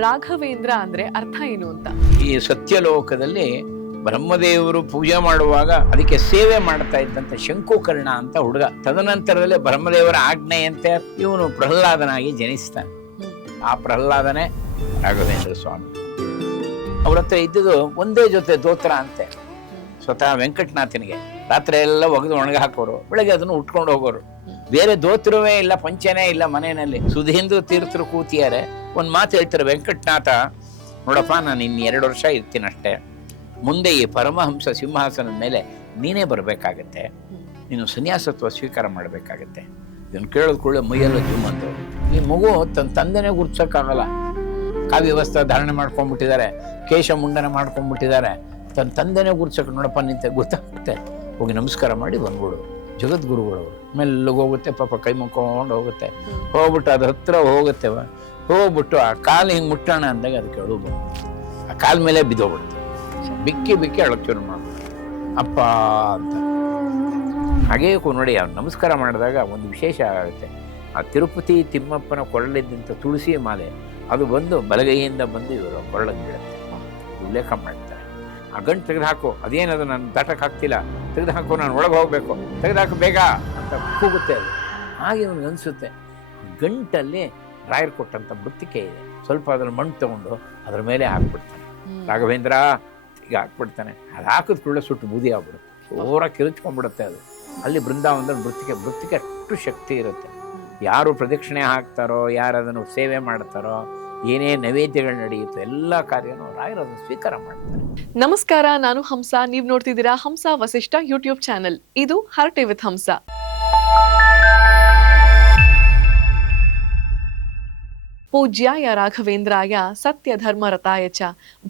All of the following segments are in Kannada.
ರಾಘವೇಂದ್ರ ಅಂದ್ರೆ ಅರ್ಥ ಏನು ಅಂತ. ಈ ಸತ್ಯಲೋಕದಲ್ಲಿ ಬ್ರಹ್ಮದೇವರು ಪೂಜೆ ಮಾಡುವಾಗ ಅದಕ್ಕೆ ಸೇವೆ ಮಾಡ್ತಾ ಇದ್ದಂತ ಶಂಕುಕರ್ಣ ಅಂತ ಹುಡುಗ, ತದನಂತರದಲ್ಲಿ ಬ್ರಹ್ಮದೇವರ ಆಜ್ಞೆಯಂತೆ ಇವನು ಪ್ರಹ್ಲಾದನಾಗಿ ಜನಿಸ್ತಾನೆ. ಆ ಪ್ರಹ್ಲಾದನೇ ರಾಘವೇಂದ್ರ ಸ್ವಾಮಿ. ಅವ್ರ ಹತ್ರ ಇದ್ದುದು ಒಂದೇ ಜೊತೆ ದೋತ್ರ ಅಂತೆ. ಸ್ವತಃ ವೆಂಕಟನಾಥನಿಗೆ ರಾತ್ರಿ ಎಲ್ಲ ಒಗೆದು ಒಣಗ ಹಾಕೋರು, ಬೆಳಗ್ಗೆ ಅದನ್ನು ಉಟ್ಕೊಂಡು ಹೋಗೋರು. ಬೇರೆ ದೋತ್ರವೇ ಇಲ್ಲ, ಪಂಚನೇ ಇಲ್ಲ ಮನೆಯಲ್ಲಿ. ಸುಧೀಂದ್ರ ತೀರ್ಥರು ಕೂತಿಯಾರೆ. ಒಂದ್ ಮಾತು ಹೇಳ್ತಾರೆ ವೆಂಕಟನಾಥ, ನೋಡಪ್ಪ ನಾನು ಇನ್ನು 2 ವರ್ಷ ಇರ್ತೀನಿ ಅಷ್ಟೇ, ಮುಂದೆ ಈ ಪರಮಹಂಸ ಸಿಂಹಾಸನದ ಮೇಲೆ ನೀನೇ ಬರಬೇಕಾಗತ್ತೆ, ನೀನು ಸನ್ಯಾಸತ್ವ ಸ್ವೀಕಾರ ಮಾಡಬೇಕಾಗತ್ತೆ. ಇದನ್ನು ಕೇಳೋದ್ ಕೂಡಲೇ ಮೈಯೆಲ್ಲ ಜುಮ್ ಅಂತ. ಈ ಮಗು ತನ್ನ ತಂದೆನೇ ಗುರ್ಸಕ್ಕಾಗಲ್ಲ, ಕಾವ್ಯವಸ್ತ್ರ ಧಾರಣೆ ಮಾಡ್ಕೊಂಡ್ಬಿಟ್ಟಿದ್ದಾರೆ, ಕೇಶ ಮುಂಡನ ಮಾಡ್ಕೊಂಡ್ಬಿಟ್ಟಿದ್ದಾರೆ, ತನ್ನ ತಂದೆನೇ ಗುರ್ಸಕ್ಕೆ ನೋಡಪ್ಪ ನಿಂತೆ ಗೊತ್ತಾಗುತ್ತೆ. ಹೋಗಿ ನಮಸ್ಕಾರ ಮಾಡಿ ಬಂದ್ಬಿಡು. ಜಗದ್ಗುರುಗಳವರು ಮೆಲ್ಲಗೆ ಹೋಗುತ್ತೆ, ಪಾಪ ಕೈ ಮುಕ್ಕೊಂಡು ಹೋಗುತ್ತೆ. ಹೋಗ್ಬಿಟ್ಟು ಅದ್ರ ಹತ್ರ ಹೋಗುತ್ತೆ, ಹೋಗ್ಬಿಟ್ಟು ಆ ಕಾಲು ಹಿಂಗೆ ಮುಟ್ಟೋಣ ಅಂದಾಗ ಅದಕ್ಕೆ ಅಳು ಬಂದು ಆ ಕಾಲ ಮೇಲೆ ಬಿದ್ದೋಗ್ಬಿಡುತ್ತೆ. ಬಿಕ್ಕಿ ಬಿಕ್ಕಿ ಅಳಕ್ಕೆ ಶುರು ಮಾಡ್ಬಿಡುತ್ತೆ, ಅಪ್ಪ ಅಂತ. ಹಾಗೇ ನೋಡಿ ಅವ್ನು ನಮಸ್ಕಾರ ಮಾಡಿದಾಗ ಒಂದು ವಿಶೇಷ ಆಗುತ್ತೆ. ಆ ತಿರುಪತಿ ತಿಮ್ಮಪ್ಪನ ಕೊರಳಿದ್ದಂಥ ತುಳಸಿ ಮಾಲೆ ಅದು ಬಂದು ಬಲಗೈಯಿಂದ ಬಂದು ಇವರು ಕೊರಳಿಗೆ ಬೀಳುತ್ತೆ. ಉಲ್ಲೇಖ ಮಾಡ್ತಾರೆ, ಆ ಗಂಟು ತೆಗೆದುಹಾಕು, ಅದೇನದು ನಾನು ದಾಟಕ್ಕೆ ಹಾಕ್ತಿಲ್ಲ, ತೆಗೆದುಹಾಕು, ನಾನು ಒಳಗೆ ಹೋಗ್ಬೇಕು, ತೆಗೆದುಹಾಕು ಬೇಗ ಅಂತ ಕೂಗುತ್ತೆ. ಅದು ಹಾಗೆ ಅವ್ನಿಗೆ ಅನಿಸುತ್ತೆ. ಗಂಟಲ್ಲಿ ರಾಯರು ಕೊಟ್ಟಂಥ ಮೃತ್ತಿಕೆ ಇದೆ, ಸ್ವಲ್ಪ ಅದ್ರಲ್ಲಿ ಮಣ್ಣು ತಗೊಂಡು ಅದ್ರ ಮೇಲೆ ಹಾಕ್ಬಿಡ್ತಾನೆ. ರಾಘವೇಂದ್ರ ಈಗ ಹಾಕ್ಬಿಡ್ತಾನೆ. ಅದು ಹಾಕಿದ ಕೂಡಲೇ ಸುಟ್ಟು ಬೂದಿ ಆಗ್ಬಿಡುತ್ತೆ, ಜೋರಾಗಿ ಕಿರುಚ್ಕೊಂಡ್ಬಿಡುತ್ತೆ. ಅದು ಅಲ್ಲಿ ಬೃಂದಾವನದಲ್ಲಿ ಮೃತ್ತಿಕೆ ಅಷ್ಟು ಶಕ್ತಿ ಇರುತ್ತೆ. ಯಾರು ಪ್ರದಕ್ಷಿಣೆ ಹಾಕ್ತಾರೋ, ಯಾರು ಅದನ್ನು ಸೇವೆ ಮಾಡ್ತಾರೋ, ಏನೇ ನೈವೇದ್ಯಗಳು ನಡೆಯುತ್ತೋ ಎಲ್ಲ ಕಾರ್ಯನೂ ರಾಯರು ಅದನ್ನು ಸ್ವೀಕಾರ ಮಾಡ್ತಾರೆ. ನಮಸ್ಕಾರ, ನಾನು ಹಂಸ. ನೀವ್ ನೋಡ್ತಿದ್ದೀರಾ ಹಂಸ ವಸಿಷ್ಠ ಯೂಟ್ಯೂಬ್ ಚಾನೆಲ್. ಇದು ಹರಟೆ ವಿತ್ ಹಂಸ. ಪೂಜ್ಯಾಯ ರಾಘವೇಂದ್ರಾಯ ಸತ್ಯ ಧರ್ಮ ರತಾಯ ಚ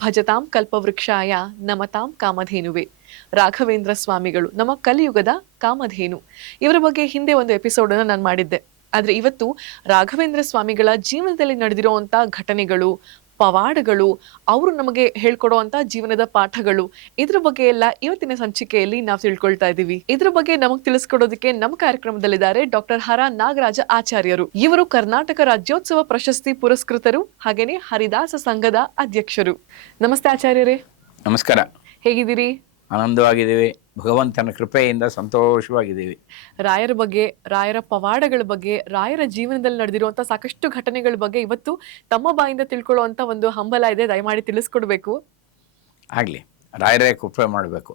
ಭಜತಾಂ ಕಲ್ಪವೃಕ್ಷಾಯ ನಮತಾಂ ಕಾಮಧೇನುವೆ. ರಾಘವೇಂದ್ರ ಸ್ವಾಮಿಗಳು ನಮ್ಮ ಕಲಿಯುಗದ ಕಾಮಧೇನು. ಇವರ ಬಗ್ಗೆ ಹಿಂದೆ ಒಂದು ಎಪಿಸೋಡ್ ಅನ್ನು ನಾನು ಮಾಡಿದ್ದೆ. ಆದ್ರೆ ಇವತ್ತು ರಾಘವೇಂದ್ರ ಸ್ವಾಮಿಗಳ ಜೀವನದಲ್ಲಿ ನಡೆದಿರುವಂತ ಘಟನೆಗಳು, ಪವಾಡಗಳು, ಅವರು ನಮಗೆ ಹೇಳ್ಕೊಡುವಂತ ಜೀವನದ ಪಾಠಗಳು, ಇದ್ರ ಬಗ್ಗೆ ಎಲ್ಲ ಇವತ್ತಿನ ಸಂಚಿಕೆಯಲ್ಲಿ ನಾವು ತಿಳ್ಕೊಳ್ತಾ ಇದ್ದೀವಿ. ಇದ್ರ ಬಗ್ಗೆ ನಮಗ್ ತಿಳಿಸ್ಕೊಡೋದಕ್ಕೆ ನಮ್ಮ ಕಾರ್ಯಕ್ರಮದಲ್ಲಿದ್ದಾರೆ ಡಾಕ್ಟರ್ ಹರ ನಾಗರಾಜ ಆಚಾರ್ಯರು. ಇವರು ಕರ್ನಾಟಕ ರಾಜ್ಯೋತ್ಸವ ಪ್ರಶಸ್ತಿ ಪುರಸ್ಕೃತರು, ಹಾಗೇನೆ ಹರಿದಾಸ ಸಂಘದ ಅಧ್ಯಕ್ಷರು. ನಮಸ್ತೆ ಆಚಾರ್ಯರೇ. ನಮಸ್ಕಾರ. ಹೇಗಿದ್ದೀರಿ? ಆನಂದವಾಗಿದ್ದೀವಿ, ಭಗವಂತನ ಕೃಪೆಯಿಂದ ಸಂತೋಷವಾಗಿದ್ದೀವಿ. ರಾಯರ ಬಗ್ಗೆ, ರಾಯರ ಪವಾಡಗಳ ಬಗ್ಗೆ, ರಾಯರ ಜೀವನದಲ್ಲಿ ನಡೆದಿರುವಂತ ಸಾಕಷ್ಟು ಘಟನೆಗಳ ಬಗ್ಗೆ ಇವತ್ತು ತಮ್ಮ ಬಾಯಿಂದ ತಿಳ್ಕೊಳ್ಳುವಂತ ಒಂದು ಹಂಬಲ ಇದೆ. ದಯಮಾಡಿ ತಿಳಿಸ್ಕೊಡ್ಬೇಕು. ಆಗ್ಲಿ, ರಾಯರೇ ಕೃಪೆ ಮಾಡಬೇಕು.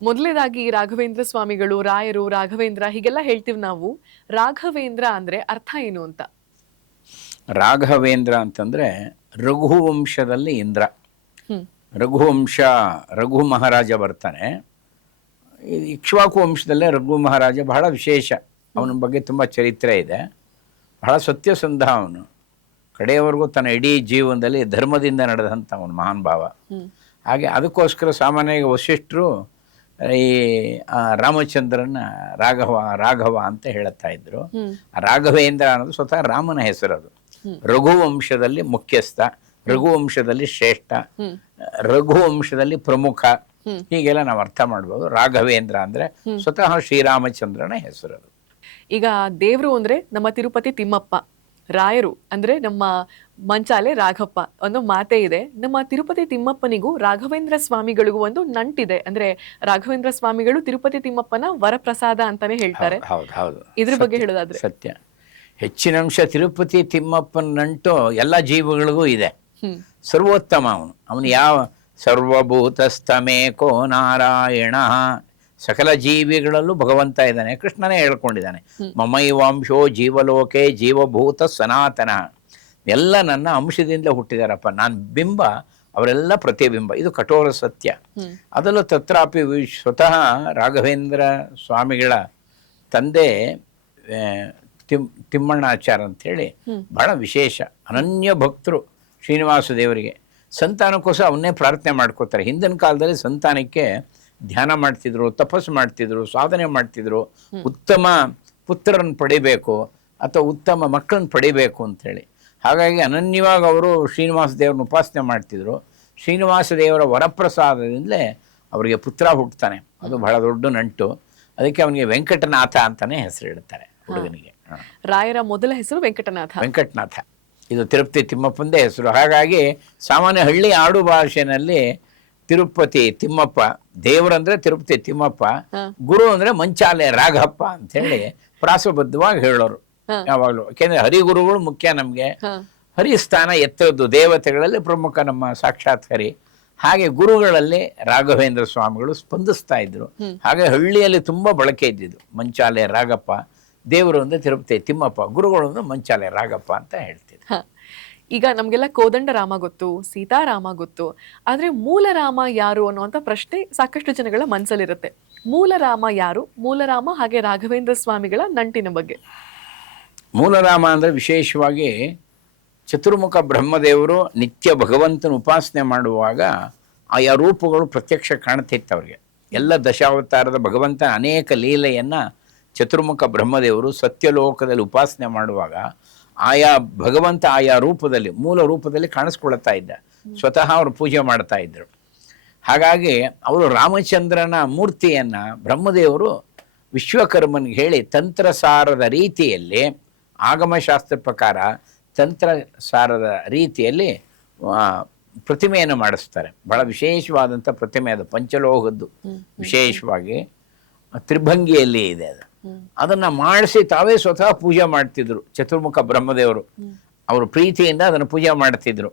ಮೊದಲನೇದಾಗಿ ರಾಘವೇಂದ್ರ ಸ್ವಾಮಿಗಳು, ರಾಯರು, ರಾಘವೇಂದ್ರ ಹೀಗೆಲ್ಲ ಹೇಳ್ತೀವಿ ನಾವು. ರಾಘವೇಂದ್ರ ಅಂದ್ರೆ ಅರ್ಥ ಏನು ಅಂತ? ರಾಘವೇಂದ್ರ ಅಂತಂದ್ರೆ ರಘುವಂಶದಲ್ಲಿ ಇಂದ್ರ. ರಘುವಂಶ, ರಘು ಮಹಾರಾಜ ಬರ್ತಾನೆ. ಇಕ್ಷ್ವಾಕು ವಂಶದಲ್ಲೇ ರಘು ಮಹಾರಾಜ ಬಹಳ ವಿಶೇಷ. ಅವನ ಬಗ್ಗೆ ತುಂಬ ಚರಿತ್ರೆ ಇದೆ. ಬಹಳ ಸತ್ಯಸಂಧ ಅವನು. ಕಡೆಯವರೆಗೂ ತನ್ನ ಇಡೀ ಜೀವನದಲ್ಲಿ ಧರ್ಮದಿಂದ ನಡೆದಂಥ ಅವನು ಮಹಾನ್ ಭಾವ. ಹಾಗೆ ಅದಕ್ಕೋಸ್ಕರ ಸಾಮಾನ್ಯವಾಗಿ ವಸಿಷ್ಠರು ಈ ರಾಮಚಂದ್ರನ ರಾಘವ ಅಂತ ಹೇಳುತ್ತಾ ಇದ್ರು. ರಾಘವೇಂದ್ರ ಅನ್ನೋದು ಸ್ವತಃ ರಾಮನ ಹೆಸರು. ಅದು ರಘುವಂಶದಲ್ಲಿ ಮುಖ್ಯಸ್ಥ, ರಘುವಂಶದಲ್ಲಿ ಶ್ರೇಷ್ಠ, ರಘುವಂಶದಲ್ಲಿ ಪ್ರಮುಖ, ಹೀಗೆಲ್ಲ ನಾವು ಅರ್ಥ ಮಾಡ್ಬೋದು. ರಾಘವೇಂದ್ರ ಅಂದ್ರೆ ಸ್ವತಃ ಶ್ರೀರಾಮಚಂದ್ರನ ಹೆಸರು. ಈಗ ದೇವ್ರು ಅಂದ್ರೆ ನಮ್ಮ ತಿರುಪತಿ ತಿಮ್ಮಪ್ಪ, ರಾಯರು ಅಂದ್ರೆ ನಮ್ಮ ಮಂಚಾಲೆ ರಾಘಪ್ಪ. ಒಂದು ಮಾತೇ ಇದೆ, ನಮ್ಮ ತಿರುಪತಿ ತಿಮ್ಮಪ್ಪನಿಗೂ ರಾಘವೇಂದ್ರ ಸ್ವಾಮಿಗಳಿಗೂ ಒಂದು ನಂಟಿದೆ. ಅಂದ್ರೆ ರಾಘವೇಂದ್ರ ಸ್ವಾಮಿಗಳು ತಿರುಪತಿ ತಿಮ್ಮಪ್ಪನ ವರಪ್ರಸಾದ ಅಂತಾನೆ ಹೇಳ್ತಾರೆ. ಇದ್ರ ಬಗ್ಗೆ ಹೇಳೋದಾದ್ರೆ ಸತ್ಯ. ಹೆಚ್ಚಿನ ಅಂಶ ತಿರುಪತಿ ತಿಮ್ಮಪ್ಪನ ನಂಟು ಎಲ್ಲ ಜೀವಗಳಿಗೂ ಇದೆ. ಸರ್ವೋತ್ತಮ ಅವನು ಯಾವ ಸರ್ವಭೂತಸ್ಥಮೇಕೋ ನಾರಾಯಣ, ಸಕಲ ಜೀವಿಗಳಲ್ಲೂ ಭಗವಂತ ಇದ್ದಾನೆ. ಕೃಷ್ಣನೇ ಹೇಳ್ಕೊಂಡಿದ್ದಾನೆ, ಮಮೈವಾಂಶೋ ಜೀವಲೋಕೆ ಜೀವಭೂತ ಸನಾತನ. ಎಲ್ಲ ನನ್ನ ಅಂಶದಿಂದ ಹುಟ್ಟಿದಾರಪ್ಪ, ನಾನು ಬಿಂಬ, ಅವರೆಲ್ಲ ಪ್ರತಿಬಿಂಬ. ಇದು ಕಠೋರ ಸತ್ಯ. ಅದರಲ್ಲೂ ತತ್ರಾಪಿ ಸ್ವತಃ ರಾಘವೇಂದ್ರ ಸ್ವಾಮಿಗಳ ತಂದೆ ತಿಮ್ಮಣ್ಣಾಚಾರ ಅಂಥೇಳಿ ಬಹಳ ವಿಶೇಷ ಅನನ್ಯ ಭಕ್ತರು ಶ್ರೀನಿವಾಸ ದೇವರಿಗೆ. ಸಂತಾನಕ್ಕೋಸ್ಕರ ಅವನ್ನೇ ಪ್ರಾರ್ಥನೆ ಮಾಡ್ಕೋತಾರೆ. ಹಿಂದಿನ ಕಾಲದಲ್ಲಿ ಸಂತಾನಕ್ಕೆ ಧ್ಯಾನ ಮಾಡ್ತಿದ್ರು, ತಪಸ್ಸು ಮಾಡ್ತಿದ್ರು, ಸಾಧನೆ ಮಾಡ್ತಿದ್ರು. ಉತ್ತಮ ಪುತ್ರರನ್ನು ಪಡಿಬೇಕು ಅಥವಾ ಉತ್ತಮ ಮಕ್ಕಳನ್ನು ಪಡಿಬೇಕು ಅಂಥೇಳಿ. ಹಾಗಾಗಿ ಅನನ್ಯವಾಗಿ ಅವರು ಶ್ರೀನಿವಾಸ ದೇವರನ್ನ ಉಪಾಸನೆ ಮಾಡ್ತಿದ್ರು. ಶ್ರೀನಿವಾಸ ದೇವರ ವರಪ್ರಸಾದದಿಂದಲೇ ಅವರಿಗೆ ಪುತ್ರ ಹುಟ್ಟುತ್ತಾನೆ. ಅದು ಬಹಳ ದೊಡ್ಡ ನಂಟು. ಅದಕ್ಕೆ ಅವನಿಗೆ ವೆಂಕಟನಾಥ ಅಂತಾನೆ ಹೆಸರು ಇಡ್ತಾರೆ ಹುಡುಗನಿಗೆ. ರಾಯರ ಮೊದಲ ಹೆಸರು ವೆಂಕಟನಾಥ. ಇದು ತಿರುಪತಿ ತಿಮ್ಮಪ್ಪಂದೇ ಹೆಸರು. ಹಾಗಾಗಿ ಸಾಮಾನ್ಯ ಹಳ್ಳಿ ಆಡು ಭಾಷೆನಲ್ಲಿ ತಿರುಪತಿ ತಿಮ್ಮಪ್ಪ, ದೇವರಂದ್ರೆ ತಿರುಪತಿ ತಿಮ್ಮಪ್ಪ, ಗುರು ಅಂದ್ರೆ ಮಂಚಾಲೆ ರಾಘಪ್ಪ ಅಂತ ಹೇಳಿ ಪ್ರಾಸಬದ್ಧವಾಗಿ ಹೇಳೋರು ಯಾವಾಗಲೂ. ಯಾಕೆಂದ್ರೆ ಹರಿಗುರುಗಳು ಮುಖ್ಯ ನಮ್ಗೆ. ಹರಿಸ್ಥಾನ ಎತ್ತರದ್ದು, ದೇವತೆಗಳಲ್ಲಿ ಪ್ರಮುಖ ನಮ್ಮ ಸಾಕ್ಷಾತ್ ಹರಿ. ಹಾಗೆ ಗುರುಗಳಲ್ಲಿ ರಾಘವೇಂದ್ರ ಸ್ವಾಮಿಗಳು ಸ್ಪಂದಿಸ್ತಾ ಇದ್ರು. ಹಾಗೆ ಹಳ್ಳಿಯಲ್ಲಿ ತುಂಬಾ ಬಳಕೆ ಇದ್ದಿದ್ದು ಮಂಚಾಲೆ ರಾಘಪ್ಪ, ದೇವರು ಅಂದ್ರೆ ತಿರುಪತಿ ತಿಮ್ಮಪ್ಪ, ಗುರುಗಳು ಅಂದ್ರೆ ಮಂಚಾಲೆ ರಾಘಪ್ಪ ಅಂತ ಹೇಳ್ತಿದ್ರು. ಈಗ ನಮ್ಗೆಲ್ಲ ಕೋದಂಡ ರಾಮ ಗೊತ್ತು, ಸೀತಾರಾಮ ಗೊತ್ತು, ಆದ್ರೆ ಮೂಲ ರಾಮ ಯಾರು ಅನ್ನುವಂತ ಪ್ರಶ್ನೆ ಸಾಕಷ್ಟು ಜನಗಳ ಮನಸ್ಸಲ್ಲಿರುತ್ತೆ. ಮೂಲ ರಾಮ ಯಾರು? ಮೂಲರಾಮ ಹಾಗೆ ರಾಘವೇಂದ್ರ ಸ್ವಾಮಿಗಳ ನಂಟಿನ ಬಗ್ಗೆ. ಮೂಲರಾಮ ಅಂದ್ರೆ ವಿಶೇಷವಾಗಿ ಚತುರ್ಮುಖ ಬ್ರಹ್ಮದೇವರು ನಿತ್ಯ ಭಗವಂತನ ಉಪಾಸನೆ ಮಾಡುವಾಗ ಆಯಾ ರೂಪಗಳು ಪ್ರತ್ಯಕ್ಷ ಕಾಣ್ತಿತ್ತು ಅವ್ರಿಗೆ. ಎಲ್ಲ ದಶಾವತಾರದ ಭಗವಂತನ ಅನೇಕ ಲೀಲೆಯನ್ನ ಚತುರ್ಮುಖ ಬ್ರಹ್ಮದೇವರು ಸತ್ಯಲೋಕದಲ್ಲಿ ಉಪಾಸನೆ ಮಾಡುವಾಗ ಆಯಾ ಭಗವಂತ ಆಯಾ ರೂಪದಲ್ಲಿ, ಮೂಲ ರೂಪದಲ್ಲಿ ಕಾಣಿಸ್ಕೊಳ್ತಾ ಇದ್ದ. ಸ್ವತಃ ಅವರು ಪೂಜೆ ಮಾಡ್ತಾ ಇದ್ರು. ಹಾಗಾಗಿ ಅವರು ರಾಮಚಂದ್ರನ ಮೂರ್ತಿಯನ್ನ ಬ್ರಹ್ಮದೇವರು ವಿಶ್ವಕರ್ಮನಿಗೆ ಹೇಳಿ ತಂತ್ರಸಾರದ ರೀತಿಯಲ್ಲಿ, ಆಗಮಶಾಸ್ತ್ರ ಪ್ರಕಾರ ತಂತ್ರಸಾರದ ರೀತಿಯಲ್ಲಿ ಪ್ರತಿಮೆಯನ್ನು ಮಾಡಿಸ್ತಾರೆ. ಬಹಳ ವಿಶೇಷವಾದಂಥ ಪ್ರತಿಮೆ ಅದು, ಪಂಚಲೋಹದ್ದು, ವಿಶೇಷವಾಗಿ ತ್ರಿಭಂಗಿಯಲ್ಲಿ ಇದೆ ಅದು. ಅದನ್ನ ಮಾಡಿಸಿ ತಾವೇ ಸ್ವತಃ ಪೂಜೆ ಮಾಡ್ತಿದ್ರು ಚತುರ್ಮುಖ ಬ್ರಹ್ಮದೇವರು. ಅವರು ಪ್ರೀತಿಯಿಂದ ಅದನ್ನು ಪೂಜೆ ಮಾಡ್ತಿದ್ರು.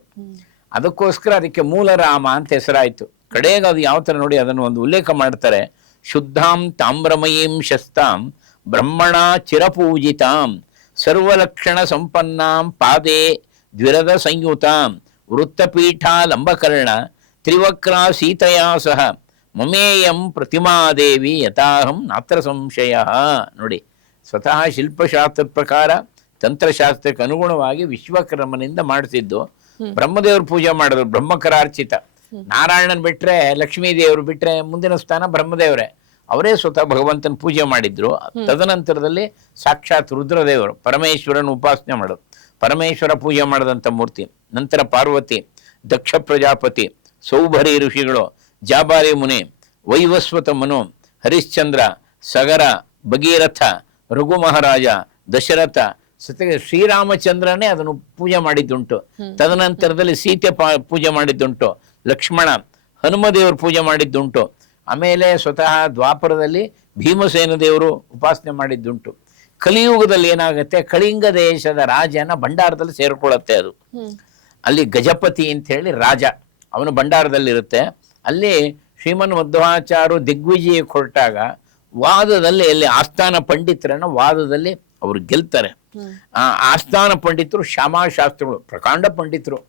ಅದಕ್ಕೋಸ್ಕರ ಅದಕ್ಕೆ ಮೂಲರಾಮ ಅಂತ ಹೆಸರಾಯಿತು. ಕಡೆಗೆ ಅದು ಯಾವ ಥರ ನೋಡಿ ಅದನ್ನು ಒಂದು ಉಲ್ಲೇಖ ಮಾಡ್ತಾರೆ. ಶುದ್ಧಾಂ ತಾಮ್ರಮಯೀಂ ಶಸ್ತಾಂ ಬ್ರಹ್ಮಣ ಚಿರಪೂಜಿತಾಂ ಸರ್ವಲಕ್ಷಣ ಸಂಪನ್ನಾಂ ಪಾದೇ ದ್ವಿರದ ಸಂಯುತಾಂ ವೃತ್ತಪೀಠಾ ಲಂಬಕರ್ಣ ತ್ರಿವಕ್ರ ಸೀತೆಯಾ ಸಹ ಮಮೇಯಂ ಪ್ರತಿಮಾದೇವಿ ಯಥಾಹಂ ನಾತ್ರ ಸಂಶಯ. ನೋಡಿ, ಸ್ವತಃ ಶಿಲ್ಪಶಾಸ್ತ್ರ ಪ್ರಕಾರ ತಂತ್ರಶಾಸ್ತ್ರಕ್ಕೆ ಅನುಗುಣವಾಗಿ ವಿಶ್ವಕರ್ಮನಿಂದ ಮಾಡಿಸಿದ್ದು. ಬ್ರಹ್ಮದೇವರು ಪೂಜೆ ಮಾಡಿದ್ರು, ಬ್ರಹ್ಮಕರಾರ್ಚಿತ. ನಾರಾಯಣನ್ ಬಿಟ್ರೆ, ಲಕ್ಷ್ಮೀ ದೇವರು ಬಿಟ್ರೆ ಮುಂದಿನ ಸ್ಥಾನ ಬ್ರಹ್ಮದೇವರೇ. ಅವರೇ ಸ್ವತಃ ಭಗವಂತನ ಪೂಜೆ ಮಾಡಿದ್ರು. ತದನಂತರದಲ್ಲಿ ಸಾಕ್ಷಾತ್ ರುದ್ರದೇವರು ಪರಮೇಶ್ವರನ ಉಪಾಸನೆ ಮಾಡೋದು, ಪರಮೇಶ್ವರ ಪೂಜೆ ಮಾಡಿದಂಥ ಮೂರ್ತಿ. ನಂತರ ಪಾರ್ವತಿ, ದಕ್ಷ ಪ್ರಜಾಪತಿ, ಸೌಭರಿ ಋಷಿಗಳು, ಜಾಬಾರಿ ಮುನಿ, ವೈವಸ್ವತ ಮನು, ಹರಿಶ್ಚಂದ್ರ, ಸಗರ, ಭಗೀರಥ, ರಘು ಮಹಾರಾಜ, ದಶರಥ, ಸತ್ಯ ಶ್ರೀರಾಮಚಂದ್ರನೇ ಅದನ್ನು ಪೂಜೆ ಮಾಡಿದ್ದುಂಟು. ತದನಂತರದಲ್ಲಿ ಸೀತೆ ಪೂಜೆ ಮಾಡಿದ್ದುಂಟು, ಲಕ್ಷ್ಮಣ, ಹನುಮದೇವರು ಪೂಜೆ ಮಾಡಿದ್ದುಂಟು. ಆಮೇಲೆ ಸ್ವತಃ ದ್ವಾಪರದಲ್ಲಿ ಭೀಮಸೇನ ದೇವರು ಉಪಾಸನೆ ಮಾಡಿದ್ದುಂಟು. ಕಲಿಯುಗದಲ್ಲಿ ಏನಾಗುತ್ತೆ, ಕಳಿಂಗ ದೇಶದ ರಾಜನ ಭಂಡಾರದಲ್ಲಿ ಸೇರ್ಕೊಳ್ಳುತ್ತೆ ಅದು. ಅಲ್ಲಿ ಗಜಪತಿ ಅಂತ ಹೇಳಿ ರಾಜ, ಅವನು ಭಂಡಾರದಲ್ಲಿರುತ್ತೆ. ಅಲ್ಲಿ ಶ್ರೀಮನ್ ಮಧ್ವಾಚಾರ್ಯರು ದಿಗ್ವಿಜಯ ಕೊಟ್ಟಾಗ ವಾದದಲ್ಲಿ ಅಲ್ಲಿ ಆಸ್ಥಾನ ಪಂಡಿತರನ್ನ ವಾದದಲ್ಲಿ ಅವರು ಗೆಲ್ತಾರೆ. ಆ ಆಸ್ಥಾನ ಪಂಡಿತರು ಶ್ಯಾಮಾಶಾಸ್ತ್ರಿಗಳು, ಪ್ರಕಾಂಡ ಪಂಡಿತರು,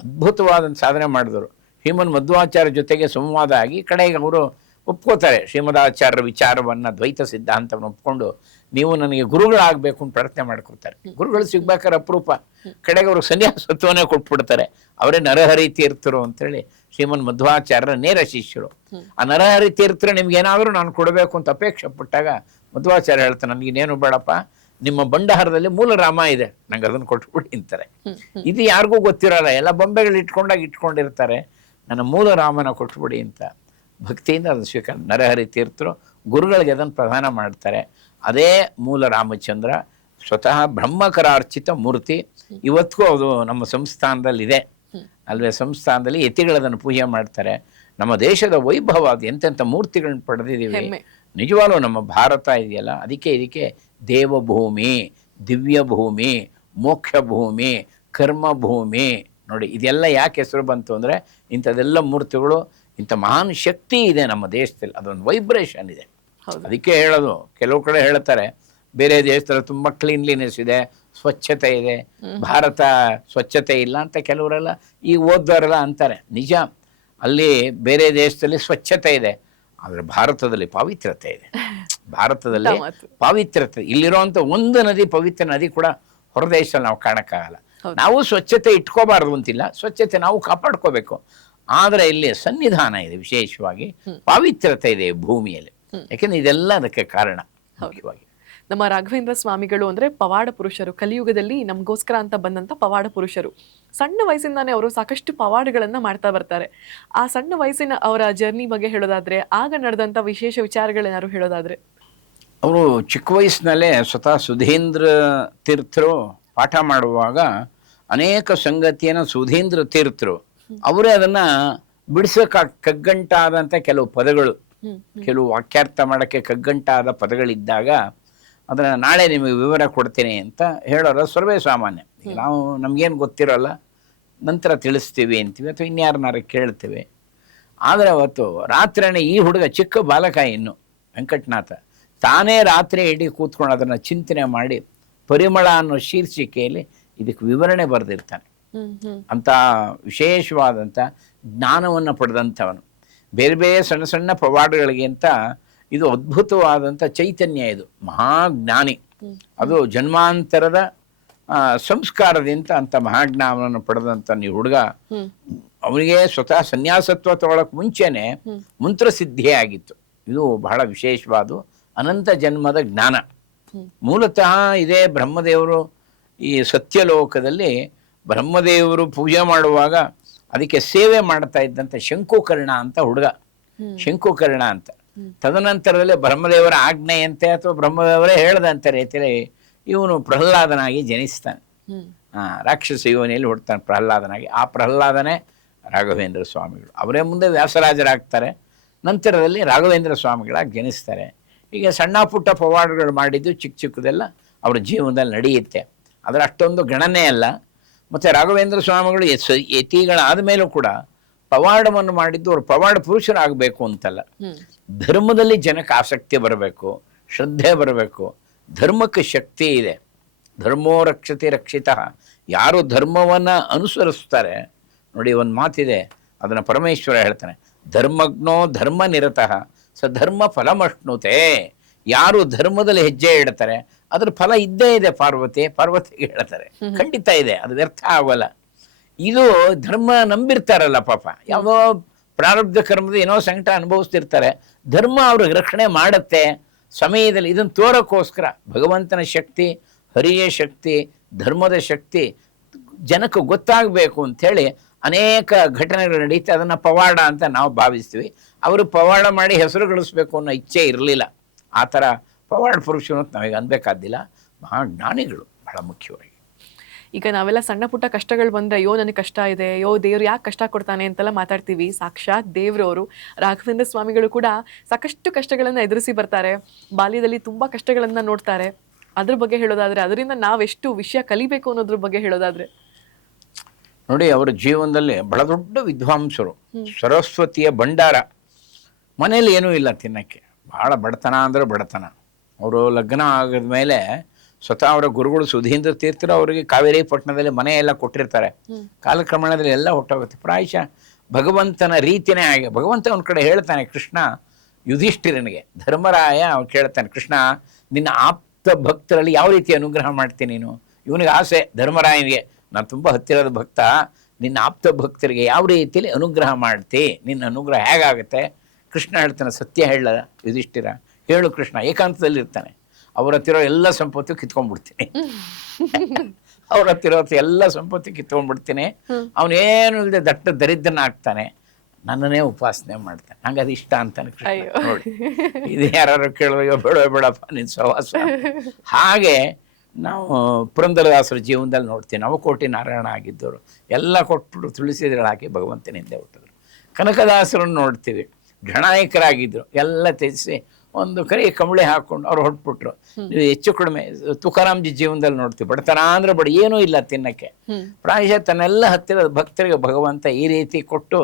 ಅದ್ಭುತವಾದ ಸಾಧನೆ ಮಾಡಿದರು. ಶ್ರೀಮನ್ ಮಧ್ವಾಚಾರ್ಯ ಜೊತೆಗೆ ಸಂವಾದ ಆಗಿ ಕಡೆಗೆ ಅವರು ಒಪ್ಕೋತಾರೆ ಶ್ರೀಮದಾಚಾರ್ಯರ ವಿಚಾರವನ್ನ, ದ್ವೈತ ಸಿದ್ಧಾಂತವನ್ನು ಒಪ್ಕೊಂಡು ನೀವು ನನಗೆ ಗುರುಗಳಾಗಬೇಕು ಅಂತ ಪ್ರಾರ್ಥನೆ ಮಾಡ್ಕೊತಾರೆ. ಗುರುಗಳು ಸಿಗ್ಬೇಕಾದ್ರೆ ಅಪರೂಪ. ಕಡೆಗೆ ಅವರು ಸನ್ಯಾಸತ್ವನೇ ಕೊಟ್ಬಿಡ್ತಾರೆ. ಅವರೇ ನರಹರಿ ತೀರ್ಥರು ಅಂತೇಳಿ ಶ್ರೀಮನ್ ಮಧ್ವಾಚಾರ್ಯರ ನೇರ ಶಿಷ್ಯರು. ಆ ನರಹರಿ ತೀರ್ಥರು ನಿಮ್ಗೆ ಏನಾದರೂ ನಾನು ಕೊಡಬೇಕು ಅಂತ ಅಪೇಕ್ಷೆ ಪಟ್ಟಾಗ ಮಧ್ವಾಚಾರ್ಯ ಹೇಳ್ತಾರೆ, ನನಗೇನೇನು ಬೇಡಪ್ಪ, ನಿಮ್ಮ ಭಂಡಾರದಲ್ಲಿ ಮೂಲರಾಮ ಇದೆ, ನಂಗೆ ಅದನ್ನು ಕೊಟ್ಬಿಡಿ ಅಂತಾರೆ. ಇದು ಯಾರಿಗೂ ಗೊತ್ತಿರಲ್ಲ, ಎಲ್ಲ ಬೊಂಬೆಗಳು ಇಟ್ಕೊಂಡಿರ್ತಾರೆ. ನನ್ನ ಮೂಲರಾಮನ ಕೊಟ್ಬಿಡಿ ಅಂತ ಭಕ್ತಿಯಿಂದ ಅದನ್ನು ಸ್ವೀಕಾರ. ನರಹರಿ ತೀರ್ಥರು ಗುರುಗಳಿಗೆ ಅದನ್ನು ಪ್ರದಾನ ಮಾಡ್ತಾರೆ. ಅದೇ ಮೂಲ ರಾಮಚಂದ್ರ, ಸ್ವತಃ ಬ್ರಹ್ಮಕರಾರ್ಚಿತ ಮೂರ್ತಿ. ಇವತ್ತಿಗೂ ಅದು ನಮ್ಮ ಸಂಸ್ಥಾನದಲ್ಲಿದೆ ಅಲ್ವೇ. ಸಂಸ್ಥಾನದಲ್ಲಿ ಯತಿಗಳದನ್ನು ಪೂಜೆ ಮಾಡ್ತಾರೆ. ನಮ್ಮ ದೇಶದ ವೈಭವ, ಅದು ಎಂತೆಂಥ ಮೂರ್ತಿಗಳನ್ನ ಪಡೆದಿದ್ದೀವಿ. ನಿಜವಾಗ್ಲೂ ನಮ್ಮ ಭಾರತ ಇದೆಯಲ್ಲ, ಇದಕ್ಕೆ ದೇವಭೂಮಿ, ದಿವ್ಯ ಭೂಮಿ, ಮೋಕ್ಷ ಭೂಮಿ, ಕರ್ಮಭೂಮಿ. ನೋಡಿ, ಇದೆಲ್ಲ ಯಾಕೆ ಹೆಸರು ಬಂತು ಅಂದರೆ ಇಂಥದ್ದೆಲ್ಲ ಮೂರ್ತಿಗಳು, ಇಂಥ ಮಹಾನ್ ಶಕ್ತಿ ಇದೆ ನಮ್ಮ ದೇಶದಲ್ಲಿ, ಅದೊಂದು ವೈಬ್ರೇಷನ್ ಇದೆ. ಅದಕ್ಕೆ ಹೇಳೋದು, ಕೆಲವು ಕಡೆ ಹೇಳ್ತಾರೆ ಬೇರೆ ದೇಶದಲ್ಲಿ ತುಂಬ ಕ್ಲೀನ್ಲಿನೆಸ್ ಇದೆ, ಸ್ವಚ್ಛತೆ ಇದೆ, ಭಾರತ ಸ್ವಚ್ಛತೆ ಇಲ್ಲ ಅಂತ ಕೆಲವರೆಲ್ಲ ಈಗ ಓದೋರೆಲ್ಲ ಅಂತಾರೆ. ನಿಜ, ಅಲ್ಲಿ ಬೇರೆ ದೇಶದಲ್ಲಿ ಸ್ವಚ್ಛತೆ ಇದೆ, ಆದರೆ ಭಾರತದಲ್ಲಿ ಪಾವಿತ್ರ್ಯತೆ ಇದೆ. ಭಾರತದಲ್ಲಿ ಪಾವಿತ್ರ್ಯತೆ, ಇಲ್ಲಿರುವಂಥ ಒಂದು ನದಿ, ಪವಿತ್ರ ನದಿ ಕೂಡ ಹೊರದೇಶದಲ್ಲಿ ನಾವು ಕಾಣಕ್ಕಾಗಲ್ಲ. ನಾವು ಸ್ವಚ್ಛತೆ ಇಟ್ಕೋಬಾರ್ದು ಅಂತಿಲ್ಲ, ಸ್ವಚ್ಛತೆ ನಾವು ಕಾಪಾಡ್ಕೋಬೇಕು. ಆದರೆ ಇಲ್ಲಿ ಸನ್ನಿಧಾನ ಇದೆ, ವಿಶೇಷವಾಗಿ ಪಾವಿತ್ರ್ಯತೆ ಇದೆ ಭೂಮಿಯಲ್ಲಿ. ಯಾಕೆಂದ್ರೆ ಇದೆಲ್ಲ ಅದಕ್ಕೆ ಕಾರಣ. ಮುಖ್ಯವಾಗಿ ನಮ್ಮ ರಾಘವೇಂದ್ರ ಸ್ವಾಮಿಗಳು ಅಂದ್ರೆ ಪವಾಡ ಪುರುಷರು. ಕಲಿಯುಗದಲ್ಲಿ ನಮಗೋಸ್ಕರ ಅಂತ ಬಂದಂತ ಪವಾಡ ಪುರುಷರು. ಸಣ್ಣ ವಯಸ್ಸಿಂದಾನೇ ಅವರು ಸಾಕಷ್ಟು ಪವಾಡಗಳನ್ನ ಮಾಡ್ತಾ ಬರ್ತಾರೆ. ಆ ಸಣ್ಣ ವಯಸ್ಸಿನ ಅವರ ಜರ್ನಿ ಬಗ್ಗೆ ಹೇಳೋದಾದ್ರೆ, ಆಗ ನಡೆದಂತ ವಿಶೇಷ ವಿಚಾರಗಳೇನಾದ್ರು ಹೇಳೋದಾದ್ರೆ? ಅವರು ಚಿಕ್ಕ ವಯಸ್ಸಿನಲ್ಲೇ ಸ್ವತಃ ಸುಧೀಂದ್ರ ತೀರ್ಥರು ಪಾಠ ಮಾಡುವಾಗ ಅನೇಕ ಸಂಗತಿಯನ್ನು ಸುಧೀಂದ್ರ ತೀರ್ಥರು ಅವರೇ ಅದನ್ನ ಬಿಡಿಸೋಕೆ ಕಗ್ಗಂಟಾದಂಥ ಕೆಲವು ಪದಗಳು, ಕೆಲವು ವಾಕ್ಯಾರ್ಥ ಮಾಡೋಕ್ಕೆ ಕಗ್ಗಂಟಾದ ಪದಗಳಿದ್ದಾಗ ಅದನ್ನು ನಾಳೆ ನಿಮಗೆ ವಿವರ ಕೊಡ್ತೀನಿ ಅಂತ ಹೇಳೋರು ಸರ್ವೇ ಸಾಮಾನ್ಯ. ನಾವು ನಮಗೇನು ಗೊತ್ತಿರೋಲ್ಲ, ನಂತರ ತಿಳಿಸ್ತೀವಿ ಅಂತೀವಿ ಅಥವಾ ಇನ್ಯಾರನ್ನಾರು ಕೇಳ್ತೀವಿ. ಆದರೆ ಅವತ್ತು ರಾತ್ರಿನೇ ಈ ಹುಡುಗ ಚಿಕ್ಕ ಬಾಲಕ ಇನ್ನು ವೆಂಕಟನಾಥ ತಾನೇ ರಾತ್ರಿ ಇಡೀ ಕೂತ್ಕೊಂಡು ಅದನ್ನು ಚಿಂತನೆ ಮಾಡಿ ಪರಿಮಳ ಅನ್ನೋ ಶೀರ್ಷಿಕೆಯಲ್ಲಿ ಇದಕ್ಕೆ ವಿವರಣೆ ಬರೆದಿರ್ತಾನೆ. ಅಂತ ವಿಶೇಷವಾದಂಥ ಜ್ಞಾನವನ್ನು ಪಡೆದಂಥವನು. ಬೇರೆ ಬೇರೆ ಸಣ್ಣ ಸಣ್ಣ ಪವಾಡಗಳಿಗಿಂತ ಇದು ಅದ್ಭುತವಾದಂಥ ಚೈತನ್ಯ, ಇದು ಮಹಾಜ್ಞಾನಿ. ಅದು ಜನ್ಮಾಂತರದ ಸಂಸ್ಕಾರದಿಂದ ಅಂತ ಮಹಾಜ್ಞಾನವನ್ನು ಪಡೆದಂಥ ನೀವು ಹುಡುಗ, ಅವನಿಗೆ ಸ್ವತಃ ಸನ್ಯಾಸತ್ವ ತಗೊಳಕ್ ಮುಂಚೆನೆ ಮಂತ್ರಸಿದ್ಧಿಯೇ ಆಗಿತ್ತು. ಇದು ಬಹಳ ವಿಶೇಷವಾದ ಅನಂತ ಜನ್ಮದ ಜ್ಞಾನ. ಮೂಲತಃ ಇದೇ ಬ್ರಹ್ಮದೇವರು ಈ ಸತ್ಯಲೋಕದಲ್ಲಿ ಬ್ರಹ್ಮದೇವರು ಪೂಜೆ ಮಾಡುವಾಗ ಅದಕ್ಕೆ ಸೇವೆ ಮಾಡ್ತಾ ಇದ್ದಂಥ ಶಂಕುಕರ್ಣ ಅಂತ ಹುಡುಗ, ಶಂಕುಕರ್ಣ ಅಂತ. ತದನಂತರದಲ್ಲಿ ಬ್ರಹ್ಮದೇವರ ಆಜ್ಞೆಯಂತೆ ಅಥವಾ ಬ್ರಹ್ಮದೇವರೇ ಹೇಳದಂತೆ ರೀತಿಯಲ್ಲಿ ಇವನು ಪ್ರಹ್ಲಾದನಾಗಿ ಜನಿಸ್ತಾನೆ. ರಾಕ್ಷಸ ಯೋನಿಯಲ್ಲಿ ಹುಡ್ತಾನೆ ಪ್ರಹ್ಲಾದನಾಗಿ. ಆ ಪ್ರಹ್ಲಾದನೇ ರಾಘವೇಂದ್ರ ಸ್ವಾಮಿಗಳು. ಅವರೇ ಮುಂದೆ ವ್ಯಾಸರಾಜರಾಗ್ತಾರೆ. ನಂತರದಲ್ಲಿ ರಾಘವೇಂದ್ರ ಸ್ವಾಮಿಗಳಾಗಿ ಜನಿಸ್ತಾರೆ. ಈಗ ಸಣ್ಣ ಪುಟ್ಟ ಪವಾಡಗಳು ಮಾಡಿದ್ದು ಚಿಕ್ಕ ಚಿಕ್ಕದೆಲ್ಲ ಅವರ ಜೀವನದಲ್ಲಿ ನಡೆಯುತ್ತೆ. ಅದರ ಅಷ್ಟೊಂದು ಗಣನೆ ಅಲ್ಲ. ಮತ್ತು ರಾಘವೇಂದ್ರ ಸ್ವಾಮಿಗಳು ಯತಿಗಳಾದ ಮೇಲೂ ಕೂಡ ಪವಾಡವನ್ನು ಮಾಡಿದ್ದು ಅವರು ಪವಾಡ ಪುರುಷರಾಗಬೇಕು ಅಂತಲ್ಲ, ಧರ್ಮದಲ್ಲಿ ಜನಕ್ಕೆ ಆಸಕ್ತಿ ಬರಬೇಕು, ಶ್ರದ್ಧೆ ಬರಬೇಕು. ಧರ್ಮಕ್ಕೆ ಶಕ್ತಿ ಇದೆ. ಧರ್ಮೋ ರಕ್ಷತೆ ರಕ್ಷಿತ. ಯಾರು ಧರ್ಮವನ್ನು ಅನುಸರಿಸ್ತಾರೆ ನೋಡಿ, ಒಂದು ಮಾತಿದೆ, ಅದನ್ನು ಪರಮೇಶ್ವರ ಹೇಳ್ತಾನೆ, ಧರ್ಮಜ್ಞೋ ಧರ್ಮ ನಿರತಃ ಸ ಧರ್ಮ ಫಲಮಶ್ನುತೆ. ಯಾರು ಧರ್ಮದಲ್ಲಿ ಹೆಜ್ಜೆ ಇಡ್ತಾರೆ ಅದ್ರ ಫಲ ಇದ್ದೇ ಇದೆ. ಪಾರ್ವತಿಗೆ ಹೇಳ್ತಾರೆ, ಖಂಡಿತ ಇದೆ, ಅದು ವ್ಯರ್ಥ ಆಗೋಲ್ಲ. ಇದು ಧರ್ಮ ನಂಬಿರ್ತಾರಲ್ಲ ಪಾಪ, ಯಾವುದೋ ಪ್ರಾರಬ್ಧ ಕರ್ಮದ ಏನೋ ಸಂಕಟ ಅನುಭವಿಸ್ತಿರ್ತಾರೆ, ಧರ್ಮ ಅವ್ರಿಗೆ ರಕ್ಷಣೆ ಮಾಡುತ್ತೆ ಸಮಯದಲ್ಲಿ. ಇದನ್ನು ತೋರಕ್ಕೋಸ್ಕರ ಭಗವಂತನ ಶಕ್ತಿ, ಹರಿಯ ಶಕ್ತಿ, ಧರ್ಮದ ಶಕ್ತಿ ಜನಕ್ಕೆ ಗೊತ್ತಾಗಬೇಕು ಅಂಥೇಳಿ ಅನೇಕ ಘಟನೆಗಳು ನಡೀತೆ. ಅದನ್ನು ಪವಾಡ ಅಂತ ನಾವು ಭಾವಿಸ್ತೀವಿ. ಅವರು ಪವಾಡ ಮಾಡಿ ಹೆಸರು ಗಳಿಸ್ಬೇಕು ಅನ್ನೋ ಇಚ್ಛೆ ಇರಲಿಲ್ಲ. ಆ ಥರ ಪವಾಡ ಪುರುಷರು ಅಂತ ನಾವೀಗ ಅನ್ಬೇಕಾದಿಲ್ಲ. ಮಹಾಜ್ಞಾನಿಗಳು ಬಹಳ ಮುಖ್ಯವಾಗಿ. ಈಗ ನಾವೆಲ್ಲ ಸಣ್ಣ ಪುಟ್ಟ ಕಷ್ಟಗಳು ಬಂದ್ರೆ ಅಯ್ಯೋ ನನಗೆ ಕಷ್ಟ ಇದೆ, ಅಯ್ಯೋ ದೇವ್ರು ಯಾಕೆ ಕಷ್ಟ ಕೊಡ್ತಾನೆ ಅಂತೆಲ್ಲ ಮಾತಾಡ್ತೀವಿ. ಸಾಕ್ಷಾತ್ ದೇವ್ರವರು ರಾಘವೇಂದ್ರ ಸ್ವಾಮಿಗಳು ಕೂಡ ಸಾಕಷ್ಟು ಕಷ್ಟಗಳನ್ನ ಎದುರಿಸಿ ಬರ್ತಾರೆ. ಬಾಲ್ಯದಲ್ಲಿ ತುಂಬಾ ಕಷ್ಟಗಳನ್ನ ನೋಡ್ತಾರೆ. ಅದ್ರ ಬಗ್ಗೆ ಹೇಳೋದಾದ್ರೆ, ಅದರಿಂದ ನಾವೆಷ್ಟು ವಿಷಯ ಕಲಿಬೇಕು ಅನ್ನೋದ್ರ ಬಗ್ಗೆ ಹೇಳೋದಾದ್ರೆ ನೋಡಿ, ಅವರ ಜೀವನದಲ್ಲಿ ಬಹಳ ದೊಡ್ಡ ವಿದ್ವಾಂಸರು, ಸರಸ್ವತಿಯ ಭಂಡಾರ. ಮನೇಲಿ ಏನೂ ಇಲ್ಲ ತಿನ್ನಕ್ಕೆ, ಬಹಳ ಬಡತನ ಅಂದ್ರೆ ಬಡತನ. ಅವರು ಲಗ್ನ ಆಗಿದ ಮೇಲೆ ಸ್ವತಃ ಅವರ ಗುರುಗಳು ಸುಧೀಂದ್ರ ತೀರ್ಥರು ಅವರಿಗೆ ಕಾವೇರಿ ಪಟ್ಟಣದಲ್ಲಿ ಮನೆ ಎಲ್ಲ ಕೊಟ್ಟಿರ್ತಾರೆ. ಕಾಲಕ್ರಮಣದಲ್ಲಿ ಎಲ್ಲ ಹೊಟ್ಟೋಗುತ್ತೆ. ಪ್ರಾಯಶಃ ಭಗವಂತನ ರೀತಿನೇ ಹಾಗೆ. ಭಗವಂತ ಒಂದು ಕಡೆ ಹೇಳ್ತಾನೆ, ಕೃಷ್ಣ ಯುಧಿಷ್ಠಿರನಿಗೆ, ಧರ್ಮರಾಯ ಅವ್ನು ಕೇಳ್ತಾನೆ, ಕೃಷ್ಣ ನಿನ್ನ ಆಪ್ತ ಭಕ್ತರಲ್ಲಿ ಯಾವ ರೀತಿ ಅನುಗ್ರಹ ಮಾಡ್ತೀನಿ ನೀನು? ಇವನಿಗೆ ಆಸೆ ಧರ್ಮರಾಯನಿಗೆ, ನಾನು ತುಂಬ ಹತ್ತಿರದ ಭಕ್ತ, ನಿನ್ನ ಆಪ್ತ ಭಕ್ತರಿಗೆ ಯಾವ ರೀತಿಯಲ್ಲಿ ಅನುಗ್ರಹ ಮಾಡ್ತಿ? ನಿನ್ನ ಅನುಗ್ರಹ ಹೇಗಾಗುತ್ತೆ? ಕೃಷ್ಣ ಹೇಳ್ತಾನೆ, ಸತ್ಯ ಹೇಳ ಯುಧಿಷ್ಠಿರ, ಹೇಳು ಕೃಷ್ಣ. ಏಕಾಂತದಲ್ಲಿರ್ತಾನೆ. ಅವ್ರ ಹತ್ತಿರೋ ಎಲ್ಲ ಸಂಪತ್ತು ಕಿತ್ಕೊಂಡ್ಬಿಡ್ತೀನಿ, ಅವ್ರ ಹತ್ತಿರೋ ಎಲ್ಲ ಸಂಪತ್ತು ಕಿತ್ಕೊಂಡ್ಬಿಡ್ತೀನಿ. ಅವನೇನು ಇಲ್ಲದೆ ದಟ್ಟ ದರಿದ್ರನ ಆಗ್ತಾನೆ, ನನ್ನನ್ನೇ ಉಪಾಸನೆ ಮಾಡ್ತಾನೆ, ನಂಗೆ ಅದು ಇಷ್ಟ ಅಂತಾನೆ ಕೃಷ್ಣ. ನೋಡಿ, ಇದು ಯಾರು ಕೇಳುವಾಗ ಬೇಡಪ್ಪ ನಿನ್ನ ಸಹವಾಸ. ಹಾಗೆ ನಾವು ಪುರಂದರದಾಸರ ಜೀವನದಲ್ಲಿ ನೋಡ್ತೀವಿ. ನವಕೋಟಿ ನಾರಾಯಣ ಆಗಿದ್ದವರು ಎಲ್ಲ ಕೊಟ್ಬಿಟ್ಟು ತುಳಸಿದ್ರು ಹಾಕಿ ಭಗವಂತನಿಂದ ಹುಟ್ಟಿದ್ರು. ಕನಕದಾಸರನ್ನು ನೋಡ್ತೀವಿ, ಘಣಾಯಕರಾಗಿದ್ದರು. ಎಲ್ಲ ತ್ಯಜಿಸಿ ಒಂದು ಕರಿ ಕಂಬಳಿ ಹಾಕ್ಕೊಂಡು ಅವ್ರು ಹೊಟ್ಬಿಟ್ರು. ನೀವು ಹೆಚ್ಚು ಕಡಿಮೆ ತುಕಾರಾಮ್ಜಿ ಜೀವನದಲ್ಲಿ ನೋಡ್ತೀವಿ, ಬಡತನ ಅಂದ್ರೆ ಬಡ, ಏನೂ ಇಲ್ಲ ತಿನ್ನಕ್ಕೆ. ಪ್ರಾಯಶಃ ತನ್ನೆಲ್ಲ ಹತ್ತಿರದ ಭಕ್ತರಿಗೆ ಭಗವಂತ ಈ ರೀತಿ ಕೊಟ್ಟು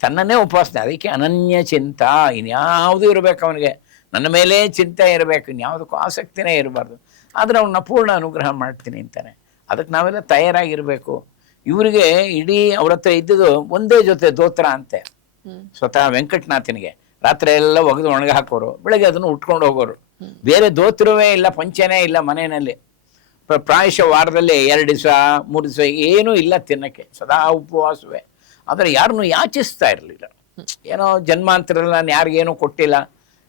ತನ್ನನ್ನೇ ಉಪಾಸನೆ. ಅದಕ್ಕೆ ಅನನ್ಯ ಚಿಂತ, ಇನ್ಯಾವುದೂ ಇರಬೇಕು ಅವನಿಗೆ, ನನ್ನ ಮೇಲೇ ಚಿಂತೆ ಇರಬೇಕು, ಇನ್ಯಾವುದಕ್ಕೂ ಆಸಕ್ತಿನೇ ಇರಬಾರ್ದು. ಆದರೆ ಅವನ್ನ ಪೂರ್ಣ ಅನುಗ್ರಹ ಮಾಡ್ತೀನಿ ಅಂತಾನೆ. ಅದಕ್ಕೆ ನಾವೆಲ್ಲ ತಯಾರಾಗಿರಬೇಕು. ಇವರಿಗೆ ಇಡೀ ಅವ್ರ ಹತ್ರ ಇದ್ದುದು ಒಂದೇ ಜೊತೆ ದೋತ್ರ ಅಂತೆ. ಸ್ವತಃ ವೆಂಕಟನಾಥನಿಗೆ ರಾತ್ರಿ ಎಲ್ಲ ಒಗೆದು ಒಣಗಿ ಹಾಕೋರು, ಬೆಳಗ್ಗೆ ಅದನ್ನು ಉಟ್ಕೊಂಡು ಹೋಗೋರು. ಬೇರೆ ದೋತ್ರವೇ ಇಲ್ಲ, ಪಂಚನೇ ಇಲ್ಲ ಮನೆಯಲ್ಲಿ. ಪ್ರಾಯಶಃ ವಾರದಲ್ಲಿ 2 ದಿವಸ 3 ದಿವಸ ಏನೂ ಇಲ್ಲ ತಿನ್ನಕ್ಕೆ, ಸದಾ ಉಪವಾಸವೇ. ಆದರೆ ಯಾರನ್ನೂ ಯಾಚಿಸ್ತಾ ಇರಲಿಲ್ಲ. ಏನೋ ಜನ್ಮಾಂತರದಲ್ಲಿ ನಾನು ಯಾರಿಗೇನೂ ಕೊಟ್ಟಿಲ್ಲ,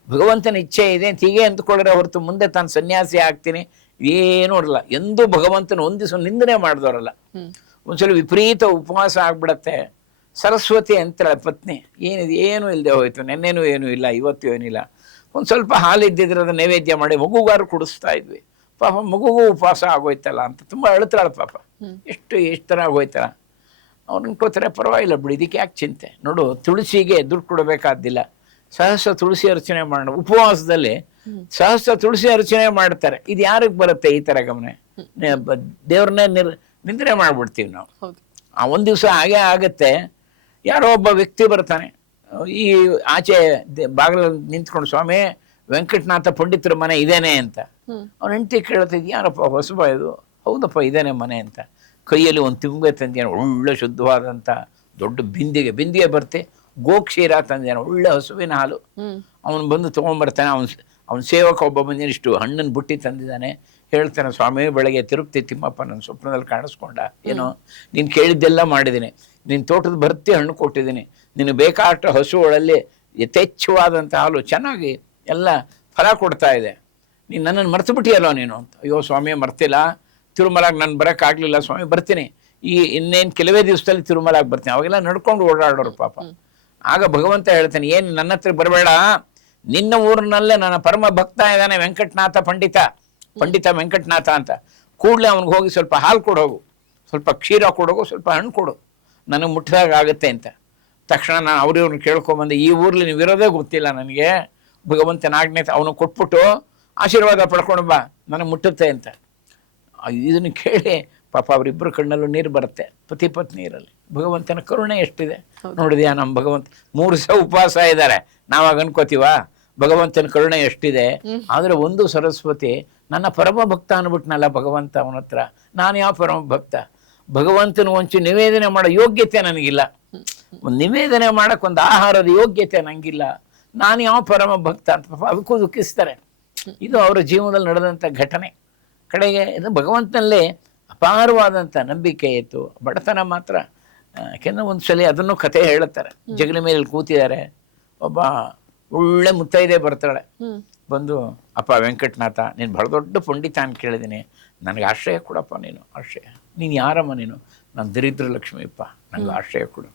ಭಗವಂತನ ಇಚ್ಛೆ ಇದೆ ಅಂತ ಹೀಗೆ ಅಂದ್ಕೊಳ್ಳಿರೋ ಹೊರತು ಮುಂದೆ ತಾನು ಸನ್ಯಾಸಿ ಆಗ್ತೀನಿ ಏನೂ ಇರಲ್ಲ. ಎಂದೂ ಭಗವಂತನ ಒಂದಿವ್ಸ ನಿಂದನೆ ಮಾಡಿದವರಲ್ಲ. ಒಂದ್ಸಲ ವಿಪರೀತ ಉಪವಾಸ ಆಗ್ಬಿಡತ್ತೆ. ಸರಸ್ವತಿ ಅಂತಾಳೆ ಪತ್ನಿ, ಏನಿದೆ ಏನೂ ಇಲ್ಲದೆ ಹೋಯ್ತು, ನೆನ್ನೆನೂ ಏನೂ ಇಲ್ಲ, ಇವತ್ತು ಏನಿಲ್ಲ. ಒಂದು ಸ್ವಲ್ಪ ಹಾಲು ಇದ್ದಿದ್ರೆ ಅದನ್ನು ನೈವೇದ್ಯ ಮಾಡಿ ಮಗುಗಾರು ಕುಡಿಸ್ತಾ ಇದ್ವಿ. ಪಾಪ ಮಗುಗೂ ಉಪವಾಸ ಆಗೋಯ್ತಲ್ಲ ಅಂತ ತುಂಬ ಅಳ್ತಾಳೆ ಪಾಪ. ಎಷ್ಟು ಥರ ಆಗೋಯ್ತಾರ. ಅವ್ರು ಅನ್ಕೋತಾರೆ ಪರವಾಗಿಲ್ಲ ಬಿಡಿ, ಇದಕ್ಕೆ ಯಾಕೆ ಚಿಂತೆ. ನೋಡು, ತುಳಸಿಗೆ ದುಡ್ಡು ಕೊಡಬೇಕಾದ್ದಿಲ್ಲ, ಸಹಸ್ರ ತುಳಸಿ ಅರ್ಚನೆ ಮಾಡೋಣ. ಉಪವಾಸದಲ್ಲಿ ಸಹಸ್ರ ತುಳಸಿ ಅರ್ಚನೆ ಮಾಡ್ತಾರೆ. ಇದು ಯಾರಿಗೆ ಬರುತ್ತೆ ಈ ಥರ ಗಮನ? ದೇವ್ರನ್ನೇ ನಿಂದನೆ ಮಾಡ್ಬಿಡ್ತೀವಿ ನಾವು. ಆ ಒಂದು ದಿವಸ ಹಾಗೆ ಆಗತ್ತೆ. ಯಾರೋ ಒಬ್ಬ ವ್ಯಕ್ತಿ ಬರ್ತಾನೆ, ಈ ಆಚೆ ಬಾಗಿಲಲ್ಲಿ ನಿಂತ್ಕೊಂಡು, ಸ್ವಾಮಿ ವೆಂಕಟನಾಥ ಪಂಡಿತರ ಮನೆ ಇದೇನೆ ಅಂತ. ಅವ್ನ ಹೆಂಡತಿ ಕೇಳ್ತಿದ್, ಯಾರಪ್ಪ ಹೊಸಬ ಇದು? ಹೌದಪ್ಪ ಇದೇನೆ ಮನೆ ಅಂತ. ಕೈಯಲ್ಲಿ ಒಂದು ತಿಂಬೆ ತಂದೇನು, ಒಳ್ಳೆ ಶುದ್ಧವಾದಂಥ ದೊಡ್ಡ ಬಿಂದಿಗೆ ಬರ್ತೆ ಗೋಕ್ಷೀರ ತಂದೇನು, ಒಳ್ಳೆ ಹಸುವಿನ ಹಾಲು. ಅವನು ಬಂದು ತೊಗೊಂಡ್ಬರ್ತಾನೆ. ಅವನ ಸೇವಕ ಒಬ್ಬ ಬಂದೇನು ಇಷ್ಟು ಹಣ್ಣಿನ ಬುಟ್ಟಿ ತಂದಿದ್ದಾನೆ. ಹೇಳ್ತಾನೆ, ಸ್ವಾಮಿ ಬೆಳಗ್ಗೆ ತಿರುಪತಿ ತಿಮ್ಮಪ್ಪ ನನ್ನ ಸ್ವಪ್ನದಲ್ಲಿ ಕಾಣಿಸ್ಕೊಂಡ, ಏನೋ ನೀನು ಕೇಳಿದ್ದೆಲ್ಲ ಮಾಡಿದ್ದೀನಿ, ನಿನ್ನ ತೋಟದ ಭರ್ತಿ ಹಣ್ಣು ಕೊಟ್ಟಿದ್ದೀನಿ, ನಿನಗೆ ಬೇಕಾದಷ್ಟು ಹಸುಗಳಲ್ಲಿ ಯಥೇಚ್ಛವಾದಂಥ ಹಾಲು ಚೆನ್ನಾಗಿ ಎಲ್ಲ ಫಲ ಕೊಡ್ತಾ ಇದೆ, ನೀನು ನನ್ನನ್ನು ಮರ್ತು ಬಿಟ್ಟಿಯಲ್ಲೋ ನೀನು ಅಂತ. ಅಯ್ಯೋ ಸ್ವಾಮಿ ಮರ್ತಿಲ್ಲ, ತಿರುಮಲಾಗೆ ನಾನು ಬರೋಕ್ಕಾಗಲಿಲ್ಲ ಸ್ವಾಮಿ, ಬರ್ತೀನಿ, ಇನ್ನೇನು ಕೆಲವೇ ದಿವಸದಲ್ಲಿ ತಿರುಮಲಾಗೆ ಬರ್ತೀನಿ. ಅವಾಗೆಲ್ಲ ನಡ್ಕೊಂಡು ಓಡಾಡೋರು ಪಾಪ. ಆಗ ಭಗವಂತ ಹೇಳ್ತಾನೆ, ಏನು ನನ್ನ ಹತ್ರ ಬರಬೇಡ, ನಿನ್ನ ಊರಿನಲ್ಲೇ ನನ್ನ ಪರಮ ಭಕ್ತ ಇದ್ದಾನೆ ವೆಂಕಟನಾಥ ಪಂಡಿತ ವೆಂಕಟನಾಥ ಅಂತ. ಕೂಡಲೇ ಅವ್ನಿಗೆ ಹೋಗಿ ಸ್ವಲ್ಪ ಹಾಲು ಕೊಡೋಗು, ಸ್ವಲ್ಪ ಕ್ಷೀರ ಕೊಡೋಗು, ಸ್ವಲ್ಪ ಹಣ್ಣು ಕೊಡು, ನನಗೆ ಮುಟ್ಟಿದಾಗ ಆಗುತ್ತೆ ಅಂತ. ತಕ್ಷಣ ನಾನು ಅವ್ರವ್ರನ್ನ ಕೇಳ್ಕೊಂಬಂದೆ, ಈ ಊರ್ಲಿ ನೀವು ಇರೋದೇ ಗೊತ್ತಿಲ್ಲ ನನಗೆ, ಭಗವಂತನ ಆಜ್ಞೆ ಅವನು ಕೊಟ್ಬಿಟ್ಟು ಆಶೀರ್ವಾದ ಪಡ್ಕೊಂಡು ಬಾ, ನನಗೆ ಮುಟ್ಟುತ್ತೆ ಅಂತ. ಇದನ್ನು ಕೇಳಿ ಪಾಪ ಅವರಿಬ್ಬರು ಕಣ್ಣಲ್ಲೂ ನೀರು ಬರುತ್ತೆ, ಪತಿ ಪತ್ನಿಯರಲ್ಲಿ. ಭಗವಂತನ ಕರುಣೆ ಎಷ್ಟಿದೆ ನೋಡಿದ್ಯಾ ನಮ್ಮ ಭಗವಂತ. 3 ದಿವಸ ಉಪವಾಸ ಇದ್ದಾರೆ, ನಾವಾಗ ಅನ್ಕೋತೀವ ಭಗವಂತನ ಕರುಣೆ ಎಷ್ಟಿದೆ. ಆದ್ರೆ ಒಂದು ಸರಸ್ವತಿ ನನ್ನ ಪರಮ ಭಕ್ತ ಅನ್ಬಿಟ್ನಲ್ಲ ಭಗವಂತ ಅವನ ಹತ್ರ. ನಾನು ಯಾವ ಪರಮ ಭಕ್ತ? ಭಗವಂತನ ಒಂಚು ನಿವೇದನೆ ಮಾಡೋ ಯೋಗ್ಯತೆ ನನಗಿಲ್ಲ, ಒಂದು ನಿವೇದನೆ ಮಾಡಕ್ ಒಂದು ಆಹಾರದ ಯೋಗ್ಯತೆ ನಂಗಿಲ್ಲ, ನಾನು ಯಾವ ಪರಮ ಭಕ್ತ ಅಂತ ಪಾಪ ಅದಕ್ಕೂ ದುಃಖಿಸ್ತಾರೆ. ಇದು ಅವರ ಜೀವನದಲ್ಲಿ ನಡೆದಂಥ ಘಟನೆ. ಕಡೆಗೆ ಇದು ಭಗವಂತನಲ್ಲೇ ಅಪಾರವಾದಂಥ ನಂಬಿಕೆ ಇತ್ತು. ಬಡತನ ಮಾತ್ರ ಯಾಕೆಂದ್ರೆ ಒಂದ್ಸಲಿ ಅದನ್ನು ಕಥೆ ಹೇಳುತ್ತಾರೆ. ಜಗಲಿ ಮೇಲೆ ಕೂತಿದ್ದಾರೆ, ಒಬ್ಬ ಒಳ್ಳೆ ಮುತ್ತೈದೆ ಬರ್ತಾಳೆ. ಬಂದು, ಅಪ್ಪ ವೆಂಕಟನಾಥ, ನೀನು ಬಹಳ ದೊಡ್ಡ ಪಂಡಿತ ಅಂತ ಕೇಳಿದ್ದೀನಿ, ನನಗೆ ಆಶ್ರಯ ಕೊಡಪ್ಪ, ನೀನು ಆಶ್ರಯ. ನೀನು ಯಾರಮ್ಮ ನೀನು? ನಾನು ದರಿದ್ರ ಲಕ್ಷ್ಮಿಯಪ್ಪ, ನನಗೆ ಆಶ್ರಯ ಕೊಡು.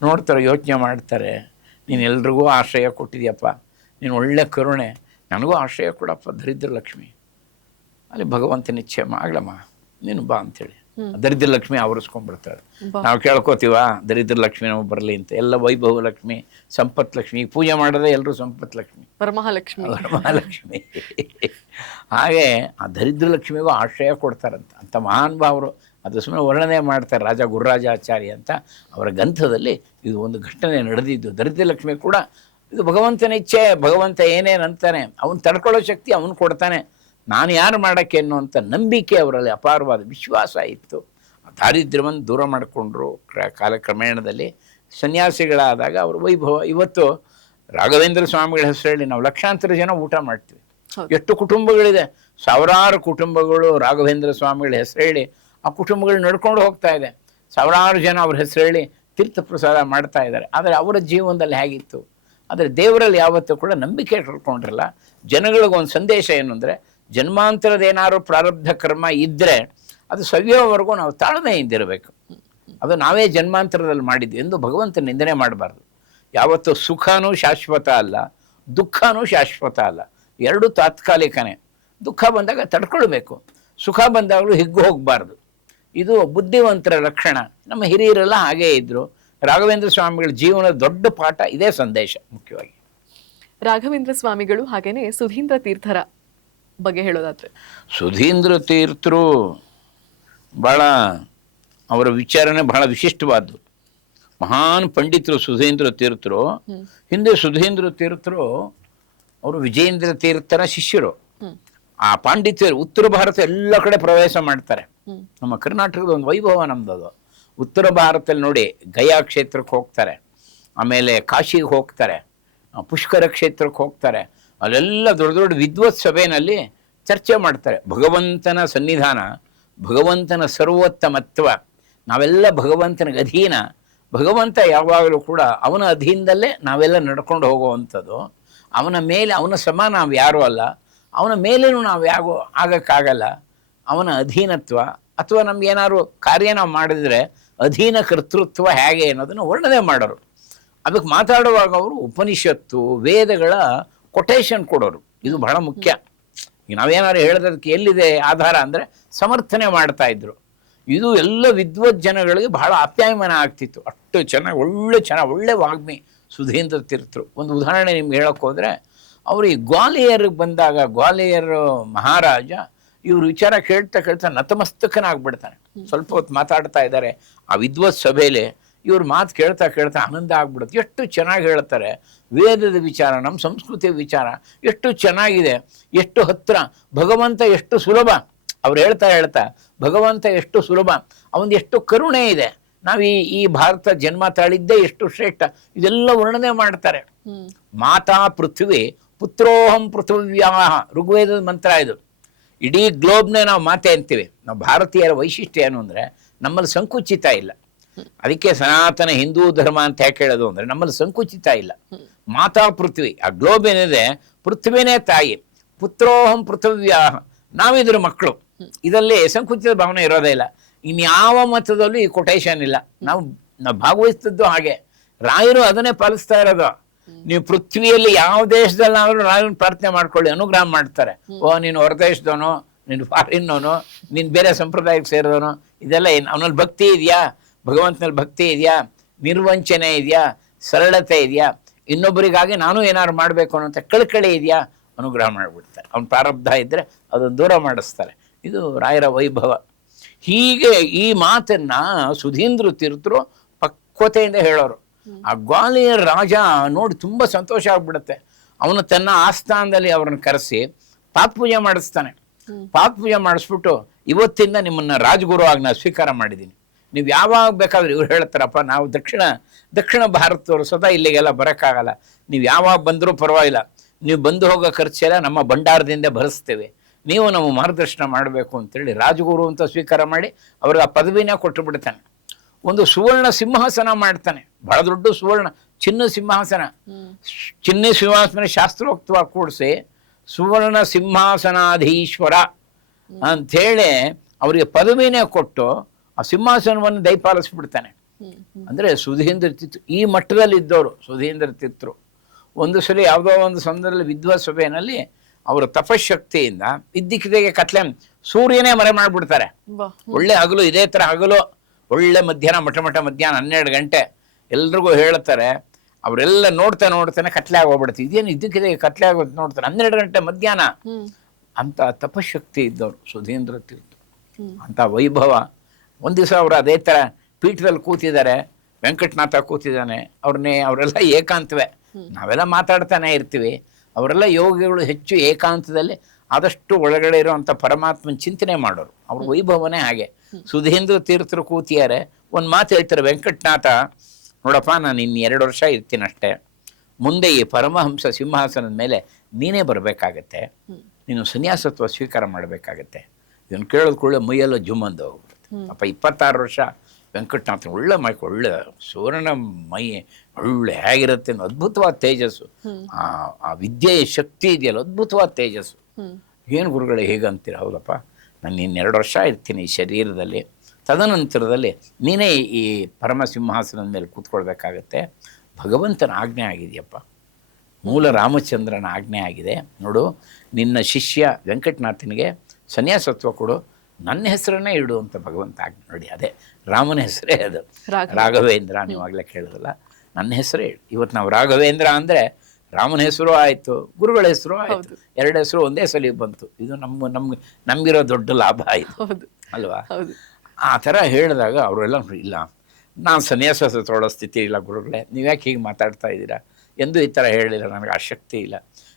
ನೋಡ್ತಾರೆ, ಯೋಚನೆ ಮಾಡ್ತಾರೆ, ನೀನು ಎಲ್ರಿಗೂ ಆಶ್ರಯ ಕೊಟ್ಟಿದ್ಯಪ್ಪ, ನೀನು ಒಳ್ಳೆ ಕರುಣೆ, ನನಗೂ ಆಶ್ರಯ ಕೊಡಪ್ಪ ದರಿದ್ರ ಲಕ್ಷ್ಮಿ. ಅಲ್ಲಿ ಭಗವಂತನ ಇಚ್ಛೆ ಆಗ್ಲಮ್ಮ ನೀನು ಬಾ ಅಂತೇಳಿ ದರಿದ್ರ ಲಕ್ಷ್ಮಿ ಆವರಿಸ್ಕೊಂಡ್ಬಿಡ್ತಾಳೆ. ನಾವು ಕೇಳ್ಕೋತೀವ ದರಿದ್ರ ಲಕ್ಷ್ಮಿ ನಮಗೆ ಬರಲಿ ಅಂತ. ಎಲ್ಲ ವೈಭವ ಲಕ್ಷ್ಮಿ, ಸಂಪತ್ ಲಕ್ಷ್ಮಿ, ಪೂಜೆ ಮಾಡೋದೇ ಎಲ್ಲರೂ ಸಂಪತ್ ಲಕ್ಷ್ಮಿ, ವರಮಹಾಲಕ್ಷ್ಮಿ. ಹಾಗೆ ಆ ದರಿದ್ರ ಲಕ್ಷ್ಮಿಗೂ ಆಶ್ರಯ ಕೊಡ್ತಾರಂತ ಅಂತ ಮಹಾನ್ ಭಾವರು. ಅದು ಸುಮ್ಮನೆ ವರ್ಣನೆ ಮಾಡ್ತಾರೆ. ರಾಜ ಗುರುರಾಜಾಚಾರ್ಯ ಅಂತ ಅವರ ಗ್ರಂಥದಲ್ಲಿ ಇದು ಒಂದು ಘಟನೆ ನಡೆದಿದ್ದು. ದರಿದ್ರ ಲಕ್ಷ್ಮಿ ಕೂಡ ಇದು ಭಗವಂತನ ಇಚ್ಛೆ. ಭಗವಂತ ಏನೇನು ಅಂತಾನೆ ಅವನು ತಡ್ಕೊಳ್ಳೋ ಶಕ್ತಿ ಅವನು ಕೊಡ್ತಾನೆ. ನಾನು ಯಾರು ಮಾಡೋಕ್ಕೆ ಅನ್ನುವಂಥ ನಂಬಿಕೆ ಅವರಲ್ಲಿ ಅಪಾರವಾದ ವಿಶ್ವಾಸ ಇತ್ತು. ದಾರಿದ್ರ್ಯವನ್ನು ದೂರ ಮಾಡಿಕೊಂಡ್ರು. ಕಾಲಕ್ರಮೇಣದಲ್ಲಿ ಸನ್ಯಾಸಿಗಳಾದಾಗ ಅವ್ರ ವೈಭವ. ಇವತ್ತು ರಾಘವೇಂದ್ರ ಸ್ವಾಮಿಗಳ ಹೆಸರು ಹೇಳಿ ನಾವು ಲಕ್ಷಾಂತರ ಜನ ಊಟ ಮಾಡ್ತೀವಿ. ಎಷ್ಟು ಕುಟುಂಬಗಳಿದೆ, ಸಾವಿರಾರು ಕುಟುಂಬಗಳು ರಾಘವೇಂದ್ರ ಸ್ವಾಮಿಗಳ ಹೆಸರು ಹೇಳಿ ಆ ಕುಟುಂಬಗಳು ನಡ್ಕೊಂಡು ಹೋಗ್ತಾ ಇದೆ. ಸಾವಿರಾರು ಜನ ಅವ್ರ ಹೆಸರು ಹೇಳಿ ತೀರ್ಥ ಪ್ರಸಾದ ಮಾಡ್ತಾ ಇದ್ದಾರೆ. ಆದರೆ ಅವರ ಜೀವನದಲ್ಲಿ ಹೇಗಿತ್ತು? ಆದರೆ ದೇವರಲ್ಲಿ ಯಾವತ್ತೂ ಕೂಡ ನಂಬಿಕೆ ಕಳ್ಕೊಂಡ್ರಲ್ಲ. ಜನಗಳಿಗೊಂದು ಸಂದೇಶ ಏನು ಅಂದರೆ, ಜನ್ಮಾಂತರದ ಏನಾದ್ರು ಪ್ರಾರಬ್ಧ ಕರ್ಮ ಇದ್ದರೆ ಅದು ಸವ್ಯವರೆಗೂ ನಾವು ತಾಳ್ಮೆಯಿಂದಿರಬೇಕು. ಅದು ನಾವೇ ಜನ್ಮಾಂತರದಲ್ಲಿ ಮಾಡಿದ್ವಿ ಎಂದು ಭಗವಂತ ನಿಂದನೆ ಮಾಡಬಾರ್ದು. ಯಾವತ್ತೂ ಸುಖನೂ ಶಾಶ್ವತ ಅಲ್ಲ, ದುಃಖನೂ ಶಾಶ್ವತ ಅಲ್ಲ, ಎರಡೂ ತಾತ್ಕಾಲಿಕನೇ. ದುಃಖ ಬಂದಾಗ ತಡ್ಕೊಳ್ಬೇಕು, ಸುಖ ಬಂದಾಗಲೂ ಹಿಗ್ಗು ಹೋಗಬಾರ್ದು. ಇದು ಬುದ್ಧಿವಂತರ ಲಕ್ಷಣ. ನಮ್ಮ ಹಿರಿಯರೆಲ್ಲ ಹಾಗೇ ಇದ್ರು. ರಾಘವೇಂದ್ರ ಸ್ವಾಮಿಗಳ ಜೀವನದ ದೊಡ್ಡ ಪಾಠ ಇದೇ ಸಂದೇಶ. ಮುಖ್ಯವಾಗಿ ರಾಘವೇಂದ್ರ ಸ್ವಾಮಿಗಳು ಹಾಗೇನೆ ಸುಧೀಂದ್ರ ತೀರ್ಥರ ಬಗ್ಗೆ ಹೇಳೋದಾದ್ರೆ, ಸುಧೀಂದ್ರ ತೀರ್ಥರು ಬಹಳ, ಅವರ ವಿಚಾರಣೆ ಬಹಳ ವಿಶಿಷ್ಟವಾದ್ದು. ಮಹಾನ್ ಪಂಡಿತರು ಸುಧೀಂದ್ರ ತೀರ್ಥರು. ಹಿಂದೆ ಸುಧೀಂದ್ರ ತೀರ್ಥರು ಅವರು ವಿಜಯೇಂದ್ರ ತೀರ್ಥರ ಶಿಷ್ಯರು. ಆ ಪಾಂಡಿತ್ಯರು ಉತ್ತರ ಭಾರತ ಎಲ್ಲ ಕಡೆ ಪ್ರವೇಶ ಮಾಡ್ತಾರೆ. ನಮ್ಮ ಕರ್ನಾಟಕದ ಒಂದು ವೈಭವ ನಮ್ದದು. ಉತ್ತರ ಭಾರತದಲ್ಲಿ ನೋಡಿ, ಗಯಾ ಕ್ಷೇತ್ರಕ್ಕೆ ಹೋಗ್ತಾರೆ, ಆಮೇಲೆ ಕಾಶಿಗೆ ಹೋಗ್ತಾರೆ, ಪುಷ್ಕರ ಕ್ಷೇತ್ರಕ್ಕೆ ಹೋಗ್ತಾರೆ. ಅಲ್ಲೆಲ್ಲ ದೊಡ್ಡ ದೊಡ್ಡ ವಿದ್ವತ್ ಸಭೆಯಲ್ಲಿ ಚರ್ಚೆ ಮಾಡ್ತಾರೆ. ಭಗವಂತನ ಸನ್ನಿಧಾನ, ಭಗವಂತನ ಸರ್ವೋತ್ತಮತ್ವ, ನಾವೆಲ್ಲ ಭಗವಂತನಿಗೆ ಅಧೀನ. ಭಗವಂತ ಯಾವಾಗಲೂ ಕೂಡ ಅವನ ಅಧೀನದಲ್ಲೇ ನಾವೆಲ್ಲ ನಡ್ಕೊಂಡು ಹೋಗುವಂಥದ್ದು. ಅವನ ಮೇಲೆ, ಅವನ ಸಮ ನಾವು ಯಾರೂ ಅಲ್ಲ, ಅವನ ಮೇಲೇನೂ ನಾವು ಯಾಗೋ ಆಗಕ್ಕಾಗಲ್ಲ. ಅವನ ಅಧೀನತ್ವ ಅಥವಾ ನಮ್ಗೇನಾದ್ರು ಕಾರ್ಯ ನಾವು ಮಾಡಿದರೆ ಅಧೀನ ಕರ್ತೃತ್ವ ಹೇಗೆ ಅನ್ನೋದನ್ನು ವರ್ಣನೆ ಮಾಡೋರು. ಅದಕ್ಕೆ ಮಾತಾಡುವಾಗ ಅವರು ಉಪನಿಷತ್ತು ವೇದಗಳ ಕೊಟೇಶನ್ ಕೊಡೋರು. ಇದು ಬಹಳ ಮುಖ್ಯ. ಈಗ ನಾವೇನಾದ್ರು ಹೇಳೋದಕ್ಕೆ ಎಲ್ಲಿದೆ ಆಧಾರ ಅಂದರೆ ಸಮರ್ಥನೆ ಮಾಡ್ತಾ ಇದ್ರು. ಇದು ಎಲ್ಲ ವಿದ್ವತ್ ಜನಗಳಿಗೆ ಬಹಳ ಆಪ್ಯಾಯಮಾನ ಆಗ್ತಿತ್ತು. ಅಷ್ಟು ಚೆನ್ನಾಗಿ ಒಳ್ಳೆ ವಾಗ್ಮಿ ಸುಧೀಂದ್ರ ತೀರ್ಥರು. ಒಂದು ಉದಾಹರಣೆ ನಿಮ್ಗೆ ಹೇಳಕ್ಕೆ ಹೋದರೆ, ಅವರು ಈ ಗ್ವಾಲಿಯರ್ಗೆ ಬಂದಾಗ ಗ್ವಾಲಿಯರ್ ಮಹಾರಾಜ ಇವ್ರ ವಿಚಾರ ಕೇಳ್ತಾ ನತಮಸ್ತಕನಾಗ್ಬಿಡ್ತಾನೆ. ಸ್ವಲ್ಪ ಹೊತ್ತು ಮಾತಾಡ್ತಾ ಇದ್ದಾರೆ ಆ ವಿದ್ವತ್ ಸಭೆಯಲ್ಲಿ, ಇವ್ರ ಮಾತು ಕೇಳ್ತಾ ಆನಂದ ಆಗ್ಬಿಡುತ್ತೆ. ಎಷ್ಟು ಚೆನ್ನಾಗಿ ಹೇಳ್ತಾರೆ, ವೇದದ ವಿಚಾರ, ನಮ್ಮ ಸಂಸ್ಕೃತಿಯ ವಿಚಾರ ಎಷ್ಟು ಚೆನ್ನಾಗಿದೆ, ಎಷ್ಟು ಹತ್ರ, ಭಗವಂತ ಎಷ್ಟು ಸುಲಭ. ಅವ್ರು ಹೇಳ್ತಾ ಭಗವಂತ ಎಷ್ಟು ಸುಲಭ, ಅವನ್ ಎಷ್ಟು ಕರುಣೆ ಇದೆ, ನಾವು ಈ ಭಾರತ ಜನ್ಮ ತಾಳಿದ್ದೇ ಎಷ್ಟು ಶ್ರೇಷ್ಠ, ಇದೆಲ್ಲ ವರ್ಣನೆ ಮಾಡ್ತಾರೆ. ಮಾತಾ ಪೃಥ್ವಿ ಪುತ್ರೋಹಂ ಪೃಥ್ವ್ಯಾಹ, ಋಗ್ವೇದದ ಮಂತ್ರ ಇದು. ಇಡೀ ಗ್ಲೋಬ್ನೇ ನಾವು ಮಾತೆ ಅಂತೀವಿ. ನಾವು ಭಾರತೀಯರ ವೈಶಿಷ್ಟ್ಯ ಏನು ಅಂದರೆ ನಮ್ಮಲ್ಲಿ ಸಂಕುಚಿತ ಇಲ್ಲ. ಅದಕ್ಕೆ ಸನಾತನ ಹಿಂದೂ ಧರ್ಮ ಅಂತ ಯಾಕೆ ಹೇಳೋದು ಅಂದರೆ ನಮ್ಮಲ್ಲಿ ಸಂಕುಚಿತ ಇಲ್ಲ. ಮಾತಾ ಪೃಥ್ವಿ, ಆ ಗ್ಲೋಬ್ ಏನಿದೆ ಪೃಥ್ವಿನೇ ತಾಯಿ, ಪುತ್ರೋಹಂ ಪೃಥ್ವ್ಯಾಹ, ನಾವಿದ್ರ ಮಕ್ಕಳು. ಇದರಲ್ಲಿ ಸಂಕುಚಿತ ಭಾವನೆ ಇರೋದೇ ಇಲ್ಲ. ಇನ್ಯಾವ ಮತದಲ್ಲೂ ಈ ಕೊಟೇಶನ್ ಇಲ್ಲ. ನಾವು ಭಾಗವಹಿಸ್ತದ್ದು ಹಾಗೆ. ರಾಯರು ಅದನ್ನೇ ಪಾಲಿಸ್ತಾ ಇರೋದು. ನೀವು ಪೃಥ್ವಿಯಲ್ಲಿ ಯಾವ ದೇಶದಲ್ಲಾದ್ರೂ ರಾಯರನ್ನ ಪ್ರಾರ್ಥನೆ ಮಾಡ್ಕೊಳ್ಳಿ, ಅನುಗ್ರಹ ಮಾಡ್ತಾರೆ. ನೀನು ಹೊರದೇಶದವನು, ನೀನು ಫಾರಿನ್ನವನು, ನೀನು ಬೇರೆ ಸಂಪ್ರದಾಯಕ್ಕೆ ಸೇರಿದವನು, ಇದೆಲ್ಲ ಏನು, ಅವನಲ್ಲಿ ಭಕ್ತಿ ಇದೆಯಾ, ಭಗವಂತನಲ್ಲಿ ಭಕ್ತಿ ಇದೆಯಾ, ನಿರ್ವಂಚನೆ ಇದೆಯಾ, ಸರಳತೆ ಇದೆಯಾ, ಇನ್ನೊಬ್ಬರಿಗಾಗಿ ನಾನು ಏನಾದ್ರು ಮಾಡಬೇಕು ಅನ್ನೋಂಥ ಕಳಕಳಿ ಇದೆಯಾ, ಅನುಗ್ರಹ ಮಾಡಿಬಿಡ್ತಾರೆ. ಅವನ ಪ್ರಾರಬ್ಧ ಇದ್ದರೆ ಅದನ್ನು ದೂರ ಮಾಡಿಸ್ತಾರೆ. ಇದು ರಾಯರ ವೈಭವ. ಹೀಗೆ ಈ ಮಾತನ್ನ ಸುಧೀಂದ್ರ ತೀರ್ಥರು ಪಕ್ವತೆಯಿಂದ ಹೇಳೋರು. ಆ ಗ್ವಾಲಿಯರ್ ರಾಜ ನೋಡಿ ತುಂಬ ಸಂತೋಷ ಆಗ್ಬಿಡುತ್ತೆ. ಅವನು ತನ್ನ ಆಸ್ಥಾನದಲ್ಲಿ ಅವ್ರನ್ನ ಕರೆಸಿ ಪಾತ್ಪೂಜೆ ಮಾಡಿಸ್ತಾನೆ. ಪಾತ್ಪೂಜೆ ಮಾಡಿಸ್ಬಿಟ್ಟು, ಇವತ್ತಿಂದ ನಿಮ್ಮನ್ನ ರಾಜಗುರು ಆಗಿ ನಾನು ಸ್ವೀಕಾರ ಮಾಡಿದ್ದೀನಿ. ನೀವು ಯಾವಾಗ ಬೇಕಾದ್ರೆ, ಇವ್ರು ಹೇಳ್ತಾರಪ್ಪ, ನಾವು ದಕ್ಷಿಣ ಭಾರತದವರು ಸ್ವತಃ ಇಲ್ಲಿಗೆಲ್ಲ ಬರೋಕ್ಕಾಗಲ್ಲ, ನೀವು ಯಾವಾಗ ಬಂದರೂ ಪರವಾಗಿಲ್ಲ, ನೀವು ಬಂದು ಹೋಗೋ ಖರ್ಚೆಲ್ಲ ನಮ್ಮ ಭಂಡಾರದಿಂದ ಭರಿಸ್ತೇವೆ, ನೀವು ನಮ್ಮ ಮಾರ್ಗದರ್ಶನ ಮಾಡಬೇಕು ಅಂತೇಳಿ ರಾಜಗುರು ಅಂತ ಸ್ವೀಕಾರ ಮಾಡಿ ಅವ್ರಿಗೆ ಆ ಪದವಿನ ಕೊಟ್ಟು ಬಿಡ್ತಾನೆ. ಒಂದು ಸುವರ್ಣ ಸಿಂಹಾಸನ ಮಾಡ್ತಾನೆ, ಬಹಳ ದೊಡ್ಡ ಚಿನ್ನ ಸಿಂಹಾಸನ ಶಾಸ್ತ್ರೋಕ್ತವಾಗಿ ಕೂಡಿಸಿ ಸುವರ್ಣ ಸಿಂಹಾಸನಾಧೀಶ್ವರ ಅಂಥೇಳಿ ಅವರಿಗೆ ಪದವಿನೇ ಕೊಟ್ಟು ಆ ಸಿಂಹಾಸನವನ್ನು ದಯಪಾಲಿಸ್ಬಿಡ್ತಾನೆ. ಅಂದರೆ ಸುಧೀಂದ್ರ ತೀರ್ಥರು ಈ ಮಟ್ಟದಲ್ಲಿ ಇದ್ದವರು. ಸುಧೀಂದ್ರ ತೀರ್ಥರು ಒಂದು ಸಲ ಯಾವುದೋ ಒಂದು ಸಂದರ್ಭದಲ್ಲಿ ವಿದ್ವತ್ ಸಭೆಯಲ್ಲಿ ಅವರ ತಪಶಕ್ತಿಯಿಂದ ಇದ್ದಕ್ಕಿದ್ದಾಗೆ ಕತ್ಲೆ ಸೂರ್ಯನೇ ಮರೆ ಮಾಡಿಬಿಡ್ತಾರೆ. ಒಳ್ಳೆ ಹಗಲು, ಇದೇ ಥರ ಹಗಲು, ಒಳ್ಳೆ ಮಧ್ಯಾಹ್ನ, ಮಧ್ಯಾಹ್ನ 12 ಗಂಟೆ ಎಲ್ರಿಗೂ ಹೇಳ್ತಾರೆ. ಅವರೆಲ್ಲ ನೋಡ್ತಾನೆ ಕತ್ಲೆ ಆಗೋಗ್ಬಿಡುತ್ತೆ. ಇದೇನು ಇದ್ದಕ್ಕಿದೆ ಕತ್ಲೆ ಆಗೋದು ನೋಡ್ತಾರೆ, 12 ಗಂಟೆ ಮಧ್ಯಾಹ್ನ. ಅಂತ ತಪಶಕ್ತಿ ಇದ್ದವರು ಸುಧೀಂದ್ರ ತೀರ್ಥ, ಅಂತ ವೈಭವ. ಒಂದು ದಿವಸ ಅವರು ಅದೇ ಥರ ಪೀಠದಲ್ಲಿ ಕೂತಿದ್ದಾರೆ, ವೆಂಕಟನಾಥ ಕೂತಿದ್ದಾನೆ. ಅವರೆಲ್ಲ ಏಕಾಂತವೇ, ನಾವೆಲ್ಲ ಮಾತಾಡ್ತಾನೆ ಇರ್ತೀವಿ. ಅವರೆಲ್ಲ ಯೋಗಿಗಳು ಹೆಚ್ಚು ಏಕಾಂತದಲ್ಲಿ ಆದಷ್ಟು ಒಳಗಡೆ ಇರುವಂಥ ಪರಮಾತ್ಮನ ಚಿಂತನೆ ಮಾಡೋರು. ಅವ್ರ ವೈಭವನೇ ಹಾಗೆ. ಸುಧೀಂದ್ರ ತೀರ್ಥರು ಕೂತಿಯಾರೆ, ಒಂದು ಮಾತು ಹೇಳ್ತಾರೆ ವೆಂಕಟನಾಥ, ನೋಡಪ್ಪ, ನಾನು ಇನ್ನು 2 ವರ್ಷ ಇರ್ತೀನಿ ಅಷ್ಟೇ, ಮುಂದೆ ಈ ಪರಮಹಂಸ ಸಿಂಹಾಸನದ ಮೇಲೆ ನೀನೇ ಬರಬೇಕಾಗತ್ತೆ, ನೀನು ಸನ್ಯಾಸತ್ವ ಸ್ವೀಕಾರ ಮಾಡಬೇಕಾಗತ್ತೆ. ಇದನ್ನು ಕೇಳೋದು ಕೂಡಲೇ ಮೈಯೆಲ್ಲ ಜುಮ್ಮಂದು ಹೋಗ್ಬಿಡುತ್ತೆ. ಅಪ್ಪ 26 ವರ್ಷ ವೆಂಕಟನಾಥ ಒಳ್ಳೆ ಮೈಕ್, ಒಳ್ಳೆ ಸುವರ್ಣ ಮೈ, ಒಳ್ಳೆ ಹೇಗಿರುತ್ತೆ, ಅದ್ಭುತವಾದ ತೇಜಸ್ಸು, ಆ ವಿದ್ಯೆಯ ಶಕ್ತಿ ಇದೆಯಲ್ಲ, ಅದ್ಭುತವಾದ ತೇಜಸ್ಸು. ಏನು ಗುರುಗಳೇ ಹೇಗಂತೀರ? ಹೌದಪ್ಪ, ನಾನು ಇನ್ನು 2 ವರ್ಷ ಇರ್ತೀನಿ ಈ ಶರೀರದಲ್ಲಿ, ತದನಂತರದಲ್ಲಿ ನೀನೇ ಈ ಪರಮ ಸಿಂಹಾಸನದ ಮೇಲೆ ಕೂತ್ಕೊಳ್ಬೇಕಾಗತ್ತೆ. ಭಗವಂತನ ಆಜ್ಞೆ ಆಗಿದೆಯಪ್ಪ, ಮೂಲ ರಾಮಚಂದ್ರನ ಆಜ್ಞೆ ಆಗಿದೆ. ನೋಡು, ನಿನ್ನ ಶಿಷ್ಯ ವೆಂಕಟನಾಥನಿಗೆ ಸನ್ಯಾಸತ್ವ ಕೊಡು, ನನ್ನ ಹೆಸರನ್ನೇ ಇಡು ಅಂತ ಭಗವಂತ ಆಜ್ಞೆ. ನೋಡಿ, ಅದೇ ರಾಮನ ಹೆಸರೇ ಅದು, ರಾಘವೇಂದ್ರ. ನೀವಾಗಲೇ ಕೇಳಿದ್ರಲ್ಲ, ನನ್ನ ಹೆಸರೇ ಇಡು. ಇವತ್ತು ನಾವು ರಾಘವೇಂದ್ರ ಅಂದರೆ ರಾಮನ ಹೆಸರು ಆಯಿತು, ಗುರುಗಳ ಹೆಸರು ಆಯಿತು, 2 ಹೆಸರು ಒಂದೇ ಸಲ ಬಂತು. ಇದು ನಮಗಿರೋ ದೊಡ್ಡ ಲಾಭ ಆಯಿತು ಅಲ್ವಾ? ಆ ಥರ ಹೇಳಿದಾಗ ಅವರೆಲ್ಲ, ಇಲ್ಲ, ನಾನು ಸನ್ಯಾಸ ತೊಗೊಳ್ಳೋ ಸ್ಥಿತಿ ಇಲ್ಲ ಗುರುಗಳೇ, ನೀವ್ಯಾಕೆ ಹೀಗೆ ಮಾತಾಡ್ತಾ ಇದ್ದೀರಾ, ಎಂದೂ ಈ ಥರ ಹೇಳಿಲ್ಲ, ನನಗೆ ಆಸಕ್ತಿ ಇಲ್ಲ,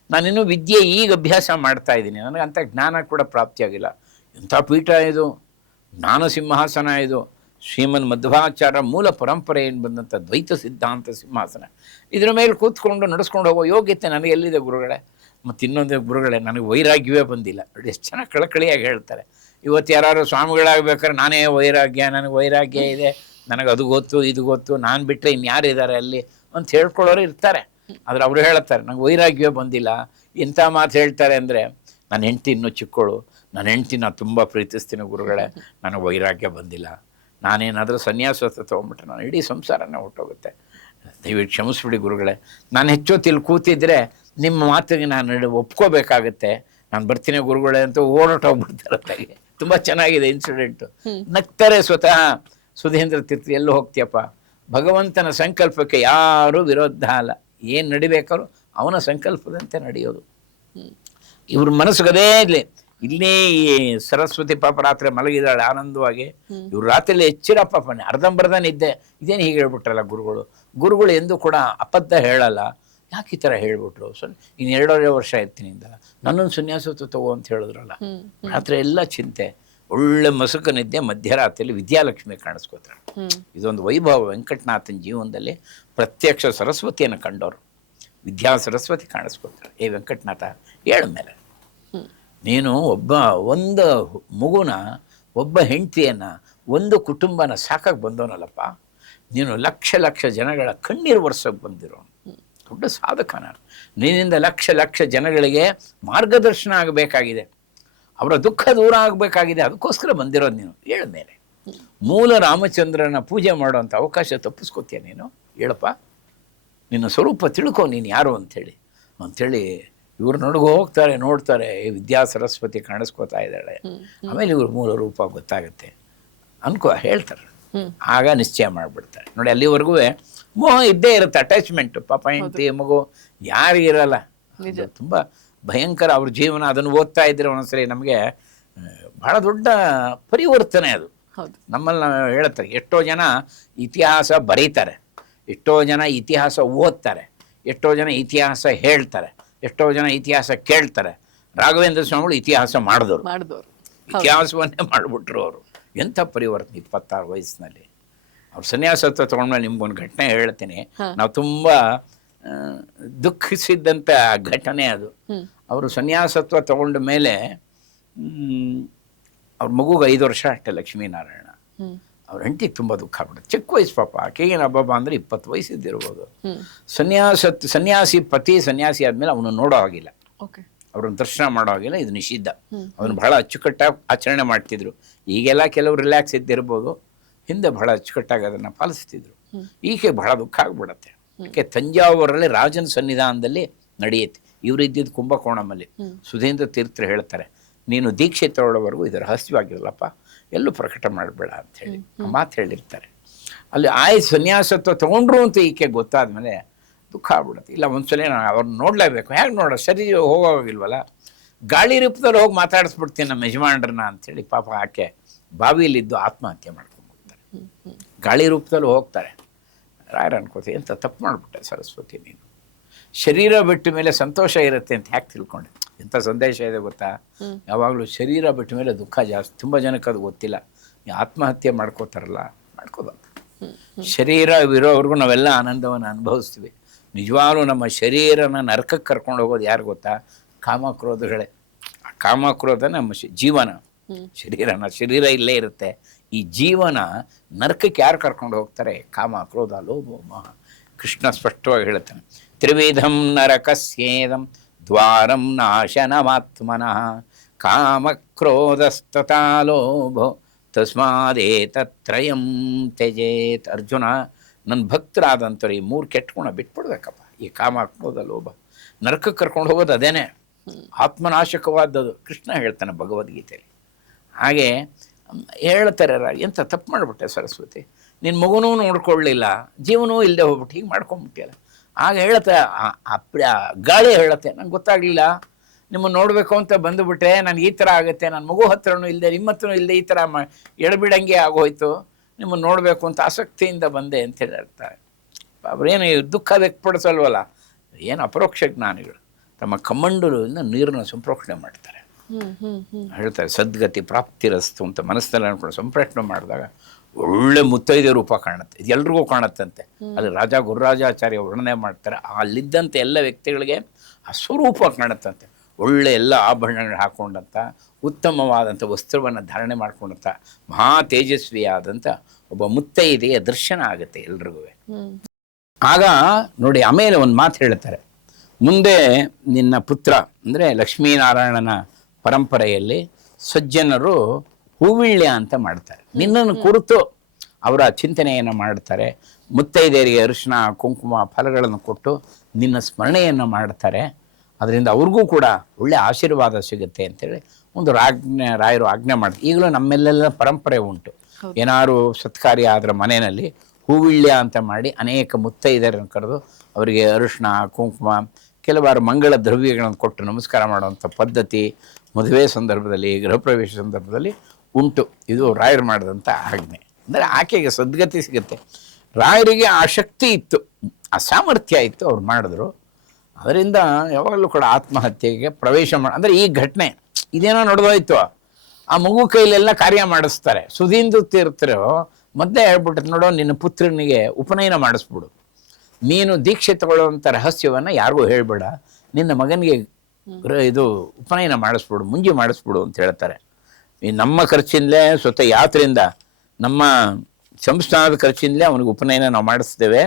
ನಾನಿನ್ನೂ ವಿದ್ಯೆ ಈಗ ಅಭ್ಯಾಸ ಮಾಡ್ತಾ ಇದ್ದೀನಿ, ನನಗೆ ಅಂಥ ಜ್ಞಾನ ಕೂಡ ಪ್ರಾಪ್ತಿಯಾಗಿಲ್ಲ. ಇಂಥ ಪೀಠ ಇದು, ಜ್ಞಾನ ಸಿಂಹಾಸನ ಇದು, ಶ್ರೀಮನ್ ಮಧ್ವಾಚಾರ್ಯ ಮೂಲ ಪರಂಪರೆಯನ್ನು ಬಂದಂಥ ದ್ವೈತ ಸಿದ್ಧಾಂತ ಸಿಂಹಾಸನ, ಇದರ ಮೇಲೆ ಕೂತ್ಕೊಂಡು ನಡೆಸ್ಕೊಂಡು ಹೋಗೋ ಯೋಗ್ಯತೆ ನನಗೆ ಎಲ್ಲಿದೆ ಗುರುಗಳೇ? ಮತ್ತು ಇನ್ನೊಂದು ಗುರುಗಳೇ, ನನಗೆ ವೈರಾಗ್ಯವೇ ಬಂದಿಲ್ಲ. ಎಷ್ಟು ಚೆನ್ನಾಗಿ ಕಳಕಳಿಯಾಗಿ ಹೇಳ್ತಾರೆ. ಇವತ್ತು ಯಾರು ಸ್ವಾಮಿಗಳಾಗಬೇಕಾದ್ರೆ ನಾನೇ ನನಗೆ ವೈರಾಗ್ಯ ಇದೆ, ನನಗೆ ಅದು ಗೊತ್ತು ಇದು ಗೊತ್ತು, ನಾನು ಬಿಟ್ಟರೆ ಇನ್ಯಾರಿದ್ದಾರೆ ಅಲ್ಲಿ ಅಂತ ಹೇಳ್ಕೊಳ್ಳೋರು ಇರ್ತಾರೆ. ಆದರೆ ಅವರು ಹೇಳ್ತಾರೆ, ನನಗೆ ವೈರಾಗ್ಯವೇ ಬಂದಿಲ್ಲ. ಇಂಥ ಮಾತು ಹೇಳ್ತಾರೆ ಅಂದರೆ, ನನ್ನ ಹೆಂಡತಿ ಇನ್ನೂ ಚಿಕ್ಕಳು, ನನ್ನ ಹೆಂಡತಿ ನಾನು ತುಂಬ ಪ್ರೀತಿಸ್ತೀನಿ ಗುರುಗಳೇ, ನನಗೆ ವೈರಾಗ್ಯ ಬಂದಿಲ್ಲ, ನಾನೇನಾದರೂ ಸನ್ಯಾಸತ್ವ ತೊಗೊಂಬಿಟ್ರೆ ನಾನು ಇಡೀ ಸಂಸಾರನೇ ಹೊರಟೋಗುತ್ತೆ, ದಯವಿಟ್ಟು ಕ್ಷಮಿಸ್ಬಿಡಿ ಗುರುಗಳೇ, ನಾನು ಹೆಚ್ಚೊತ್ತಿಲ್ಲಿ ಕೂತಿದ್ರೆ ನಿಮ್ಮ ಮಾತಿಗೆ ನಾನು ಒಪ್ಕೋಬೇಕಾಗತ್ತೆ, ನಾನು ಬರ್ತೀನಿ ಗುರುಗಳೇ ಅಂತ ಓಡೋಟೋಗ್ಬಿಡ್ತಾರೆ. ತುಂಬ ಚೆನ್ನಾಗಿದೆ ಇನ್ಸಿಡೆಂಟು. ನಗ್ತಾರೆ ಸ್ವತಃ ಸುಧೀಂದ್ರ ತೀರ್ಥ. ಎಲ್ಲೂ ಹೋಗ್ತೀಯಪ್ಪ, ಭಗವಂತನ ಸಂಕಲ್ಪಕ್ಕೆ ಯಾರೂ ವಿರೋಧ ಅಲ್ಲ, ಏನು ನಡಿಬೇಕಾದ್ರೂ ಅವನ ಸಂಕಲ್ಪದಂತೆ ನಡೆಯೋದು. ಇವ್ರ ಮನಸ್ಸುಗದೇ ಇಲ್ಲೇ ಈ ಸರಸ್ವತಿ ಪಾಪ ರಾತ್ರಿ ಮಲಗಿದಾಳೆ ಆನಂದವಾಗಿ, ಇವ್ರು ರಾತ್ರಿಯಲ್ಲಿ ಎಚ್ಚಿರ ಪಾಪನೆ ಅರ್ಧಂಬರ್ಧ ನಿದ್ದೆ. ಇದೇನು ಹೀಗೆ ಹೇಳ್ಬಿಟ್ರಲ್ಲ ಗುರುಗಳು ಎಂದೂ ಕೂಡ ಅಬದ್ಧ ಹೇಳಲ್ಲ. ಯಾಕೆ ಈ ಥರ ಹೇಳ್ಬಿಟ್ರು? ಇನ್ನು 2.5 ವರ್ಷ ಇರ್ತೀನಿಂದ ನನ್ನೊಂದು ಸನ್ಯಾಸತ್ವ ತಗೋ ಅಂತ ಹೇಳಿದ್ರಲ್ಲ. ರಾತ್ರಿ ಎಲ್ಲ ಚಿಂತೆ, ಒಳ್ಳೆ ಮಸುಕು ನಿದ್ದೆ. ಮಧ್ಯರಾತ್ರಿಯಲ್ಲಿ ವಿದ್ಯಾಲಕ್ಷ್ಮಿ ಕಾಣಿಸ್ಕೋತಾರೆ. ಇದೊಂದು ವೈಭವ. ವೆಂಕಟನಾಥನ ಜೀವನದಲ್ಲಿ ಪ್ರತ್ಯಕ್ಷ ಸರಸ್ವತಿಯನ್ನು ಕಂಡವರು. ವಿದ್ಯಾ ಸರಸ್ವತಿ ಕಾಣಿಸ್ಕೋತಾರೆ. ಏ ವೆಂಕಟನಾಥ, ಹೇಳ ಮೇಲೆ ನೀನು ಒಂದು ಮಗುನ, ಒಬ್ಬ ಹೆಂಡತಿಯನ್ನು, ಒಂದು ಕುಟುಂಬನ ಸಾಕಕ್ಕೆ ಬಂದವನಲ್ಲಪ್ಪ. ನೀನು ಲಕ್ಷ ಜನಗಳ ಕಣ್ಣೀರು ವರ್ಷಕ್ಕೆ ಬಂದಿರೋನು. ದೊಡ್ಡ ಸಾಧಕ ನಾನು. ನಿನ್ನಿಂದ ಲಕ್ಷ ಜನಗಳಿಗೆ ಮಾರ್ಗದರ್ಶನ ಆಗಬೇಕಾಗಿದೆ, ಅವರ ದುಃಖ ದೂರ ಆಗಬೇಕಾಗಿದೆ. ಅದಕ್ಕೋಸ್ಕರ ಬಂದಿರೋದು ನೀನು. ಹೇಳ ಮೇಲೆ ಮೂಲ ರಾಮಚಂದ್ರನ ಪೂಜೆ ಮಾಡೋವಂಥ ಅವಕಾಶ ತಪ್ಪಿಸ್ಕೋತೀಯ ನೀನು? ಹೇಳಪ್ಪ, ನಿನ್ನ ಸ್ವರೂಪ ತಿಳ್ಕೊ, ನೀನು ಯಾರು ಅಂಥೇಳಿ ಇವ್ರು ಹೋಗ್ತಾರೆ, ನೋಡ್ತಾರೆ. ವಿದ್ಯಾ ಸರಸ್ವತಿ ಕಾಣಿಸ್ಕೋತಾ ಇದ್ದಾಳೆ. ಆಮೇಲೆ ಇವ್ರ ಮೂಲ ರೂಪ ಗೊತ್ತಾಗುತ್ತೆ ಹೇಳ್ತಾರೆ. ಆಗ ನಿಶ್ಚಯ ಮಾಡಿಬಿಡ್ತಾರೆ. ನೋಡಿ, ಅಲ್ಲಿವರೆಗೂ ಮೋಹ ಇದ್ದೇ ಇರುತ್ತೆ, ಅಟ್ಯಾಚ್ಮೆಂಟ್. ಪಾಪ ಹೆಂಡತಿ ಮಗು ಯಾರಿಗಿರಲ್ಲ. ತುಂಬ ಭಯಂಕರ ಅವ್ರ ಜೀವನ. ಅದನ್ನು ಓದ್ತಾ ಇದ್ರೆ ಒಂದೊಂದ್ಸರಿ ನಮಗೆ ಬಹಳ ದೊಡ್ಡ ಪರಿವರ್ತನೆ ಅದು. ನಮ್ಮಲ್ಲಿ ನಾವು ಹೇಳ್ತಾರೆ, ಎಷ್ಟೋ ಜನ ಇತಿಹಾಸ ಬರೀತಾರೆ, ಎಷ್ಟೋ ಜನ ಇತಿಹಾಸ ಓದ್ತಾರೆ, ಎಷ್ಟೋ ಜನ ಇತಿಹಾಸ ಹೇಳ್ತಾರೆ, ಎಷ್ಟೋ ಜನ ಇತಿಹಾಸ ಕೇಳ್ತಾರೆ. ರಾಘವೇಂದ್ರ ಸ್ವಾಮಿಗಳು ಇತಿಹಾಸ ಮಾಡಿದವರು, ಇತಿಹಾಸವನ್ನೇ ಮಾಡಿಬಿಟ್ರು ಅವರು. ಎಂಥ ಪರಿವರ್ತನೆ 26 ವಯಸ್ಸಿನಲ್ಲಿ. ಅವ್ರು ಸನ್ಯಾಸತ್ವ ತೊಗೊಂಡ್ಮೇಲೆ ನಿಮ್ಗೊಂದು ಘಟನೆ ಹೇಳ್ತೀನಿ. ನಾವು ತುಂಬ ದುಃಖಿಸಿದ್ದಂಥ ಘಟನೆ ಅದು. ಅವರು ಸನ್ಯಾಸತ್ವ ತಗೊಂಡ ಮೇಲೆ ಅವ್ರ ಮಗುಗೆ 5 ವರ್ಷ ಅಷ್ಟೇ, ಲಕ್ಷ್ಮೀನಾರಾಯಣ. ಅವ್ರ ಹೆಂಡತಿಗೆ ತುಂಬ ದುಃಖ ಆಗ್ಬಿಡುತ್ತೆ. ಚಿಕ್ಕ ವಯಸ್ಸು ಪಾಪ. ಆಕೆಗೇನು ಹಬ್ಬ ಅಂದರೆ 20 ವಯಸ್ಸಿದ್ದಿರ್ಬೋದು. ಸನ್ಯಾಸಿ ಆದಮೇಲೆ ಅವನು ನೋಡೋ ಹಾಗಿಲ್ಲ, ಅವ್ರನ್ನ ದರ್ಶನ ಮಾಡೋ ಹಾಗಿಲ್ಲ. ಇದು ನಿಷಿದ್ಧ. ಅವನು ಬಹಳ ಅಚ್ಚುಕಟ್ಟಾಗಿ ಆಚರಣೆ ಮಾಡ್ತಿದ್ರು. ಈಗೆಲ್ಲ ಕೆಲವು ರಿಲ್ಯಾಕ್ಸ್ ಇದ್ದಿರ್ಬೋದು, ಹಿಂದೆ ಬಹಳ ಅಚ್ಚುಕಟ್ಟಾಗಿ ಅದನ್ನು ಪಾಲಿಸ್ತಿದ್ರು. ಈಕೆ ಬಹಳ ದುಃಖ ಆಗ್ಬಿಡತ್ತೆ. ಯಾಕೆ ತಂಜಾವೂರಲ್ಲಿ ರಾಜನ ಸನ್ನಿಧಾನದಲ್ಲಿ ನಡೆಯುತ್ತೆ. ಇವರು ಇದ್ದಿದ್ದು ಕುಂಭಕೋಣಮಲ್ಲಿ. ಸುಧೀಂದ್ರ ತೀರ್ಥರು ಹೇಳ್ತಾರೆ, ನೀನು ದೀಕ್ಷೆ ತಗೊಳ್ಳೋವರೆಗೂ ಇದು ರಹಸ್ಯವಾಗಿರಲ್ಲಪ್ಪ, ಎಲ್ಲೂ ಪ್ರಕಟ ಮಾಡಬೇಡ ಅಂಥೇಳಿ ಮಾತು ಹೇಳಿರ್ತಾರೆ. ಅಲ್ಲಿ ಸನ್ಯಾಸತ್ವ ತೊಗೊಂಡ್ರು ಅಂತ ಈಕೆ ಗೊತ್ತಾದ್ಮೇಲೆ ದುಃಖ ಆಗ್ಬಿಡುತ್ತೆ. ಇಲ್ಲ, ಒಂದ್ಸಲ ನಾನು ಅವ್ರನ್ನ ನೋಡಲೇಬೇಕು. ಹೇಗೆ ನೋಡೋ, ಸರಿ ಹೋಗೋಗಿಲ್ವಲ್ಲ, ಗಾಳಿ ರೂಪದಲ್ಲಿ ಹೋಗಿ ಮಾತಾಡಿಸ್ಬಿಡ್ತೀನಿ ನಮ್ಮ ಯಜಮಾನ್ರನ್ನ ಅಂಥೇಳಿ ಪಾಪ ಆಕೆ ಬಾವಿಯಲ್ಲಿದ್ದು ಆತ್ಮಹತ್ಯೆ ಮಾಡ್ಕೊಂಡ್ಬಿಡ್ತಾರೆ. ಗಾಳಿ ರೂಪದಲ್ಲಿ ಹೋಗ್ತಾರೆ. ರಾಯರು ಅನ್ಕೋತೀವಿ, ಎಂಥ ತಪ್ಪು ಮಾಡಿಬಿಟ್ಟೆ ಸರಸ್ವತಿ ನೀನು. ಶರೀರ ಬಿಟ್ಟ ಮೇಲೆ ಸಂತೋಷ ಇರುತ್ತೆ ಅಂತ ಯಾಕೆ ತಿಳ್ಕೊಂಡೆ? ಎಂಥ ಸಂದೇಶ ಇದೆ ಗೊತ್ತಾ? ಯಾವಾಗಲೂ ಶರೀರ ಬಿಟ್ಟ ಮೇಲೆ ದುಃಖ ಜಾಸ್ತಿ. ತುಂಬ ಜನಕ್ಕೆ ಅದು ಗೊತ್ತಿಲ್ಲ. ಆತ್ಮಹತ್ಯೆ ಮಾಡ್ಕೋತಾರಲ್ಲ, ಮಾಡ್ಕೋಬಾರ್ದು. ಶರೀರ ಇರೋವರೆಗೂ ನಾವೆಲ್ಲ ಆನಂದವನ್ನು ಅನುಭವಿಸ್ತೀವಿ. ನಿಜವಾಗ್ಲೂ ನಮ್ಮ ಶರೀರನ ನರಕಕ್ಕೆ ಕರ್ಕೊಂಡು ಹೋಗೋದು ಯಾರು ಗೊತ್ತಾ? ಕಾಮಕ್ರೋಧಗಳೇ. ಆ ಕಾಮಕ್ರೋಧ ನಮ್ಮ ಜೀವನ. ಶರೀರ ಇಲ್ಲೇ ಇರುತ್ತೆ. ಈ ಜೀವನ ನರಕಕ್ಕೆ ಯಾರು ಕರ್ಕೊಂಡು ಹೋಗ್ತಾರೆ? ಕಾಮ, ಕ್ರೋಧ, ಲೋಭ, ಮೋಹ. ಕೃಷ್ಣ ಸ್ಪಷ್ಟವಾಗಿ ಹೇಳ್ತಾನೆ, ತ್ರಿವಿಧಂ ನರಕಸ್ಯೇದಂ ದ್ವಾರಂ ನಾಶನಮಾತ್ಮನಃ ಕಾಮಕ್ರೋಧಸ್ತಥಾ ಲೋಭೋ ತಸ್ಮಾದೇತತ್ರಯಂ ತ್ಯಜೇತ್. ಅರ್ಜುನ, ನನ್ನ ಭಕ್ತರಾದಂಥವ್ರು ಈ 3 ಕೆಟ್ಟ ಗುಣ ಬಿಟ್ಬಿಡ್ಬೇಕಪ್ಪ. ಈ ಕಾಮ, ಕ್ರೋಧ, ಲೋಭ. ನರಕಕ್ಕೆ ಕರ್ಕೊಂಡು ಹೋಗೋದು ಅದೇನೆ, ಆತ್ಮನಾಶಕವಾದದ್ದು. ಕೃಷ್ಣ ಹೇಳ್ತಾನೆ ಭಗವದ್ಗೀತೆಯಲ್ಲಿ. ಹಾಗೆ ಹೇಳ್ತಾರೆ, ಎಂಥ ತಪ್ಪು ಮಾಡಿಬಿಟ್ಟೆ ಸರಸ್ವತಿ, ನಿನ್ನ ಮಗುನೂ ನೋಡ್ಕೊಳ್ಳಿಲ್ಲ, ಜೀವನವೂ ಇಲ್ಲದೆ ಹೋಗ್ಬಿಟ್ಟು ಹೀಗೆ ಮಾಡ್ಕೊಂಬಿಟ್ಟಿಯಲ್ಲ. ಆಗ ಹೇಳತ್ತೆ, ಗಾಳಿ ಹೇಳತ್ತೆ, ನಂಗೆ ಗೊತ್ತಾಗಲಿಲ್ಲ, ನಿಮ್ಮನ್ನು ನೋಡಬೇಕು ಅಂತ ಬಂದುಬಿಟ್ರೆ ನನಗೆ ಈ ಥರ ಆಗುತ್ತೆ, ನನ್ನ ಮಗು ಹತ್ರನೂ ಇಲ್ಲದೆ ನಿಮ್ಮ ಹತ್ರನೂ ಇಲ್ಲದೆ ಈ ಥರ ಎಡಬಿಡಂಗೆ ಆಗೋಯ್ತು, ನಿಮ್ಮನ್ನು ನೋಡಬೇಕು ಅಂತ ಆಸಕ್ತಿಯಿಂದ ಬಂದೆ ಅಂತ ಹೇಳಿರ್ತಾರೆ. ಅವ್ರೇನು ದುಃಖ ವ್ಯಕ್ತಪಡಿಸಲ್ವಲ್ಲ, ಏನು ಅಪರೋಕ್ಷ ಜ್ಞಾನಿಗಳು. ತಮ್ಮ ಕಮಂಡಲುವಿಂದ ನೀರನ್ನು ಸಂಪ್ರೋಕ್ಷಣೆ ಮಾಡ್ತಾರೆ. ಹೇಳ್ತಾರೆ, ಸದ್ಗತಿ ಪ್ರಾಪ್ತಿರಸ್ತು ಅಂತ ಮನಸ್ಸಲ್ಲಿ ಅನ್ಕೊಂಡು ಸಂಪ್ರೋಕ್ಷಣೆ ಮಾಡಿದಾಗ ಒಳ್ಳೆ ಮುತ್ತೈದೆ ರೂಪ ಕಾಣುತ್ತೆ. ಇದು ಎಲ್ರಿಗೂ ಕಾಣುತ್ತಂತೆ. ಅಲ್ಲಿ ರಾಜ ಗುರುರಾಜಾಚಾರ್ಯ ವರ್ಣನೆ ಮಾಡ್ತಾರೆ. ಅಲ್ಲಿದ್ದಂಥ ಎಲ್ಲ ವ್ಯಕ್ತಿಗಳಿಗೆ ಆ ಸ್ವರೂಪ ಕಾಣುತ್ತಂತೆ. ಒಳ್ಳೆ ಎಲ್ಲ ಆಭರಣಗಳು ಹಾಕ್ಕೊಂಡಂಥ, ಉತ್ತಮವಾದಂಥ ವಸ್ತ್ರವನ್ನು ಧಾರಣೆ ಮಾಡ್ಕೊಂಡಂಥ ಮಹಾ ತೇಜಸ್ವಿಯಾದಂಥ ಒಬ್ಬ ಮುತ್ತೈದೆಯ ದರ್ಶನ ಆಗುತ್ತೆ ಎಲ್ರಿಗೂ. ಆಗ ನೋಡಿ, ಆಮೇಲೆ ಒಂದು ಮಾತು ಹೇಳ್ತಾರೆ, ಮುಂದೆ ನಿನ್ನ ಪುತ್ರ ಅಂದರೆ ಲಕ್ಷ್ಮೀನಾರಾಯಣನ ಪರಂಪರೆಯಲ್ಲಿ ಸಜ್ಜನರು ಹೂವಿಳ್ಯ ಅಂತ ಮಾಡ್ತಾರೆ. ನಿನ್ನನ್ನು ಕುರಿತು ಅವರ ಚಿಂತನೆಯನ್ನು ಮಾಡ್ತಾರೆ. ಮುತ್ತೈದೆಯರಿಗೆ ಅರಿಶಿನ, ಕುಂಕುಮ, ಫಲಗಳನ್ನು ಕೊಟ್ಟು ನಿನ್ನ ಸ್ಮರಣೆಯನ್ನು ಮಾಡ್ತಾರೆ. ಅದರಿಂದ ಅವ್ರಿಗೂ ಕೂಡ ಒಳ್ಳೆಯ ಆಶೀರ್ವಾದ ಸಿಗುತ್ತೆ ಅಂತೇಳಿ ಒಂದು ರಾಯರು ಆಜ್ಞೆ ಮಾಡ್ತಾರೆ. ಈಗಲೂ ನಮ್ಮೆಲ್ಲೆಲ್ಲ ಪರಂಪರೆ ಉಂಟು. ಏನಾದ್ರು ಸತ್ಕಾರ್ಯ ಆದ್ರೆ ಮನೆಯಲ್ಲಿ ಹೂವಿಳ್ಯ ಅಂತ ಮಾಡಿ ಅನೇಕ ಮುತ್ತೈದೆಯರನ್ನು ಕರೆದು ಅವರಿಗೆ ಅರಿಶಿಣ ಕುಂಕುಮ ಕೆಲವಾರು ಮಂಗಳ ದ್ರವ್ಯಗಳನ್ನು ಕೊಟ್ಟು ನಮಸ್ಕಾರ ಮಾಡುವಂಥ ಪದ್ಧತಿ ಮದುವೆ ಸಂದರ್ಭದಲ್ಲಿ ಗೃಹ ಪ್ರವೇಶ ಸಂದರ್ಭದಲ್ಲಿ ಉಂಟು. ಇದು ರಾಯರು ಮಾಡಿದಂಥ ಆಜ್ಞೆ. ಅಂದರೆ ಆಕೆಗೆ ಸದ್ಗತಿ ಸಿಗುತ್ತೆ. ರಾಯರಿಗೆ ಆ ಶಕ್ತಿ ಇತ್ತು, ಆ ಸಾಮರ್ಥ್ಯ ಇತ್ತು, ಅವ್ರು ಮಾಡಿದ್ರು. ಅದರಿಂದ ಯಾವಾಗಲೂ ಕೂಡ ಆತ್ಮಹತ್ಯೆಗೆ ಪ್ರವೇಶ ಅಂದರೆ ಈ ಘಟನೆ ಇದೇನೋ ನಡೆದೋಯ್ತು, ಆ ಮಗು ಕೈಲೆಲ್ಲ ಕಾರ್ಯ ಮಾಡಿಸ್ತಾರೆ. ಸುಧೀಂದ್ರ ತೀರ್ಥರು ಮೊದಲೇ ಹೇಳ್ಬಿಟ್ಟು, ನೋಡೋ ನಿನ್ನ ಪುತ್ರನಿಗೆ ಉಪನಯನ ಮಾಡಿಸ್ಬಿಡು, ನೀನು ದೀಕ್ಷೆ ತಗೊಳ್ಳುವಂಥ ರಹಸ್ಯವನ್ನು ಯಾರಿಗೂ ಹೇಳ್ಬೇಡ, ನಿನ್ನ ಮಗನಿಗೆ ಇದು ಉಪನಯನ ಮಾಡಿಸ್ಬಿಡು, ಮುಂಜಿ ಮಾಡಿಸ್ಬಿಡು ಅಂತ ಹೇಳ್ತಾರೆ. ಈ ನಮ್ಮ ಖರ್ಚಿಂದಲೇ ಸ್ವತಃ ಯಾತ್ರೆಯಿಂದ ನಮ್ಮ ಸಂಸ್ಥಾನದ ಖರ್ಚಿಂದಲೇ ಅವನಿಗೆ ಉಪನಯನ ನಾವು ಮಾಡಿಸ್ತೇವೆ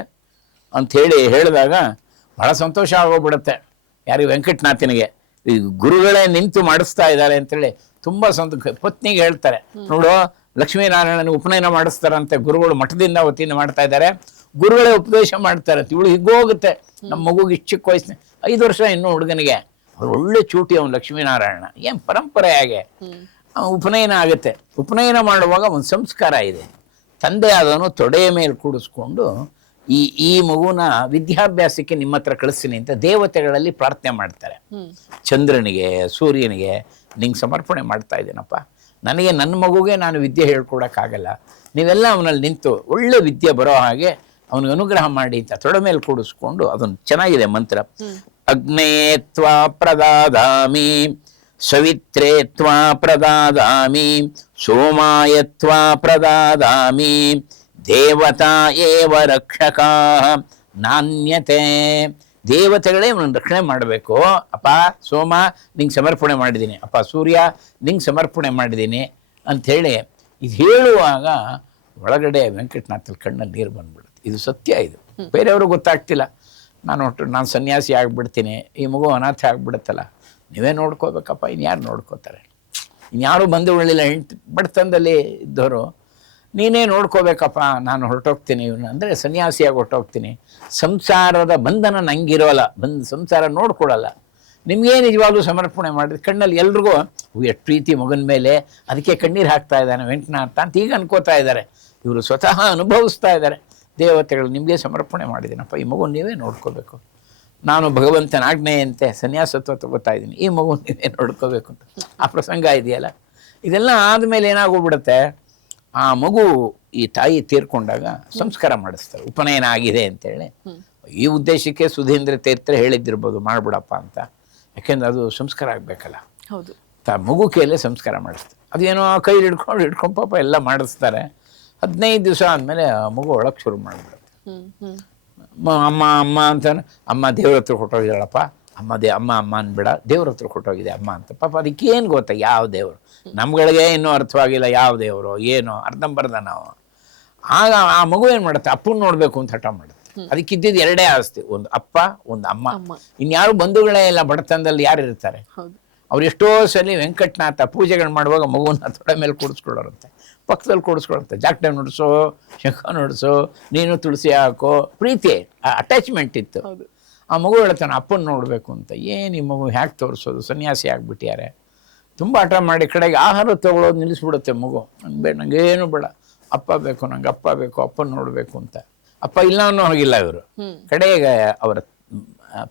ಅಂಥೇಳಿ ಹೇಳಿದಾಗ ಬಹಳ ಸಂತೋಷ ಆಗೋಗ್ಬಿಡುತ್ತೆ. ಯಾರಿಗೆ ವೆಂಕಟನಾಥನಿಗೆ ಈ ಗುರುಗಳೇ ನಿಂತು ಮಾಡಿಸ್ತಾ ಇದ್ದಾರೆ ಅಂತೇಳಿ ತುಂಬ ಪತ್ನಿಗೆ ಹೇಳ್ತಾರೆ, ನೋಡು ಲಕ್ಷ್ಮೀನಾರಾಯಣನ ಉಪನಯನ ಮಾಡಿಸ್ತಾರಂತೆ ಗುರುಗಳು ಮಠದಿಂದ ವತಿಯಿಂದ ಮಾಡ್ತಾ ಇದ್ದಾರೆ, ಗುರುಗಳೇ ಉಪದೇಶ ಮಾಡ್ತಾರೆ. ಇವಳು ಹಿಗೋಗುತ್ತೆ, ನಮ್ಮ ಮಗುಗೆ ಇಷ್ಟು ಚಿಕ್ಕ ವಯಸ್ಸಿನ 5 ವರ್ಷ ಇನ್ನೂ ಹುಡುಗನಿಗೆ, ಅವ್ರು ಒಳ್ಳೆ ಚೂಟಿ ಅವನು ಲಕ್ಷ್ಮೀನಾರಾಯಣ. ಏನು ಪರಂಪರೆ ಹಾಗೆ ಉಪನಯನ ಆಗುತ್ತೆ. ಉಪನಯನ ಮಾಡುವಾಗ ಒಂದು ಸಂಸ್ಕಾರ ಇದೆ. ತಂದೆ ಆದವನು ತೊಡೆಯ ಮೇಲೆ ಕೂಡಿಸ್ಕೊಂಡು ಈ ಮಗುನ ವಿದ್ಯಾಭ್ಯಾಸಕ್ಕೆ ನಿಮ್ಮ ಹತ್ರ ಕಳಿಸ್ತೀನಿ ಅಂತ ದೇವತೆಗಳಲ್ಲಿ ಪ್ರಾರ್ಥನೆ ಮಾಡ್ತಾರೆ. ಚಂದ್ರನಿಗೆ ಸೂರ್ಯನಿಗೆ ನಿಂಗೆ ಸಮರ್ಪಣೆ ಮಾಡ್ತಾ ಇದ್ದೀನಪ್ಪ, ನನಗೆ ನನ್ನ ಮಗುಗೆ ನಾನು ವಿದ್ಯೆ ಹೇಳ್ಕೊಡೋಕ್ಕಾಗಲ್ಲ, ನೀವೆಲ್ಲ ಅವನಲ್ಲಿ ನಿಂತು ಒಳ್ಳೆ ವಿದ್ಯೆ ಬರೋ ಹಾಗೆ ಅವನಿಗೆ ಅನುಗ್ರಹ ಮಾಡಿ ಅಂತ ತೊಡೆ ಮೇಲೆ ಕೂಡಿಸ್ಕೊಂಡು, ಅದೊಂದು ಚೆನ್ನಾಗಿದೆ ಮಂತ್ರ. ಅಗ್ನೇತ್ವಾ ಪ್ರದಾದಾಮಿ ಸವಿತ್ರೇತ್ವಾ ಪ್ರದಾದಾಮಿ ಸೋಮಾಯತ್ವಾ ಪ್ರದಾದಾಮಿ ದೇವತಾ ಏವ ರಕ್ಷಕಾ ನಾಣ್ಯತೆ. ದೇವತೆಗಳೇ ಇವನನ್ನು ರಕ್ಷಣೆ ಮಾಡಬೇಕು. ಅಪ್ಪ ಸೋಮ ನಿಂಗೆ ಸಮರ್ಪಣೆ ಮಾಡಿದ್ದೀನಿ, ಅಪ್ಪ ಸೂರ್ಯ ನಿಂಗೆ ಸಮರ್ಪಣೆ ಮಾಡಿದ್ದೀನಿ ಅಂಥೇಳಿ ಇದು ಹೇಳುವಾಗ ಒಳಗಡೆ ವೆಂಕಟನಾಥನ ಕಣ್ಣಲ್ಲಿ ನೀರು ಬಂದ್ಬಿಡುತ್ತೆ. ಇದು ಸತ್ಯ. ಇದು ಬೇರೆಯವ್ರಿಗೆ ಗೊತ್ತಾಗ್ತಿಲ್ಲ. ನಾನು ಸನ್ಯಾಸಿ ಆಗಿಬಿಡ್ತೀನಿ, ಈ ಮಗು ಅನಾಥ ಆಗಿಬಿಡುತ್ತಲ್ಲ, ನೀವೇ ನೋಡ್ಕೋಬೇಕಪ್ಪ, ಇನ್ಯಾರು ನೋಡ್ಕೋತಾರೆ? ಇನ್ಯಾರು ಬಂದು ಉಳಿಲ್ಲ, ಬಡತನದಲ್ಲಿ ಇದ್ದವರು, ನೀನೇ ನೋಡ್ಕೋಬೇಕಪ್ಪ, ನಾನು ಹೊರಟೋಗ್ತೀನಿ ಇವನು ಅಂದರೆ ಸನ್ಯಾಸಿಯಾಗಿ ಹೊರಟೋಗ್ತೀನಿ, ಸಂಸಾರದ ಬಂಧನ ನಂಗಿರೋಲ್ಲ, ಸಂಸಾರ ನೋಡ್ಕೊಡಲ್ಲ, ನಿಮಗೇ ನಿಜವಾಗ್ಲೂ ಸಮರ್ಪಣೆ ಮಾಡಿದ ಕಣ್ಣಲ್ಲಿ ಎಲ್ರಿಗೂ ಎಷ್ಟು ಪ್ರೀತಿ ಮಗನ ಮೇಲೆ, ಅದಕ್ಕೆ ಕಣ್ಣೀರು ಹಾಕ್ತಾ ಇದ್ದಾನೆ ವೆಂಕಟನಾಥ ಅಂತ ಈಗ ಅನ್ಕೋತಾ ಇದ್ದಾರೆ. ಇವರು ಸ್ವತಃ ಅನುಭವಿಸ್ತಾ ಇದ್ದಾರೆ. ದೇವತೆಗಳು ನಿಮಗೆ ಸಮರ್ಪಣೆ ಮಾಡಿದ್ದೀನಪ್ಪ, ಈ ಮಗು ನೀವೇ ನೋಡ್ಕೋಬೇಕು, ನಾನು ಭಗವಂತನ ಆಜ್ಞೆಯಂತೆ ಸನ್ಯಾಸತ್ವ ತಗೋತಾ ಇದ್ದೀನಿ, ಈ ಮಗು ನೀವೇ ನೋಡ್ಕೋಬೇಕು ಅಂತ ಆ ಪ್ರಸಂಗ ಇದೆಯಲ್ಲ. ಇದೆಲ್ಲ ಆದಮೇಲೆ ಏನಾಗೋಗ್ಬಿಡುತ್ತೆ, ಆ ಮಗು ಈ ತಾಯಿ ತೀರ್ಕೊಂಡಾಗ ಸಂಸ್ಕಾರ ಮಾಡಿಸ್ತಾರೆ, ಉಪನಯನ ಆಗಿದೆ ಅಂತೇಳಿ. ಈ ಉದ್ದೇಶಕ್ಕೆ ಸುಧೀಂದ್ರ ತೀರ್ಥರು ಹೇಳಿದ್ದಿರ್ಬೋದು ಮಾಡ್ಬಿಡಪ್ಪ ಅಂತ, ಯಾಕೆಂದ್ರೆ ಅದು ಸಂಸ್ಕಾರ ಆಗಬೇಕಲ್ಲ. ಹೌದು, ಮಗು ಕೈಯಲ್ಲೇ ಸಂಸ್ಕಾರ ಮಾಡಿಸ್ತಾರೆ. ಅದೇನೋ ಕೈ ಹಿಡ್ಕೊಂಡು ಪಾಪ ಎಲ್ಲ ಮಾಡಿಸ್ತಾರೆ. 15 ದಿವಸ ಆದಮೇಲೆ ಮಗು ಒಳಗೆ ಶುರು ಮಾಡಿಬಿಡುತ್ತೆ. ಅಮ್ಮ ಅಮ್ಮ ಅಂತ, ಅಮ್ಮ ದೇವ್ರ ಹತ್ರ ಕೊಟ್ಟೋಗಿದ್ದಾಳಪ್ಪ, ಅಮ್ಮ ಅನ್ಬೇಡ, ದೇವ್ರ ಹತ್ರ ಕೊಟ್ಟೋಗಿದೆ ಅಮ್ಮ ಅಂತ. ಪಾಪ ಅದಕ್ಕೇನು ಗೊತ್ತಾ ಯಾವ ದೇವರು, ನಮ್ಗಳಿಗೆ ಇನ್ನೂ ಅರ್ಥವಾಗಿಲ್ಲ ಯಾವ ದೇವರು ಏನೋ, ಅರ್ಧಂಬರ್ಧ ನಾವು. ಆಗ ಆ ಮಗು ಏನು ಮಾಡುತ್ತೆ, ಅಪ್ಪನ ನೋಡಬೇಕು ಅಂತ ಹಠ ಮಾಡುತ್ತೆ. ಅದಕ್ಕಿದ್ದಿದ್ದು 2 ಆಸ್ತಿ, ಒಂದು ಅಪ್ಪ ಒಂದು ಅಮ್ಮ. ಇನ್ಯಾರು ಬಂಧುಗಳೇ ಇಲ್ಲ, ಬಡತನದಲ್ಲಿ ಯಾರು ಇರ್ತಾರೆ? ಅವ್ರು ಎಷ್ಟೋ ಸಲ ವೆಂಕಟನಾಥ ಪೂಜೆಗಳು ಮಾಡುವಾಗ ಮಗುವನ್ನ ತೊಡೆ ಮೇಲೆ ಕೂಡಿಸ್ಕೊಳ್ಳೋರಂತೆ, ಪಕ್ಕದಲ್ಲಿ ಕೂಡಿಸ್ಕೊಳ್ಳುತ್ತೆ, ಜಾಕ್ಟ ನುಡಿಸೋ, ಶಂಖ ನುಡಿಸೋ, ನೀನು ತುಳಸಿ ಹಾಕೋ, ಪ್ರೀತಿ ಅಟ್ಯಾಚ್ಮೆಂಟ್ ಇತ್ತು. ಆ ಮಗು ಹೇಳ್ತಾನೆ ಅಪ್ಪನ ನೋಡಬೇಕು ಅಂತ. ಏನು ಈ ಮಗು ಹ್ಯಾಕೆ ತೋರಿಸೋದು, ಸನ್ಯಾಸಿ ಆಗಿಬಿಟ್ಟಿದ್ದಾರೆ. ತುಂಬ ಹಠ ಮಾಡಿ ಕಡೆಗೆ ಆಹಾರ ತೊಗೊಳೋದು ನಿಲ್ಲಿಸ್ಬಿಡುತ್ತೆ ಮಗು. ನಂಗೇನು ಬೇಡ, ಅಪ್ಪ ಬೇಕು, ನಂಗೆ ಅಪ್ಪ ಬೇಕು, ಅಪ್ಪನ ನೋಡಬೇಕು ಅಂತ. ಅಪ್ಪ ಇಲ್ಲ ಅನ್ನೋ ಹೋಗಿಲ್ಲ ಇವರು. ಕಡೆಗೆ ಅವರ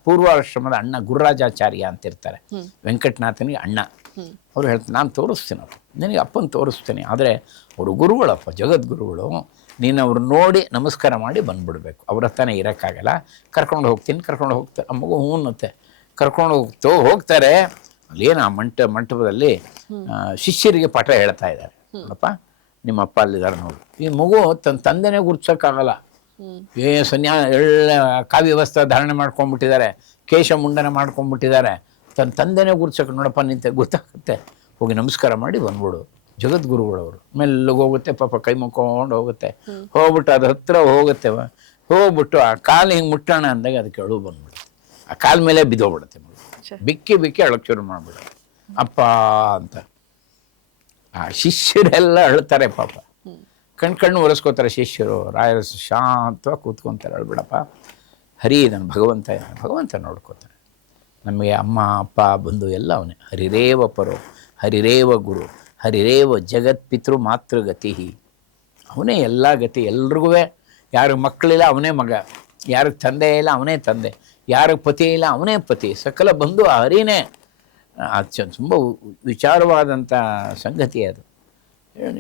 ಪೂರ್ವಾಶ್ರಮದ ಅಣ್ಣ ಗುರುರಾಜಾಚಾರ್ಯ ಅಂತಿರ್ತಾರೆ, ವೆಂಕಟನಾಥನಿಗೆ ಅಣ್ಣ. ಅವ್ರು ಹೇಳ್ತಾರೆ, ನಾನು ತೋರಿಸ್ತೀನಪ್ಪ ನಿನಗೆ, ಅಪ್ಪನ ತೋರಿಸ್ತೀನಿ, ಆದರೆ ಅವರು ಗುರುಗಳಪ್ಪ, ಜಗದ್ಗುರುಗಳು, ನೀನು ಅವ್ರು ನೋಡಿ ನಮಸ್ಕಾರ ಮಾಡಿ ಬಂದ್ಬಿಡ್ಬೇಕು, ಅವ್ರ ಹತ್ರನೇ ಇರೋಕ್ಕಾಗಲ್ಲ, ಕರ್ಕೊಂಡು ಹೋಗ್ತಾರೆ. ಆ ಮಗು ಹೂನ್ನತ್ತೆ, ಕರ್ಕೊಂಡು ಹೋಗ್ತಾರೆ. ಅಲ್ಲೇನು ಆ ಮಂಟಪದಲ್ಲಿ ಶಿಷ್ಯರಿಗೆ ಪಾಠ ಹೇಳ್ತಾ ಇದ್ದಾರೆ. ನೋಡಪ್ಪ ನಿಮ್ಮ ಅಪ್ಪ ಅಲ್ಲಿದ್ದಾರೆ ನೋಡಿ. ಈ ಮಗು ತನ್ನ ತಂದೆನೇ ಗುರ್ಸೋಕ್ಕಾಗಲ್ಲ, ಎಳ್ಳ ಕಾವ್ಯ ವಸ್ತ್ರ ಧಾರಣೆ ಮಾಡ್ಕೊಂಡ್ಬಿಟ್ಟಿದ್ದಾರೆ, ಕೇಶ ಮುಂಡನ ಮಾಡ್ಕೊಂಡ್ಬಿಟ್ಟಿದ್ದಾರೆ, ತನ್ನ ತಂದೆನೇ ಗುರ್ಸೋಕೆ ನೋಡಪ್ಪ ನಿಂತೆ ಗೊತ್ತಾಗುತ್ತೆ, ಹೋಗಿ ನಮಸ್ಕಾರ ಮಾಡಿ ಬಂದ್ಬಿಡು. ಜಗದ್ಗುರುಗಳವರು ಮೆಲ್ಲಗೆ ಹೋಗುತ್ತೆ, ಪಾಪ ಕೈ ಮುಕ್ಕೊಂಡು ಹೋಗುತ್ತೆ, ಹೋಗ್ಬಿಟ್ಟು ಅದ್ರ ಹತ್ರ ಹೋಗ್ಬಿಟ್ಟು ಆ ಕಾಲು ಹಿಂಗೆ ಮುಟ್ಟೋಣ ಅಂದಾಗ ಅದಕ್ಕೆ ಅಳು ಬಂದ್ಬಿಡುತ್ತೆ, ಆ ಕಾಲ ಮೇಲೆ ಬಿದ್ದೋಗ್ಬಿಡುತ್ತೆ ಮಗು, ಬಿಕ್ಕಿ ಅಳಕ್ಕೆ ಶುರು ಮಾಡ್ಬಿಡುತ್ತೆ ಅಪ್ಪ ಅಂತ. ಆ ಶಿಷ್ಯರೆಲ್ಲ ಅಳ್ತಾರೆ ಪಾಪ, ಕಣ್ಣು ಒರೆಸ್ಕೋತಾರೆ ಶಿಷ್ಯರು. ರಾಯರ ಶಾಂತವಾಗಿ ಕೂತ್ಕೊತಾರೆ, ಅಳ್ಬಿಡಪ್ಪ, ಹರಿ ಇದನ್ನು ಭಗವಂತ ನೋಡ್ಕೋತಾನೆ, ನಮಗೆ ಅಮ್ಮ ಅಪ್ಪ ಬಂಧು ಎಲ್ಲ ಅವನೇ. ಹರಿರೇವ ಪರೋ ಹರಿರೇವ ಗುರು ಹರಿರೇವ ಜಗತ್ ಪಿತೃ ಮಾತೃಗತಿ. ಅವನೇ ಎಲ್ಲ ಗತಿ. ಎಲ್ರಿಗೂ ಯಾರಿಗೆ ಮಕ್ಕಳಿಲ್ಲ ಅವನೇ ಮಗ, ಯಾರಿಗೆ ತಂದೆ ಇಲ್ಲ ಅವನೇ ತಂದೆ, ಯಾರಿಗೆ ಪತಿ ಇಲ್ಲ ಅವನೇ ಪತಿ, ಸಕಲ ಬಂಧು ಹರಿನೇ. ಅದು ತುಂಬ ವಿಚಾರವಾದಂಥ ಸಂಗತಿ ಅದು.